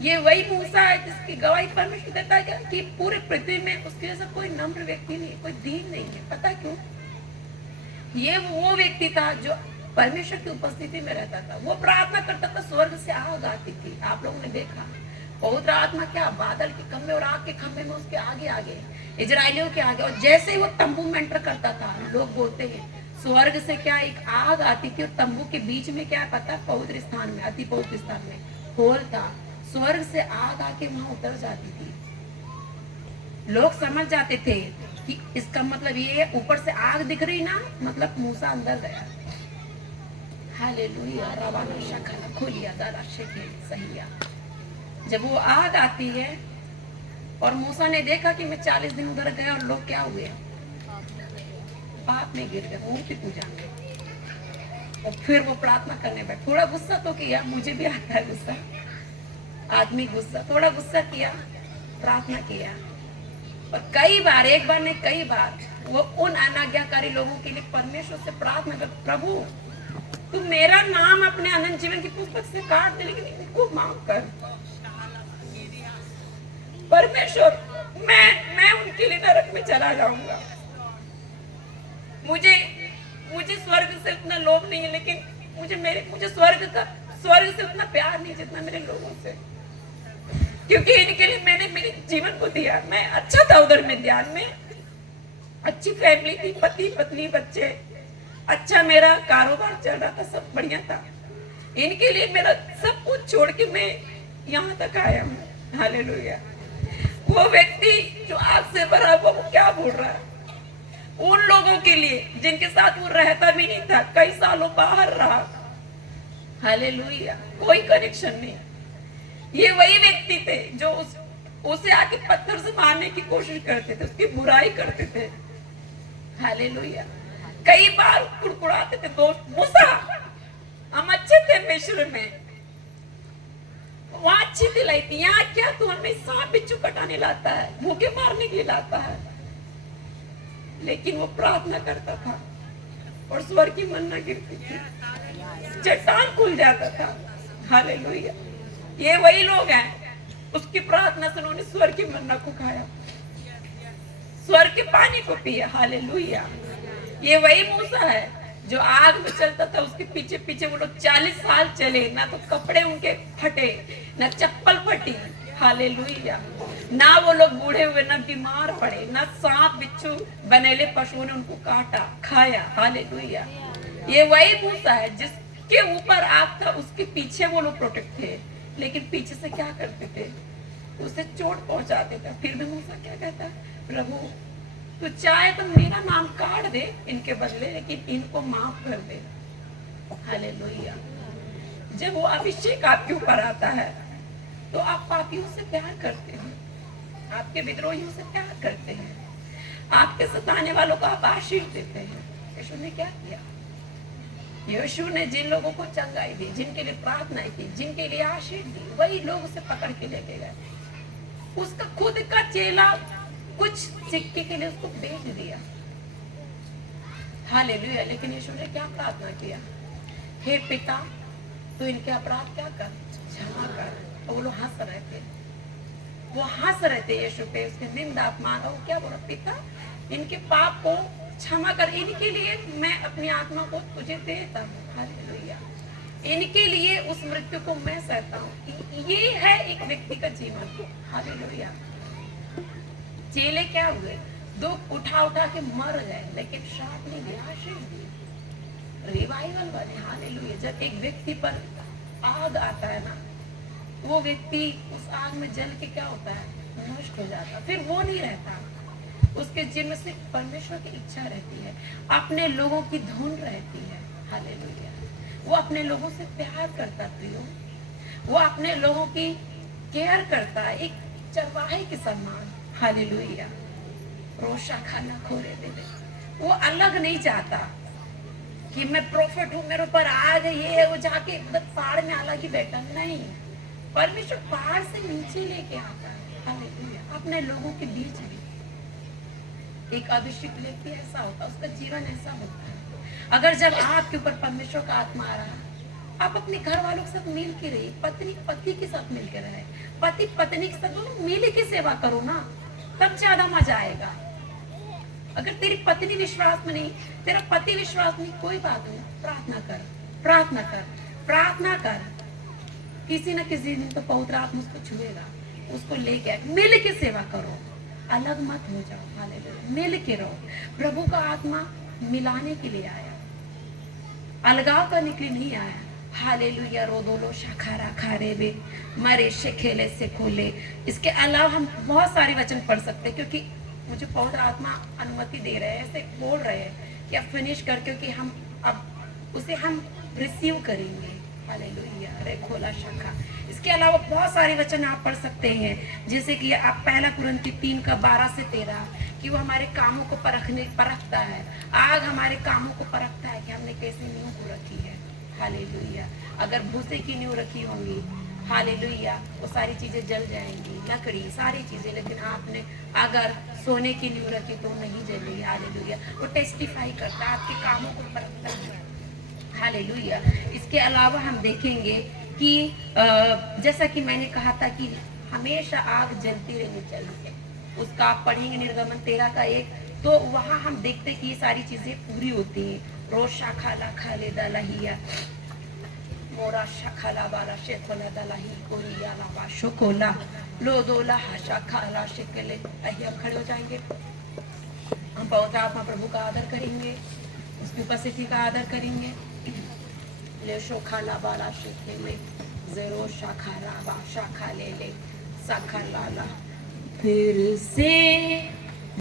ये वही मूसा है जिसकी गवाही परमेश्वर देता है कि पूरे पृथ्वी में उसके जैसा कोई नम्र व्यक्ति नहीं, कोई दीन नहीं है। पता क्यों? ये वो व्यक्ति था जो परमेश्वर की उपस्थिति में रहता था। वो प्रार्थना करता था, स्वर्ग से आग आती थी। आप लोगों ने देखा पवित्र आत्मा क्या बादल के खंभे और आग के खंभे में उसके आगे आगे, इजरायलियों के आगे। और जैसे ही वो तंबू में एंटर करता था, लोग बोलते हैं स्वर्ग से क्या एक आग आती थी और तंबू के बीच में क्या पता, पवित्र स्थान में, अति पवित्र स्थान में होल था। स्वर्ग से आग आके वहां उतर जाती थी। लोग समझ जाते थे कि इसका मतलब ये ऊपर से आग दिख रही ना, मतलब मूसा अंदर गया। हालेलुया। रवाना शखला खोलिया दादा शेके सहिया। जब वो आग आती है और मूसा ने देखा कि मैं 40 दिन उधर गया और लोग क्या हुए, पाप में गिर गए, मूर्ति पूजा में। और फिर वो प्रार्थना करने बैठे। थोड़ा गुस्सा तो किया, मुझे भी आता है गुस्सा, आदमी गुस्सा, थोड़ा गुस्सा किया, प्रार्थना किया। और कई बार, एक बार नहीं कई बार, वो उन अनाज्ञाकारी लोगों के लिए परमेश्वर से प्रार्थना कर, प्रभु तू मेरा नाम अपने अनंत जीवन की पुस्तक से काट दे, लेकिन इनको माफ कर। परमेश्वर मैं उनके लिए नरक में चला जाऊंगा। मुझे स्वर्ग से उतना लोभ नहीं है, लेकिन मुझे स्वर्ग से उतना प्यार नहीं जितना मेरे लोगों से, क्योंकि इनके लिए मैंने मेरे जीवन को दिया। मैं अच्छा था उधर में, ध्यान में अच्छी फैमिली थी, पति पत्नी बच्चे, अच्छा मेरा कारोबार चल रहा था, सब बढ़िया था। इनके लिए मेरा सब कुछ छोड़ के मैं यहाँ तक आया हूँ। हालेलुया। वो व्यक्ति जो आग से भरा हुआ, वो क्या बोल रहा है उन लोगों के लिए जिनके साथ वो रहता भी नहीं था, कई सालों बाहर रहा। हालेलुया। कोई कनेक्शन नहीं। ये वही व्यक्ति थे जो उसे आके पत्थर से मारने की कोशिश करते थे, उसकी बुराई करते थे। हालेलुया। कई बार कुड़कुड़ाते थे दोस्त, मूसा हम अच्छे थे मिस्र में, वहां अच्छी दिलाई थी, यहाँ क्या तू हमें सांप बिच्छू कटाने लाता है, भूखे मारने के लिए लाता है। लेकिन वो प्रार्थना करता था और स्वर्ग की मन्ना गिरती थी, चट्टान खुल जाता था। हालेलुया। ये वही लोग हैं, उसकी प्रार्थना से उन्होंने स्वर्ग की मन्ना को खाया, स्वर्ग के पानी को पिया। हालेलुया। ये वही मूसा है जो आग में चलता था, उसके पीछे पीछे वो लोग 40 साल चले, ना तो कपड़े उनके फटे, ना चप्पल फटी। हालेलुया। ना वो लोग बूढ़े हुए, ना बीमार पड़े, ना सांप बिच्छू बनेले पशुओं ने उनको काटा खाया। हालेलुया। ये वही मूसा है जिसके ऊपर आग था, उसके पीछे वो लोग प्रोटेक्ट थे, लेकिन पीछे से क्या करते थे, उसे चोट पहुंचाते थे। फिर भी मूसा क्या कहता, प्रभु तू चाहे तो मेरा नाम काट दे इनके बदले, लेकिन इनको माफ कर दे। हालेलुया। जब वो अभिषेक आपके ऊपर आता है तो आप पापियों से प्यार करते हैं, आपके विद्रोहियों से प्यार करते हैं, आपके सताने वालों को आप आशीष देते हैं। यीशु ने क्या किया? यीशु ने जिन लोगों को चंगाई दी, जिनके लिए प्रार्थनाएं की, जिनके लिए आशीष दी, वही लोग उसे पकड़ के लेके गए। उसका खुद का चेला कुछ सिक्के के लिए उसको बेच दिया। हालेलुया। लेकिन यीशु ने क्या प्रार्थना किया? हे पिता, तो इनके अपराध क्या कर, क्षमा कर। और वो लोग हंस रहे थे, वो हंस रहे थे यीशु पे, उसके निंदा अपमान। और क्या बोला? पिता, इनके पाप को क्षमा कर, इनके लिए मैं अपनी आत्मा को तुझे देता हूँ। हालेलुया। इनके लिए उस मृत्यु को मैं सहता हूँ। ये है एक व्यक्ति का जीवन। हालेलुया। चेले क्या हुए? दुख उठा उठा के मर गए, लेकिन श्राप नहीं दिया, आशीष दी। रिवाइवल वाले। हालेलुया। जब एक व्यक्ति पर आग आता है ना, वो व्यक्ति उस आग में जल के क्या होता है, नष्ट हो जाता, फिर वो नहीं रहता। उसके जीवन में सिर्फ परमेश्वर की इच्छा रहती है, अपने लोगों की धुन रहती है। हालेलुया। वो अपने लोगों से प्यार करता, प्रियो, वो अपने लोगों की केयर करता है, एक चरवाहे के समान। हालेलुया। रोशा खाना खोरे दे दे। वो अलग नहीं चाहता कि मैं प्रॉफिट हूं, मेरे ऊपर आ गई है, वो जाके एकदम पहाड़ में अलग ही बैठा। नहीं, परमेश्वर पहाड़ से नीचे लेके आता है। हालेलुया। अपने लोगों के बीच में एक अभिषेक व्यक्ति ऐसा होता है, उसका जीवन ऐसा होता है। अगर जब आपके ऊपर परमेश्वर का आत्मा आ रहा है, आप अपने घर वालों के साथ मिल के रहिए, पत्नी पति के साथ मिल के रहे, पति पत्नी के साथ दोनों मिल के सेवा करो ना, तब ज्यादा मजा आएगा। अगर तेरी पत्नी विश्वास में नहीं, तेरा पति विश्वास नहीं, कोई बात नहीं, प्रार्थना कर, प्रार्थना कर, प्रार्थना कर। किसी न किसी दिन तो पवित्र आत्मा उसको छुएगा, उसको लेके आए, मिल के सेवा करो, अलग मत हो जाओ। हालेलुया। मिल के रहो। प्रभु का आत्मा मिलाने के लिए आया, अलगाव करने के लिए नहीं आया। हालेलुया। रोदोलो शाखारा खारे बे मरे से खेले से खोले। इसके अलावा हम बहुत सारे वचन पढ़ सकते हैं, क्योंकि मुझे पवित्र आत्मा अनुमति दे रहे हैं, ऐसे बोल रहे हैं कि अब फिनिश कर, क्योंकि हम अब उसे हम रिसीव करेंगे। हालेलुया। रे खोला शाखा। इसके अलावा बहुत सारे वचन आप पढ़ सकते हैं, जैसे कि आप पहला कुरिन्थी 3:12 से 13, कि वो हमारे कामों को परखता है। आग हमारे कामों को परखता है कि हमने कैसी नींव को रखी है। हालेलुया। अगर भूसे की नींव रखी होंगी, हालेलुया, वो सारी चीजें जल जाएंगी, लकड़ी सारी चीजें। लेकिन आपने अगर सोने की नींव रखी तो नहीं जलेगी। हालेलुया। वो टेस्टिफाई करता है, आपके कामों को परखता है। हालेलुया। इसके अलावा हम देखेंगे कि जैसा कि मैंने कहा था कि हमेशा आग जलती रहनी चाहिए, उसका आप पढ़ेंगे निर्गमन 13:1, तो वहाँ हम देखते कि ये सारी चीजें पूरी होती हैं। रोज शाखाला खाले दलहिया मोरा शाखाला बाला शेखोला दलही कोरिया लावा शोकोला लोदोला शाखाला शेकले। आइए हम खड़े हो जाएंगे, हम पवित्र आत्मा प्रभु का आदर करेंगे, उसकी उपस्थिति का आदर करेंगे। ले शोखाला बाला शेखले जेरो शाखा राबा शाखा ले शाखा लाला। फिर से